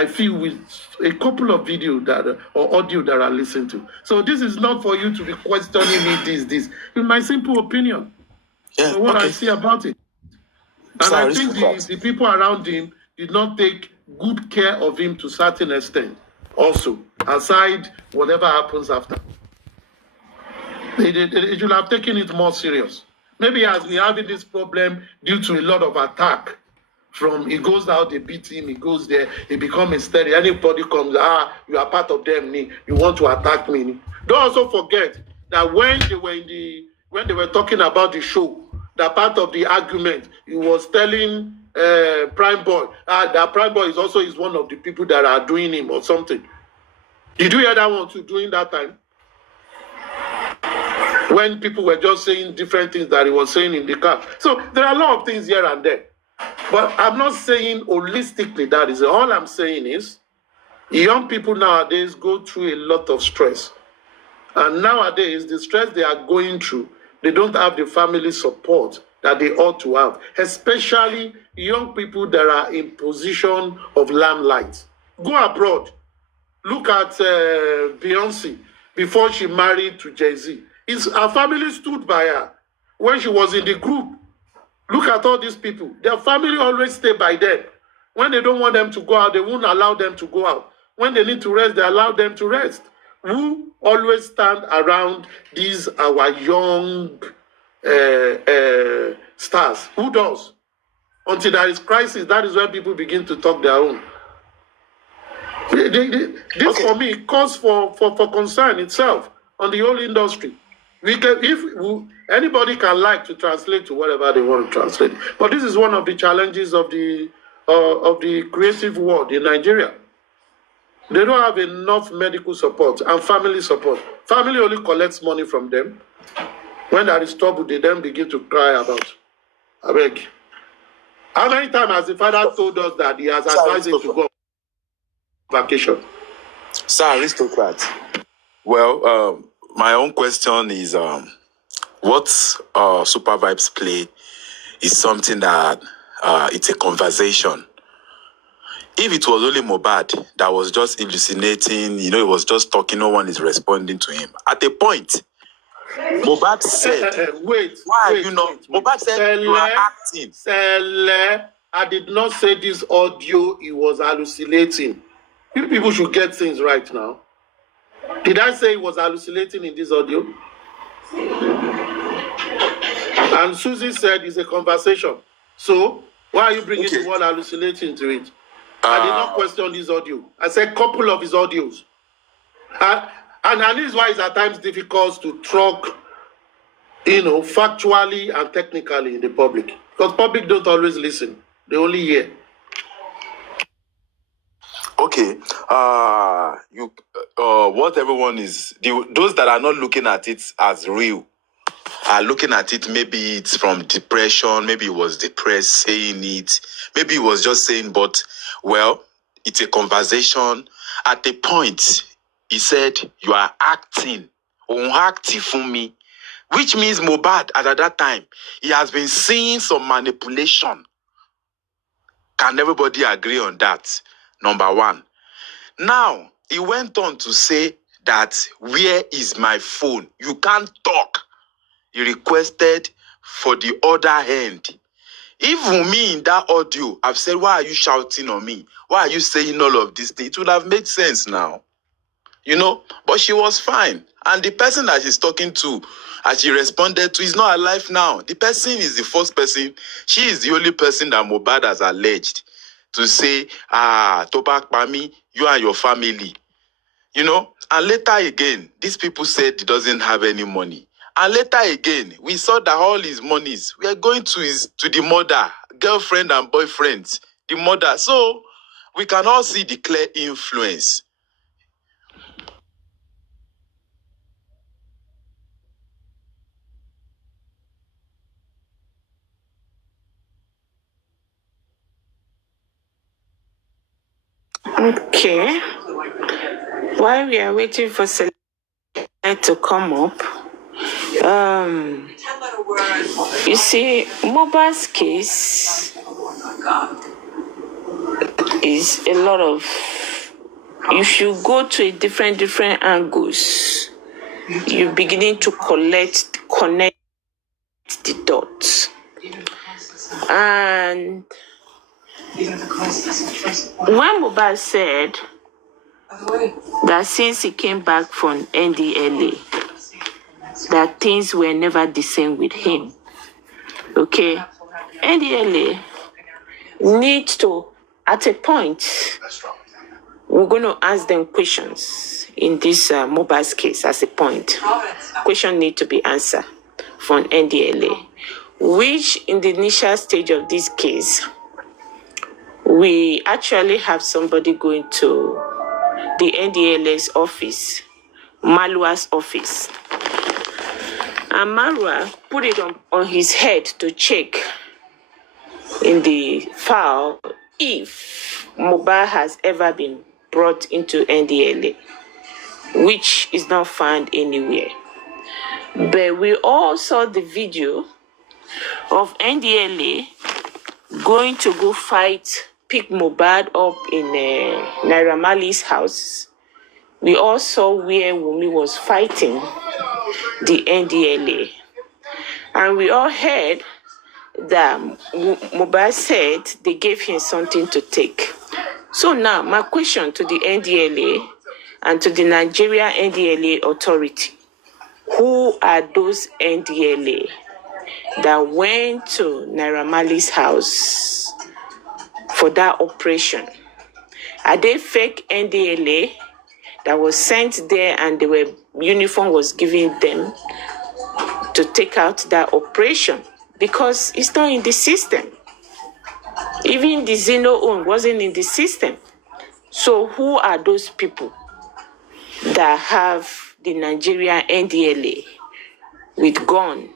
feel with a couple of video that or audio that I listen to. So this is not for you to be questioning me this. In my simple opinion. Yeah, What okay. I see about it. And Sir, I think the people around him did not take good care of him to a certain extent. Also, aside whatever happens after. They should have taken it more serious. Maybe as we having this problem due to a lot of attack from he goes out, they beat him, he goes there, he becomes hysteria. Anybody comes, you are part of them, you want to attack me. Don't also forget that when they were talking about the show, that part of the argument, he was telling Prime Boy that Prime Boy is one of the people that are doing him or something. Did you hear that one too during that time? When people were just saying different things that he was saying in the car. So there are a lot of things here and there. But I'm not saying holistically that is it. All I'm saying is young people nowadays go through a lot of stress. And nowadays, the stress they are going through, they don't have the family support that they ought to have, especially young people that are in position of limelight. Go abroad. Look at Beyonce before she married to Jay-Z. Her family stood by her when she was in the group. Look at all these people. Their family always stay by them. When they don't want them to go out, they won't allow them to go out. When they need to rest, they allow them to rest. Who always stand around these our young stars? Who does? Until there is crisis, that is when people begin to talk their own. This for me calls for concern itself on the whole industry. Anybody can like to translate to whatever they want to translate, but this is one of the challenges of the creative world in Nigeria. They don't have enough medical support and family support. Family only collects money from them. When there is trouble, they then begin to cry about. I beg. How many times has the father told us that he has advised him to go on vacation? Sir, aristocrat. Well, my own question is what Supervibez play is something that it's a conversation. If it was only Mohbad that was just hallucinating, he was just talking, no one is responding to him. At a point, Mohbad said, why are you not? Mohbad said, you are acting. I did not say this audio, he was hallucinating. You people should get things right now. Did I say he was hallucinating in this audio? And Susie said it's a conversation. So, why are you bringing the word hallucinating to it? I did not question this audio. I said a couple of his audios. And this is why it's at times difficult to talk, factually and technically in the public. Because public don't always listen. They only hear. Okay. What everyone is, those that are not looking at it as real, are looking at it, maybe it's from depression, maybe he was depressed saying it, maybe he was just saying, but, well, it's a conversation. At a point, he said, you are acting. Acting for me. Which means Mohbad, at that time, he has been seeing some manipulation. Can everybody agree on that? Number one. Now, he went on to say that, where is my phone? You can't talk. He requested for the other hand. Even me in that audio, I've said, why are you shouting on me? Why are you saying all of these things? It would have made sense now. But she was fine. And the person that she's talking to, as she responded to, is not alive now. The person is the first person. She is the only person that Mohbad has alleged to say, Tobak Pami, you and your family. And later again, these people said he doesn't have any money. And later again, we saw that all his monies were going to the mother, girlfriend and boyfriend, the mother. So we can all see the clear influence. Okay. While we are waiting for Select to come up, you see, Mohbad's case is a lot of. If you go to a different angles, you're beginning to connect the dots. And when Mohbad said that since he came back from NDLA, that things were never the same with him. Okay? NDLA needs to, at a point, we're going to ask them questions in this Mohbad's case as a point. Question need to be answered from NDLA, which in the initial stage of this case, we actually have somebody going to the NDLA's office, Malua's office. And Malua put it on his head to check in the file if Mohbad has ever been brought into NDLA, which is not found anywhere. But we all saw the video of NDLA going to go pick Mohbad up in Naira Marley's house. We all saw where Wunmi was fighting the NDLA. And we all heard that Mohbad said they gave him something to take. So now, my question to the NDLA and to the Nigeria NDLA authority, who are those NDLA that went to Naira Marley's house for that operation? Are they fake NDLA that was sent there and uniform was given them to take out that operation? Because it's not in the system. Even the Zeno own wasn't in the system. So who are those people that have the Nigerian NDLA with gun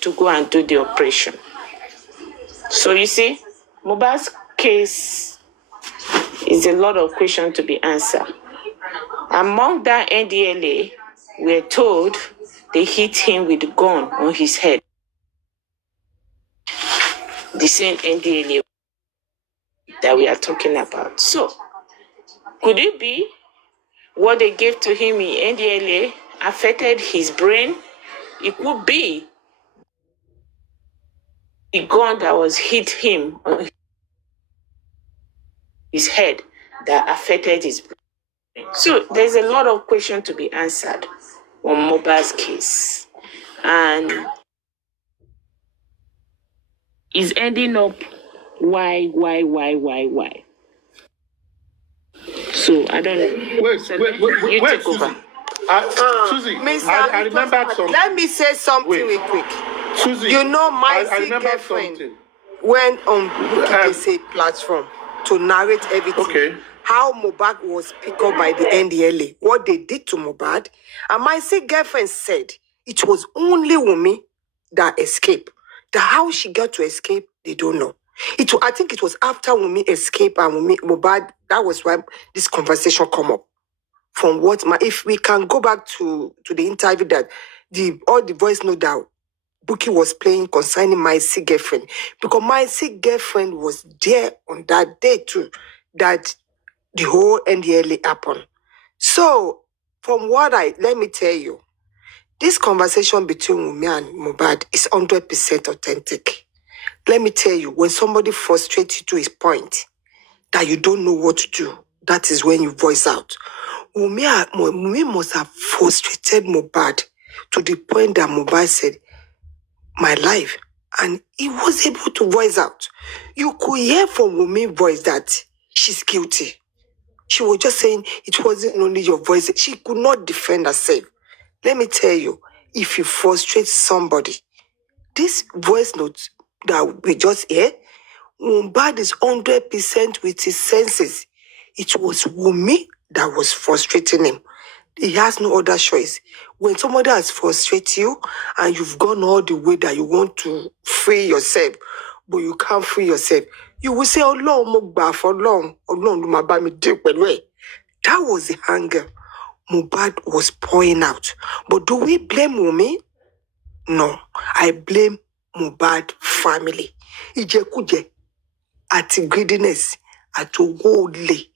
to go and do the operation? So you see, Mohbad's case is a lot of questions to be answered. Among that NDLA, we're told they hit him with a gun on his head. The same NDLA that we are talking about. So, could it be what they gave to him in NDLA affected his brain? It could be the gun that was hit him on his head that affected his brain. So, there's a lot of questions to be answered on Mohbad's case. And is ending up why? So I don't know. Wait, take over. Susie, Mr. I remember something. Let me say something real quick. Susie, you know, my I remember girlfriend something. went on BKC platform to narrate everything. Okay. How Mohbad was picked up by the NDLA, what they did to Mohbad. And my girlfriend said it was only Wunmi that escaped. How she got to escape, they don't know. I think it was after Wunmi escaped and Mohbad, that was why this conversation come up. From what if we can go back to the interview that all the voice note that Buki was playing concerning my girlfriend, because my girlfriend was there on that day too, that the whole NDLA happened. So from what let me tell you, this conversation between Wunmi and Mohbad is 100% authentic. Let me tell you, when somebody frustrates you to his point that you don't know what to do, that is when you voice out. Wunmi must have frustrated Mohbad to the point that Mohbad said, my life. And he was able to voice out. You could hear from Wunmi's voice that she's guilty. She was just saying it wasn't only your voice. She could not defend herself. Let me tell you, if you frustrate somebody, this voice note that we just hear, Mohbad is 100% with his senses. It was Wunmi that was frustrating him. He has no other choice. When somebody has frustrated you and you've gone all the way that you want to free yourself, but you can't free yourself, you will say, Ọlọ́run mo gbà f'Ọlọ́run, Ọlọ́run ló máa bá mi deal pẹ̀lú ẹ̀. That was the anger Mohbad was pouring out. But do we blame Wunmi? No, I blame Mohbad family. Ìjẹkújẹ àti greediness àti owó olè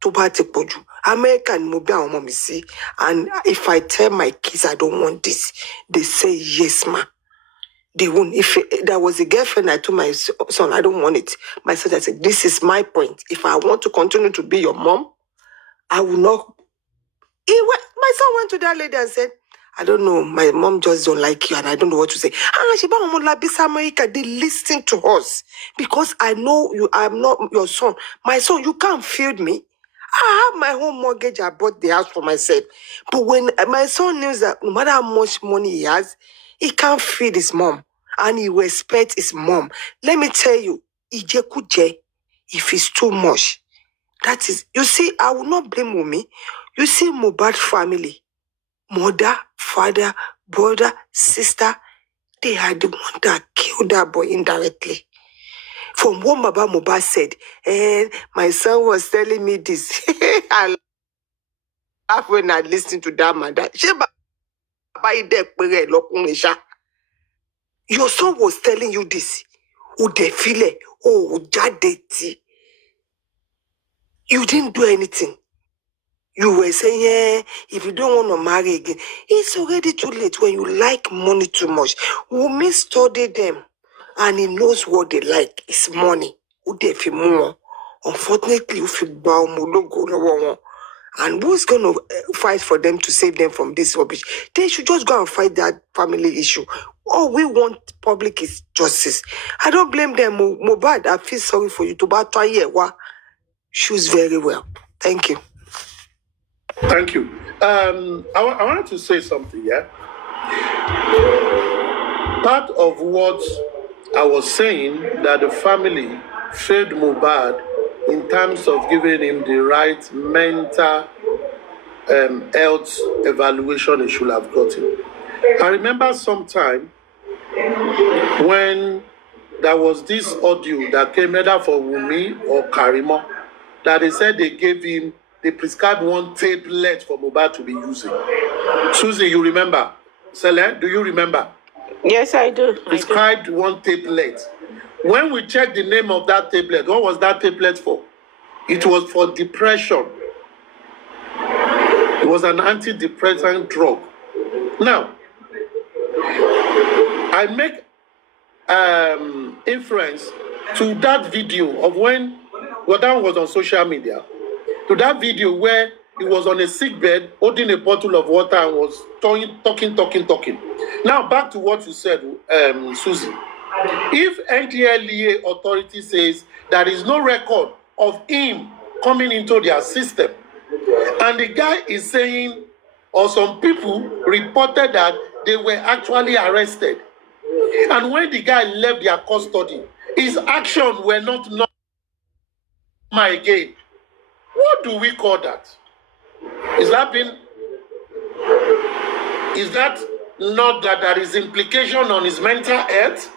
tó bá ti pọ̀ jù. America ni mo bí àwọn ọmọ mi sí. And if I tell my kids I don't want this, they say yes, ma. They won't. If there was a girlfriend, I told my son, I don't want it. My son, I said, this is my point. If I want to continue to be your mom, I will not. My son went to that lady and said, I don't know, my mom just don't like you and I don't know what to say. America, they listen to us because I know you. I'm not your son. My son, you can't feed me. I have my home mortgage. I bought the house for myself. But when my son knows that no matter how much money he has, he can't feed his mom and he respects his mom. Let me tell you, Ijekuje, if it's too much, that is, you see, I will not blame Wunmi. You see, Mohbad family, mother, father, brother, sister, they are the one that killed that boy indirectly. From what Baba Mohbad said, and my son was telling me this. I laugh when I listen to that man. Your son was telling you this. Udefile, jadeti. You didn't do anything. You were saying, if you don't want to marry again, it's already too late when you like money too much. Wunmi studied them, and he knows what they like. It's money. Unfortunately, if you and who's going to fight for them to save them from this rubbish? They should just go and fight that family issue. All we want public is justice. I don't blame them. Mohbad, I feel sorry for you. Choose very well. Thank you. Thank you. I wanted to say something, yeah? Part of what I was saying that the family failed Mohbad in terms of giving him the right mental health evaluation he should have gotten. I remember sometime when there was this audio that came either for Wunmi or Karimo that they said they prescribed one tablet for Mohbad to be using. Susie, you remember? Sele, do you remember? Yes, I do. Prescribed one tablet. When we checked the name of that tablet, what was that tablet for? It was for depression. It was an antidepressant drug. Now, I make inference to that video of when Godan was on social media, to that video where he was on a sick bed holding a bottle of water and was talking. Now, back to what you said, Susie. If NDLEA authority says there is no record of him coming into their system, and the guy is saying, or some people reported that they were actually arrested, and when the guy left their custody, his actions were not normal again. What do we call that? Is that not that there is implication on his mental health?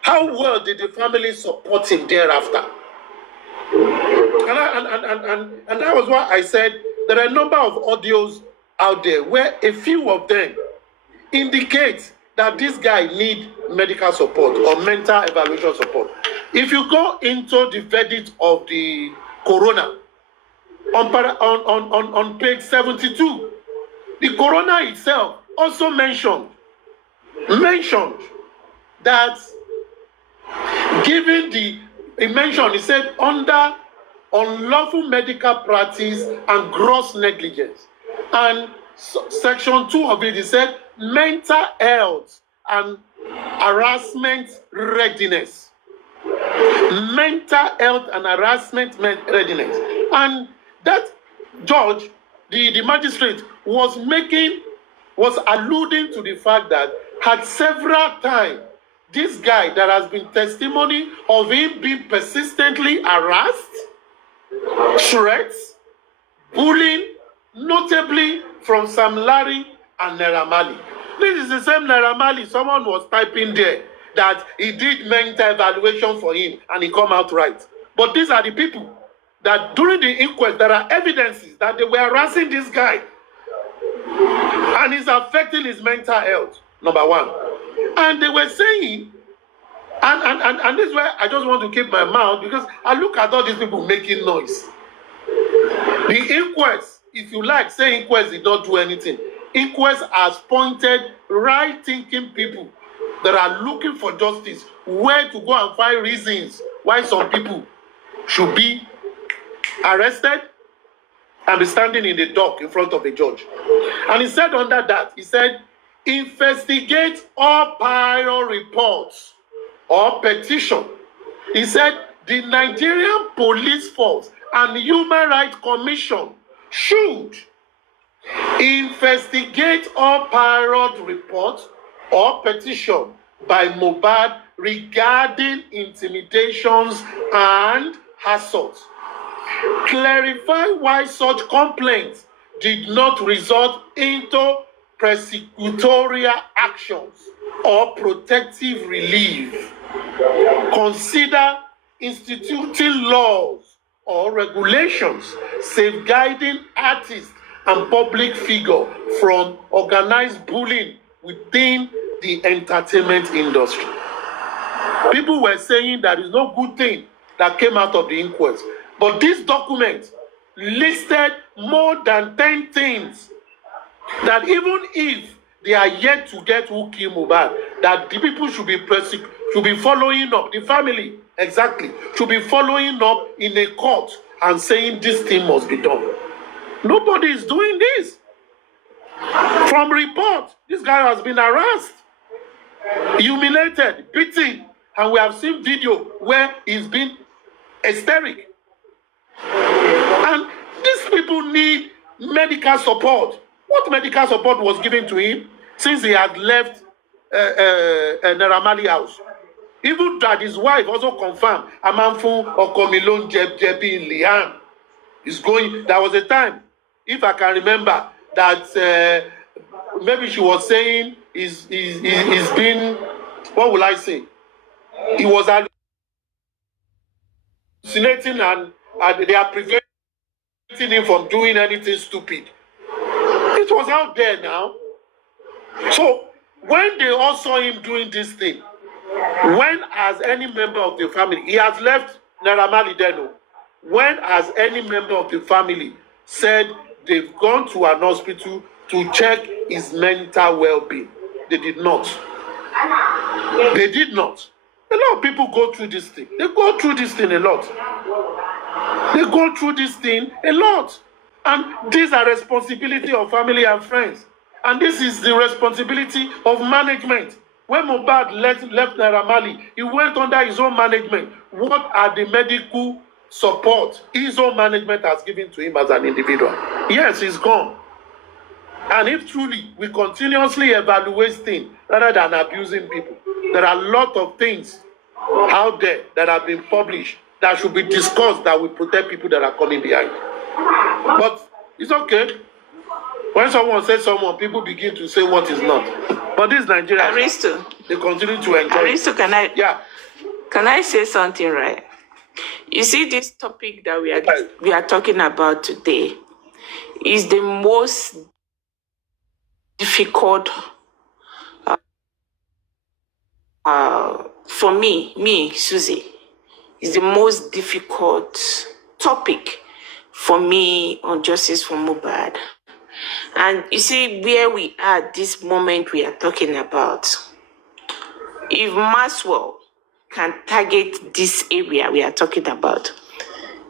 How well did the family support him thereafter? And that was why I said there are a number of audios out there where a few of them indicate that this guy needs medical support or mental evaluation support. If you go into the verdict of the coroner on page 72, the coroner itself also mentioned that he said under unlawful medical practice and gross negligence. And section 2 of it, he said mental health and harassment readiness. Mental health and harassment readiness. And that judge, the magistrate, was alluding to the fact that had several times this guy, there has been testimony of him being persistently harassed, threats, bullying, notably from Sam Larry and Naira Marley. This is the same Naira Marley someone was typing there that he did mental evaluation for him and he come out right. But these are the people that during the inquest, there are evidences that they were harassing this guy and it's affecting his mental health, number one. And they were saying, and this is where I just want to keep my mouth, because I look at all these people making noise. The inquest, if you like, say inquest did not do anything. Inquest has pointed right-thinking people that are looking for justice where to go and find reasons why some people should be arrested and be standing in the dock in front of a judge. And he said under that, he said, investigate all prior reports or petition. He said, the Nigerian Police Force and Human Rights Commission should investigate all prior reports or petition by Mohbad regarding intimidations and assault. Clarify why such complaints did not result into prosecutorial actions or protective relief. Consider instituting laws or regulations safeguarding artists and public figures from organized bullying within the entertainment industry. People were saying there is no good thing that came out of the inquest. But this document listed more than 10 things that even if they are yet to get who killed Mohbad, that the people should be following up, the family, exactly, should be following up in a court and saying this thing must be done. Nobody is doing this. From report, this guy has been harassed, humiliated, beaten, and we have seen video where he's been hysteric. And these people need medical support. What medical support was given to him since he had left Naira Marley house? Even that his wife also confirmed, Amanfu Okomilon Jebi Lian is going. There was a time, if I can remember, that maybe she was saying he's been, what will I say? He was hallucinating and they are preventing him from doing anything stupid. It was out there now. So when they all saw him doing this thing, when has any member of the family, he has left Naira Marley Deno, when has any member of the family said they've gone to an hospital to check his mental well-being? They did not. They did not. A lot of people go through this thing. They go through this thing a lot. They go through this thing a lot. And these are responsibility of family and friends. And this is the responsibility of management. When Mohbad left Naira Marley, he went under his own management. What are the medical support his own management has given to him as an individual? Yes, he's gone. And if truly we continuously evaluate things rather than abusing people, there are a lot of things out there that have been published that should be discussed that will protect people that are coming behind. But it's okay. When someone says someone, people begin to say what is not. But this Nigeria, Aristo, they continue to enjoy. Aristo, Yeah. Can I say something, right? You see, this topic that we are talking about today is the most difficult for me, Susie, is the most difficult topic for me on justice for Mohbad. And you see where we are at this moment we are talking about. If Maxwell can target this area we are talking about,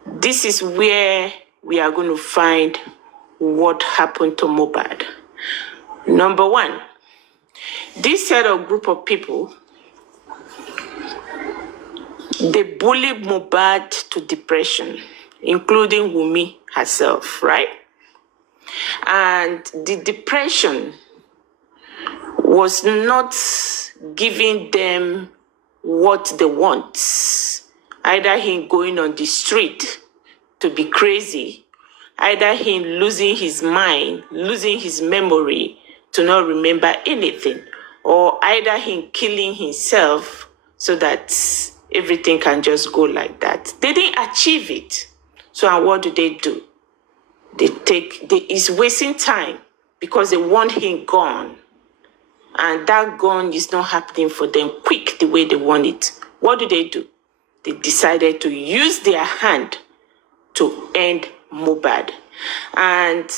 this is where we are going to find what happened to Mohbad. Number one, this set of group of people, they bullied Mohbad to depression, including Wunmi herself, right? And the depression was not giving them what they want. Either him going on the street to be crazy, either him losing his mind, losing his memory to not remember anything, or either him killing himself so that everything can just go like that. They didn't achieve it. So and what do? It's wasting time because they want him gone. And that gone is not happening for them quick the way they want it. What do? They decided to use their hand to end Mohbad. And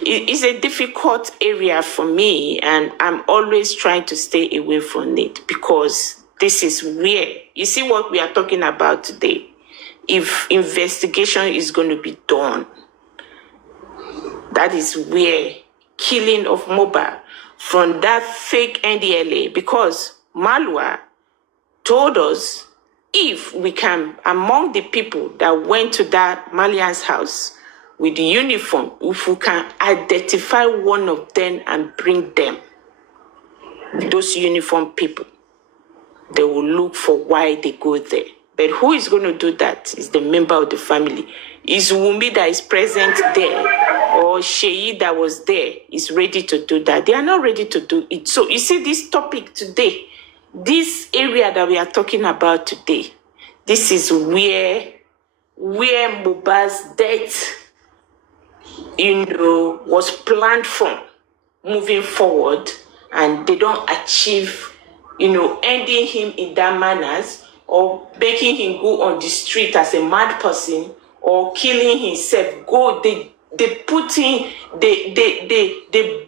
it's a difficult area for me, and I'm always trying to stay away from it because this is where, you see what we are talking about today. If investigation is going to be done, that is where killing of Mohbad from that fake NDLA, because Malwa told us if we can, among the people that went to that Malian's house with the uniform, if we can identify one of them and bring them, those uniform people, they will look for why they go there. But who is going to do that is the member of the family. Is Wumi that is present there, or Sheyi that was there is ready to do that? They are not ready to do it. So you see this topic today, this area that we are talking about today, this is where Mohbad's death, was planned from moving forward, and they don't achieve, ending him in that manners, or making him go on the street as a mad person, or killing himself. They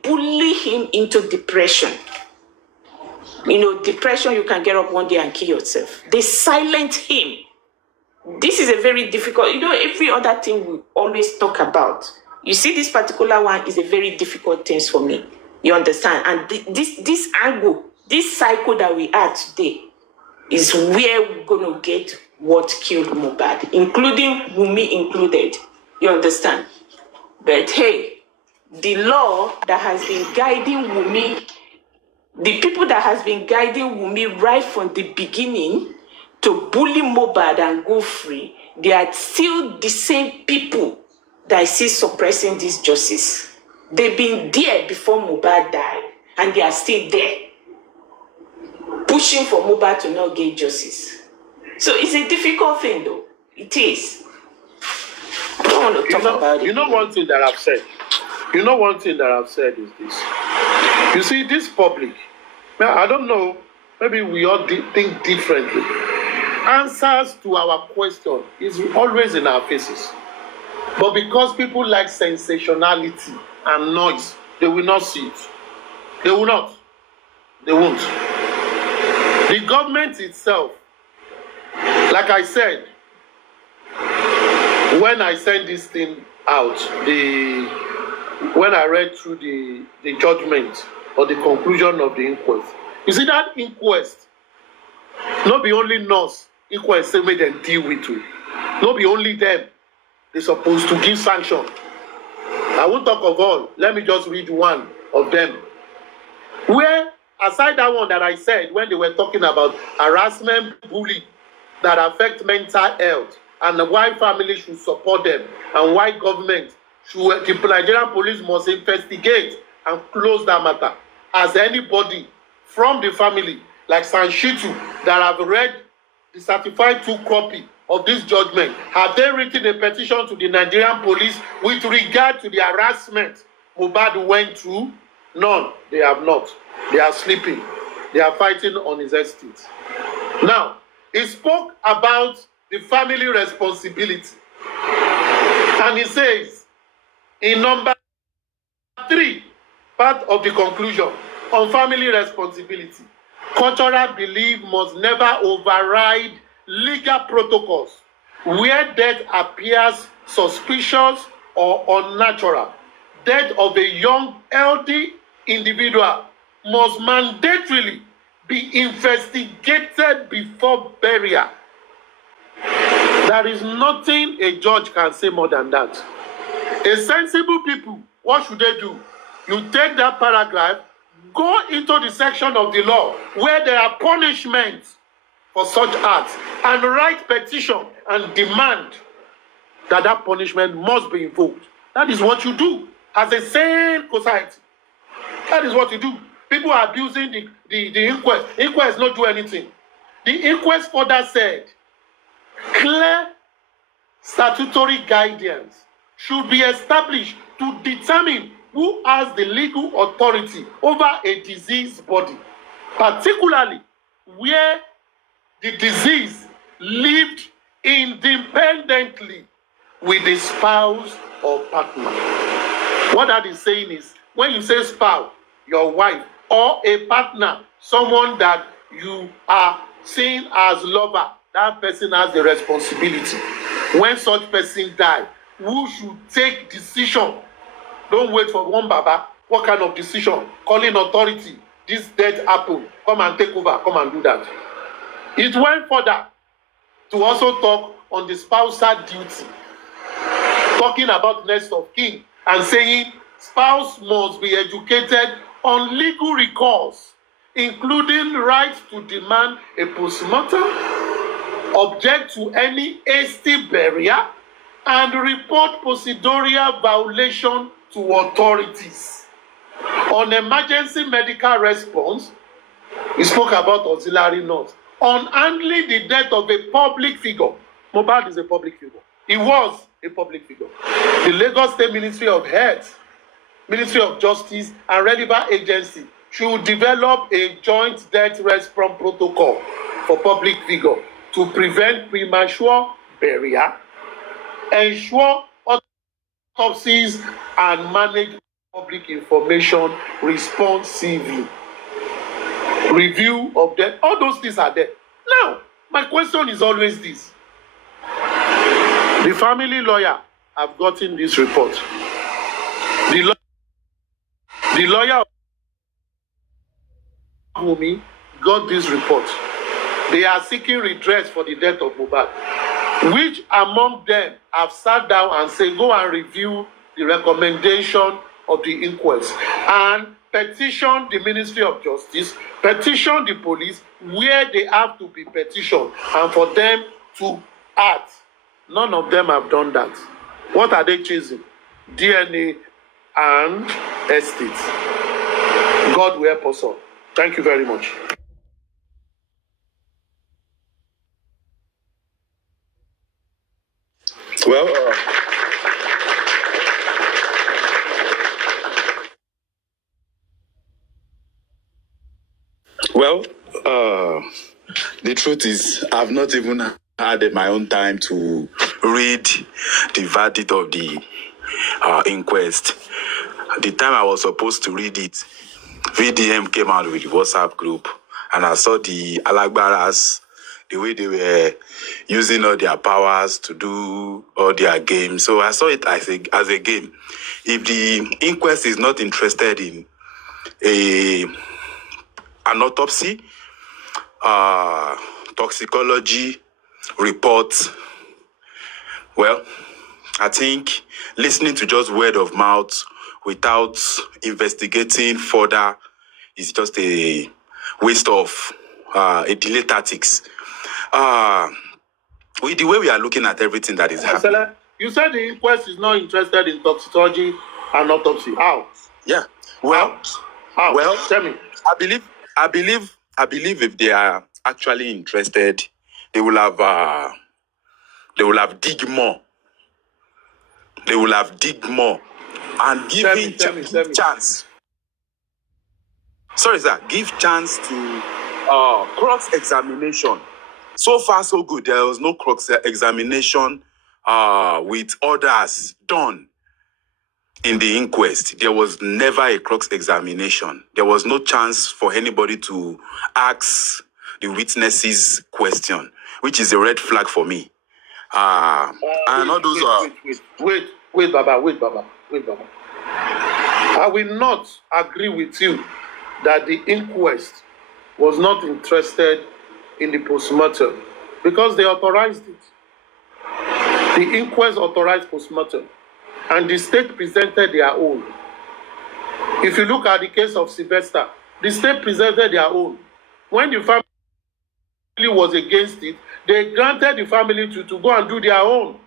bully him into depression. Depression, you can get up one day and kill yourself. They silent him. This is a very difficult, every other thing we always talk about. You see, this particular one is a very difficult thing for me. You understand? And this angle, this cycle that we are today is where we're going to get what killed Mohbad, including Wumi included. You understand? But hey, the law that has been guiding Wumi, the people that has been guiding Wumi right from the beginning to bully Mohbad and go free, they are still the same people that is still suppressing this justice. They've been there before Mohbad died, and they are still there, pushing for Mohbad to not get justice. So it's a difficult thing, though. It is. I don't want to talk about it. One thing that I've said. One thing that I've said is this. You see, this public, now I don't know, maybe we all think differently. Answers to our question is always in our faces. But because people like sensationality and noise, they will not see it. They will not. They won't. The government itself, like I said, when I sent this thing out, when I read through the judgment or the conclusion of the inquest, you see that inquest, not be only nurse, inquest say make them deal with it. Not be only them, they're supposed to give sanction. I won't talk of all. Let me just read one of them. Where, aside that one that I said, when they were talking about harassment, bullying that affect mental health, and why families should support them, and why government should, the Nigerian police must investigate and close that matter. As anybody from the family, like Sanshitu, that have read the certified 2 copy of this judgment, have they written a petition to the Nigerian police with regard to the harassment Mohbad went through? None. They have not. They are sleeping. They are fighting on his estate. Now, he spoke about the family responsibility. And he says, in number 3, part of the conclusion on family responsibility, cultural belief must never override legal protocols where death appears suspicious or unnatural. Death of a young, healthy individual must mandatorily be investigated before burial. There is nothing a judge can say more than that. A sensible people, what should they do? You take that paragraph, go into the section of the law where there are punishments for such acts, and write petition and demand that that punishment must be invoked. That is what you do as a sane society. That is what you do. People are abusing the inquest. Inquest not do anything. The inquest further said, clear statutory guidance should be established to determine who has the legal authority over a diseased body, particularly where the disease lived independently with the spouse or partner. What that is saying is, when you say spouse, your wife, or a partner, someone that you are seeing as lover, that person has the responsibility. When such person die, who should take decision? Don't wait for one baba. What kind of decision? Calling authority. This death happened. Come and take over. Come and do that. It went further to also talk on the spousal duty, talking about next of kin and saying spouse must be educated on legal recourse, including right to demand a postmortem, object to any hasty burial, and report procedural violation to authorities. On emergency medical response, we spoke about auxiliary notes. On handling the death of a public figure, Mohbad is a public figure. He was a public figure. The Lagos State Ministry of Health, Ministry of Justice, and relevant agency should develop a joint death response protocol for public figure to prevent premature burial, ensure autopsies, and manage public information responsibly. Review of death, all those things are there. Now, my question is always this. The family lawyer have gotten this report. The lawyer of Wunmi got this report. They are seeking redress for the death of Mohbad. Which among them have sat down and said, go and review the recommendation of the inquest and petition the Ministry of Justice, petition the police where they have to be petitioned and for them to act. None of them have done that. What are they chasing? DNA and estates. God will help us all. Thank you very much. The truth is, I've not even had my own time to read the verdict of the inquest. The time I was supposed to read it, VDM came out with the WhatsApp group, and I saw the Alagbaras, the way they were using all their powers to do all their games. So I saw it as a game. If the inquest is not interested in an autopsy, toxicology reports, well, I think listening to just word of mouth without investigating further is just a waste of a delay tactics. With the way we are looking at everything that is happening. You said the inquest is not interested in toxicology and autopsy. How? Yeah. Well, How? Well, Tell me. I believe if they are actually interested, they will have dig more. They will have dig more and give chance. Sorry, sir. Give chance to cross-examination. So far, so good. There was no cross-examination with others done in the inquest. There was never a cross-examination. There was no chance for anybody to ask the witnesses question, which is a red flag for me. And all those Wait, Baba. I will not agree with you that the inquest was not interested in the postmortem because they authorized it. The inquest authorized postmortem and the state presented their own. If you look at the case of Sylvester, the state presented their own. When the family was against it, they granted the family to go and do their own.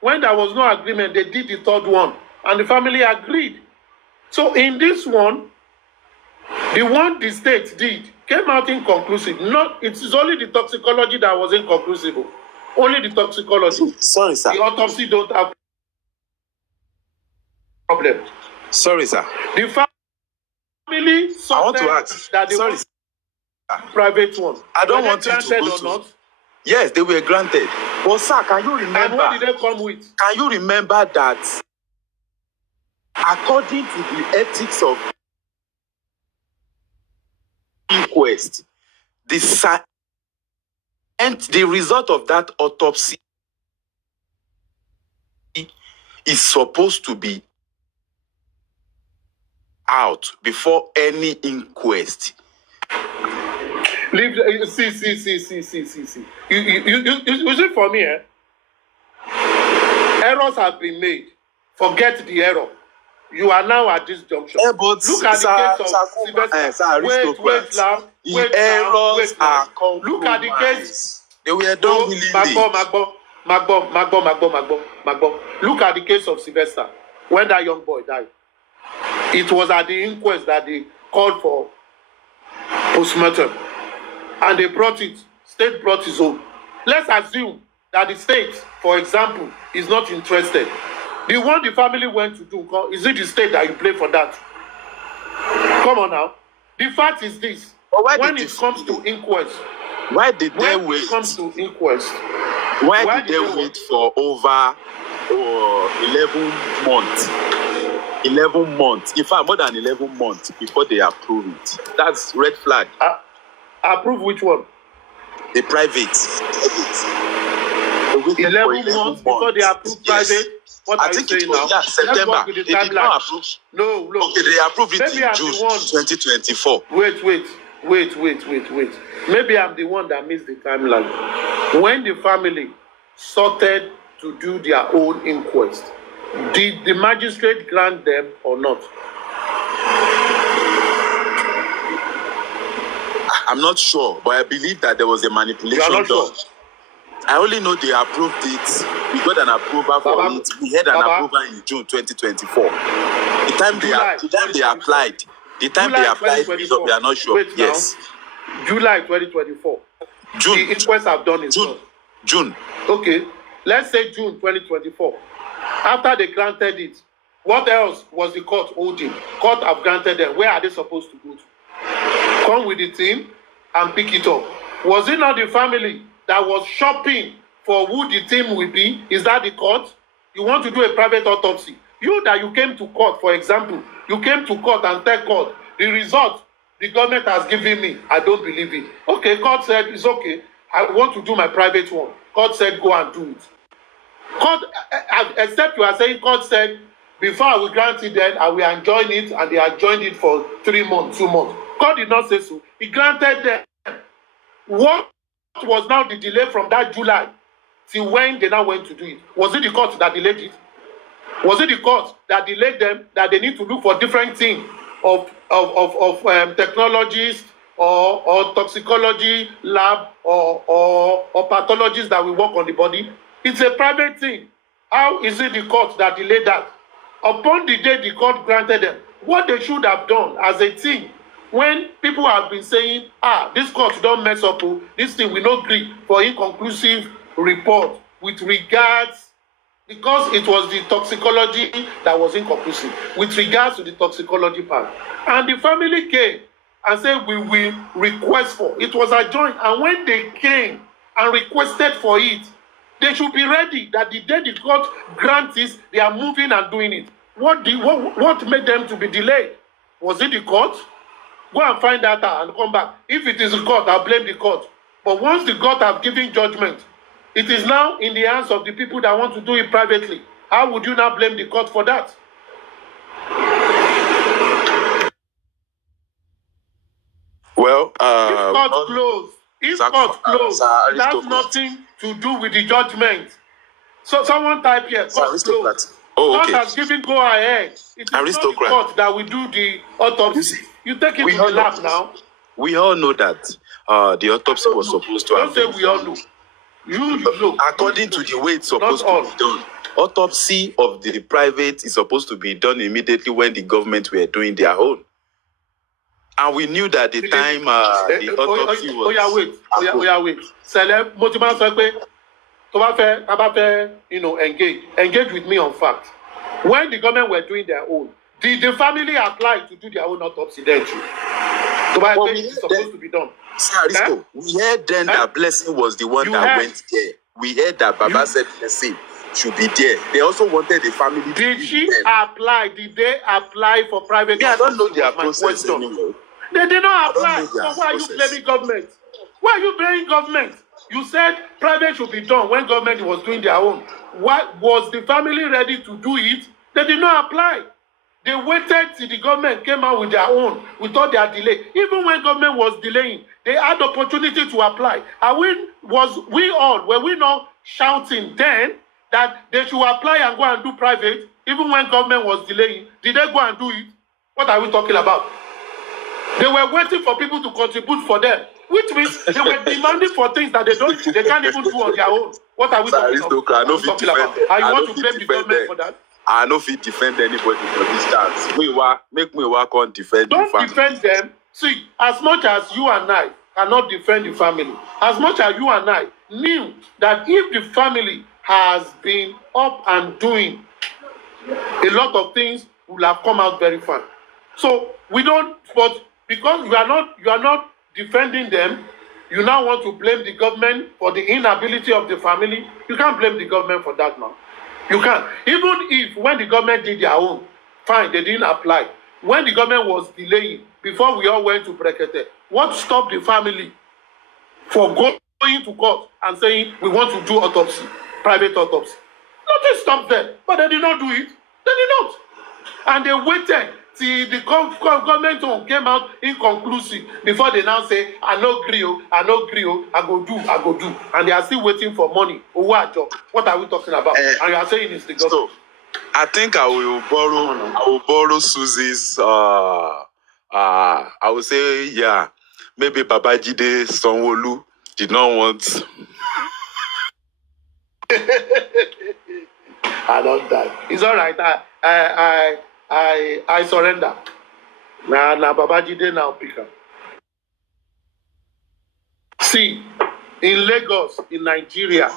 When there was no agreement, they did the third one, and the family agreed. So in this one, The one the state did came out inconclusive. Not, it is only the toxicology that was inconclusive. Only the toxicology. Sorry, sir. The autopsy don't have problem. Sorry, sir. The family I want to ask. that they Sorry, want private one. I don't Were want they you to granted go or to. not? Yes, they were granted. But sir, can you And remember? what did they come with? Can you remember that according to the ethics of inquest, the result of that autopsy is supposed to be out before any inquest. Leave. See. You see, for me, errors have been made. Forget the error. You are now at this junction. But Look at the case of Sylvester. Wait now. The errors are compromised. Look at the case. They were done willingly. Magbo. Look at the case of Sylvester. When that young boy died, it was at the inquest that they called for postmortem, and they brought it. State brought his own. Let's assume that the state, for example, is not interested. The one the family went to do, is it the state that you play for that? Come on now. The fact is this. When it comes to inquest, why did they wait? When it comes to inquest, why did they wait for over 11 months? 11 months. In fact, more than 11 months before they approve it. That's red flag. Approve which one? The private. 11 months before they approve private. What are you saying now? Yeah, September. They did not approve. No. Okay, they approved it in June 2024. Wait. Maybe I'm the one that missed the timeline. When the family sorted to do their own inquest, did the magistrate grant them or not? I'm not sure, but I believe that there was a manipulation done. Sure? I only know they approved it. We got an approval for it. We had an approval in June 2024. The time they applied, we are not sure. Wait, yes. Now. July 2024. June. The inquest have done it. June. Okay. Let's say June 2024. After they granted it, what else was the court holding? Court have granted them. Where are they supposed to go to? Come with the team and pick it up. Was it not the family that was shopping for who the team will be? Is that the court? You want to do a private autopsy. You came to court, for example, you came to court and tell court, the result the government has given me, I don't believe it. Okay, court said, it's okay. I want to do my private one. Court said, go and do it. Court, except you are saying court said, before I will grant it then, I will enjoin it, and they enjoined it for 3 months, 2 months. God did not say so. He granted them. What was now the delay from that July till when they now went to do it? Was it the court that delayed it? Was it the court that delayed them, that they need to look for different things of technologists or toxicology lab or pathologists that will work on the body? It's a private thing. How is it the court that delayed that? Upon the day the court granted them, what they should have done as a team, when people have been saying, this court don't mess up, this thing we not agree for inconclusive report with regards, because it was the toxicology that was inconclusive, with regards to the toxicology part. And the family came and said, we will request for it. Was adjourned. And when they came and requested for it, they should be ready that the day the court grants this, they are moving and doing it. What made them to be delayed? Was it the court? Go and find that out and come back. If it is the court, I'll blame the court. But once the court have given judgment, it is now in the hands of the people that want to do it privately. How would you now blame the court for that? Well, if court closed, it has nothing to do with the judgment. So someone type here, court closed. Court has given go ahead. It is not the court that will do the autopsy. You take it to the lab now. We all know that the autopsy was supposed to have been done. Don't say we all know. You know. According to the way it's supposed to be done, autopsy of the private is supposed to be done immediately when the government were doing their own. And we knew that the time the autopsy was... wait. Celeb, Motiman Sakwe, engage with me on fact. When the government were doing their own, did the family apply to do their own autopsy then too? It's supposed to be done. Sir, we heard then that Blessing was the one that went there. We heard that Baba said Blessing should be there. They also wanted the family to Did she apply? Did they apply for private? I don't know their process anymore. They did not apply. So why are you blaming government? Why are you blaming government? You said private should be done when government was doing their own. What was the family ready to do it? They did not apply. They waited till the government came out with their own without their delay. Even when government was delaying, they had the opportunity to apply. Were we not shouting then that they should apply and go and do private, even when government was delaying? Did they go and do it? What are we talking about? They were waiting for people to contribute for them, which means they were demanding for things that they can't even do on their own. What are we talking about? I know talking about? And you want to blame the government for that? I know if he defend anybody for this chance. Make me work on defend Don't the family. Defend them. See, as much as you and I cannot defend the family, as much as you and I knew that if the family has been up and doing a lot of things, will have come out very far. So we don't, but because you are not defending them, you now want to blame the government for the inability of the family. You can't blame the government for that now. You can't. Even if when the government did their own, fine, they didn't apply. When the government was delaying, before we all went to Brekete, what stopped the family for going to court and saying, we want to do autopsy, private autopsy? Nothing stopped them, but they did not do it. They did not. And they waited till the government came out inconclusive before they now say, I no gree, I go do. And they are still waiting for money. What are we talking about? And you are saying it's the government. So, I think I will borrow Susie's I will say, maybe Babajide Sanwo-Olu did not want. I don't die. It's all right. I surrender. Now Babajide now pick up. See, in Lagos, in Nigeria,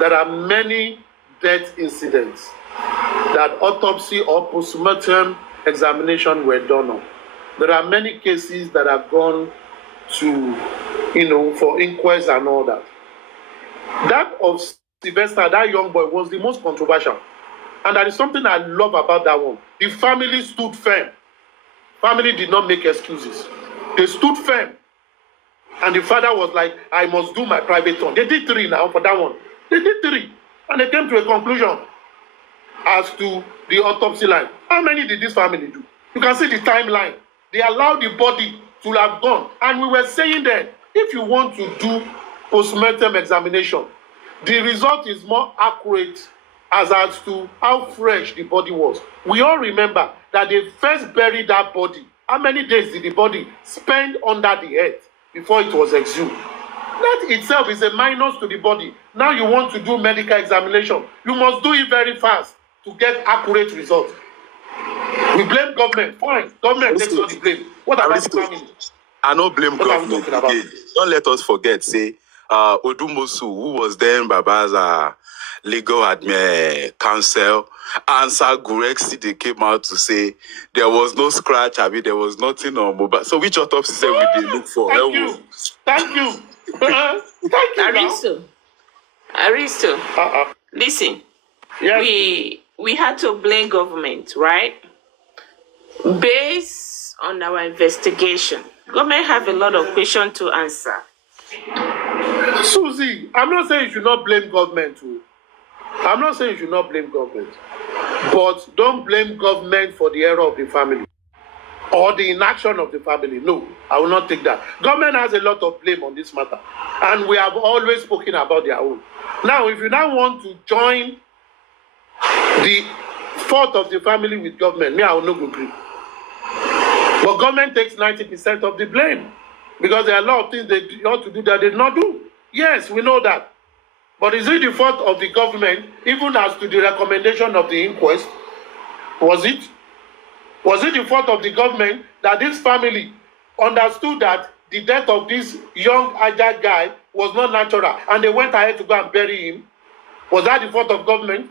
there are many death incidents that autopsy or postmortem examination were done on. There are many cases that have gone to, for inquest and all that. That of Sylvester, that young boy, was the most controversial. And that is something I love about that one. The family stood firm. Family did not make excuses. They stood firm. And the father was like, I must do my private one. They did 3 now for that one. They did 3. And they came to a conclusion as to the autopsy line. How many did this family do? You can see the timeline. They allowed the body to have gone. And we were saying that if you want to do postmortem examination, the result is more accurate as to how fresh the body was. We all remember that they first buried that body. How many days did the body spend under the earth before it was exhumed? That itself is a minus to the body. Now you want to do medical examination. You must do it very fast to get accurate results. We blame government. Fine. Government takes all the blame. What about the family? I don't blame government again. Don't let us forget, say, Odumosu, who was then Baba's legal counsel, answer Gurexi, they came out to say there was no scratch, there was nothing on mobile. So which autopsy say we did look for? Thank you. Thank you. Aristo. Listen. Yes. We had to blame government, right? Based on our investigation, government have a lot of questions to answer. Susie, I'm not saying you should not blame government too. I'm not saying you should not blame government. But don't blame government for the error of the family or the inaction of the family. No, I will not take that. Government has a lot of blame on this matter. And we have always spoken about their own. Now, if you now want to join the fault of the family with government, me, I will not agree. But government takes 90% of the blame. Because there are a lot of things they ought to do that they did not do. Yes, we know that. But is it the fault of the government, even as to the recommendation of the inquest? Was it? Was it the fault of the government that this family understood that the death of this young agile guy was not natural, and they went ahead to go and bury him. Was that the fault of government?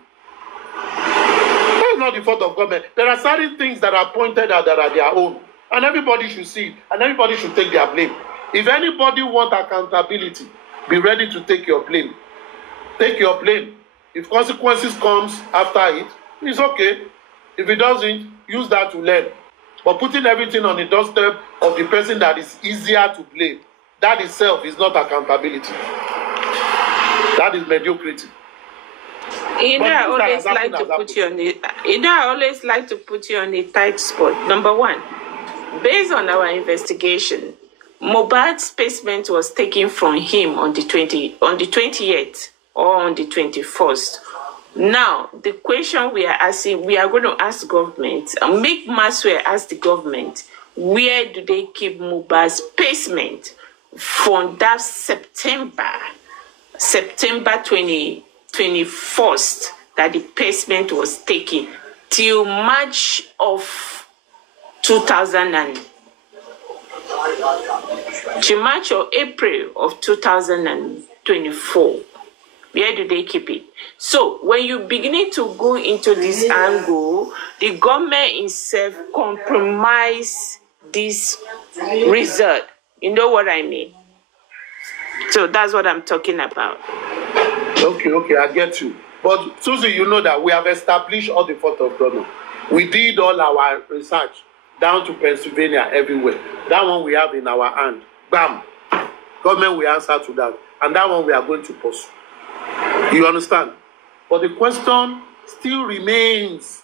That's not the fault of government. There are certain things that are pointed out that are their own, and everybody should see it, and everybody should take their blame. If anybody wants accountability, be ready to take your blame. Take your blame. If consequences comes after it, it's okay. If it doesn't, use that to learn. But putting everything on the doorstep of the person that is easier to blame, that itself is not accountability. That is mediocrity. I always like to put you on I always like to put you on a tight spot. Number one, based on our investigation, Mohbad's specimen was taken from him on the 20th or on the 21st. Now, the question we are asking, we are going to ask government, and make Maswell ask the government, where do they keep Mohbad's specimen from that September 21st that the specimen was taken till March of 2000 to March or April of 2024. Where do they keep it? So when you begin to go into this angle, the government itself compromise this result. You know what I mean? So that's what I'm talking about. Okay, I get you. But Susie, you know that we have established all the fault of government. We did all our research down to Pennsylvania, everywhere. That one we have in our hand. Bam! Government will answer to that. And that one we are going to pursue. You understand? But the question still remains,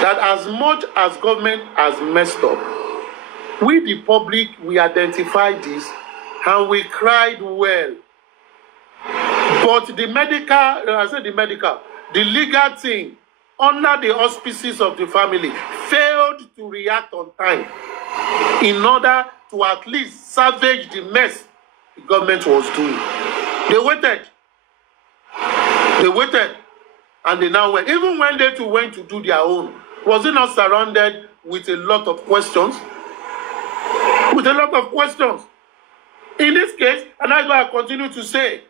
that as much as government has messed up, we the public, we identified this and we cried well. But the legal thing, under the auspices of the family, failed to react on time in order to at least salvage the mess the government was doing. They waited, and they now went. Even when they too went to do their own, was it not surrounded with a lot of questions? In this case, and that's why I continue to say,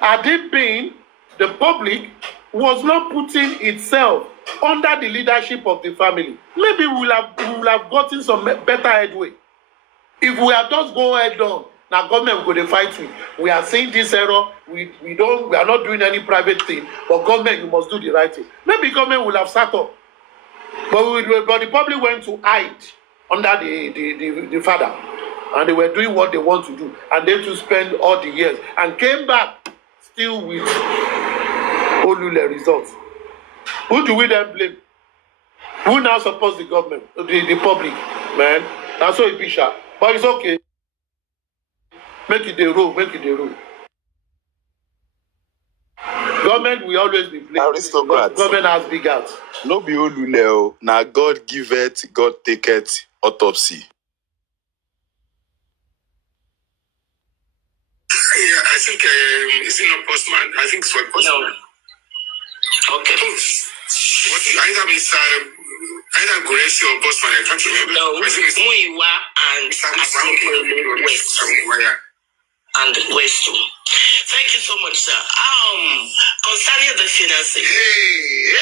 had it been the public was not putting itself under the leadership of the family, maybe we will have gotten some better headway. If we have just go head on, now government will go to fight with. We are seeing this error. We are not doing any private thing, but government, you must do the right thing. Maybe government will have sat up, but the public went to hide under the father, and they were doing what they want to do, and they to spend all the years and came back still with Olule results. Who do we then blame? Who now supports the government, the public, man? That's so it be sharp. But it's okay. Make it the rule. Government will always be blamed. Aristocrat. Government has big out. No be Olule, na God giveth, God taketh autopsy. Yeah, I think it's not postman. I think it's for postman. No. Okay. Either Goresi or postman. I can't remember. No, I think it's Muiwa and West. And West. Thank you so much, sir. Concerning the financing. Hey,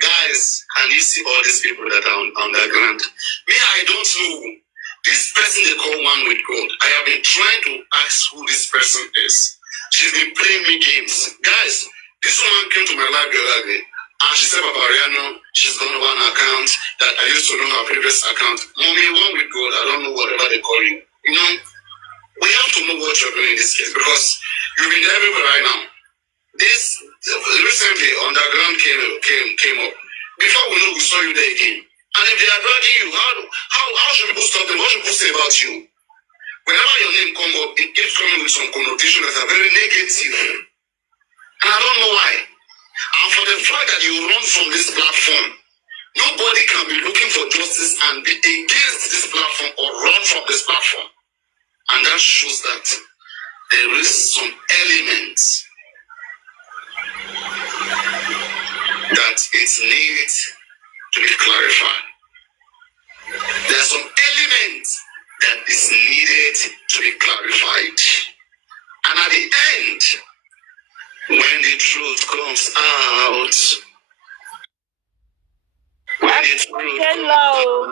guys, can you see all these people that are on the ground? Me, I don't know. This person they call one with God. I have been trying to ask who this person is. She's been playing me games. Guys, this woman came to my life the other day and she said, Papa Ariano, she's gone to one account that I used to know her previous account. Mommy, one with God, I don't know whatever they call you. You know, we have to know what you're doing in this case because you've been everywhere right now. This recently underground came up. Before we know, we saw you there again. And if they are dragging you, how should people stop them? What should people say about you? Whenever your name comes up, it keeps coming with some connotation that are very negative. And I don't know why. And for the fact that you run from this platform, nobody can be looking for justice and be against this platform or run from this platform. And that shows that there is some elements that it needs to be clarified. There are some elements that is needed to be clarified. And at the end, when the truth comes out, when the truth comes out,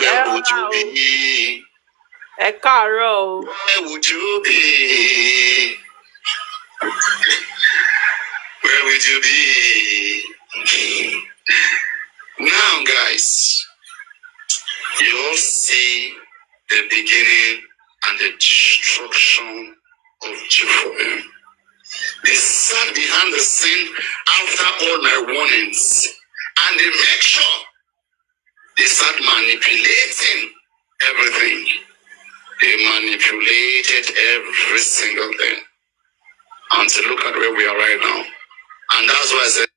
where would you be? Where would you be? Where would you be? Now, guys, you all see the beginning and the destruction of G4M. They sat behind the scene after all my warnings, and they make sure they start manipulating everything. They manipulated every single thing. And to look at where we are right now. And that's why I said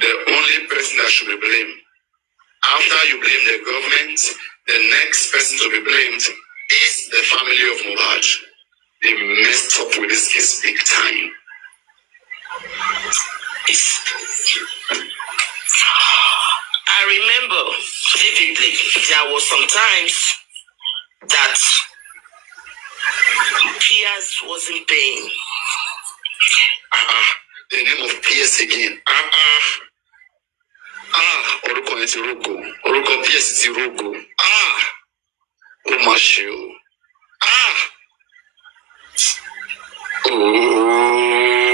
the only person that should be blamed. After you blame the government, the next person to be blamed is the family of Mohbad. They messed up with this case big time. I remember vividly there was some times that Piers wasn't paying. The name of Piers again. Orúkọ yẹn ti Rogo. Orúkọ Piers ti Rogo. Ó mà ṣe o. Oh.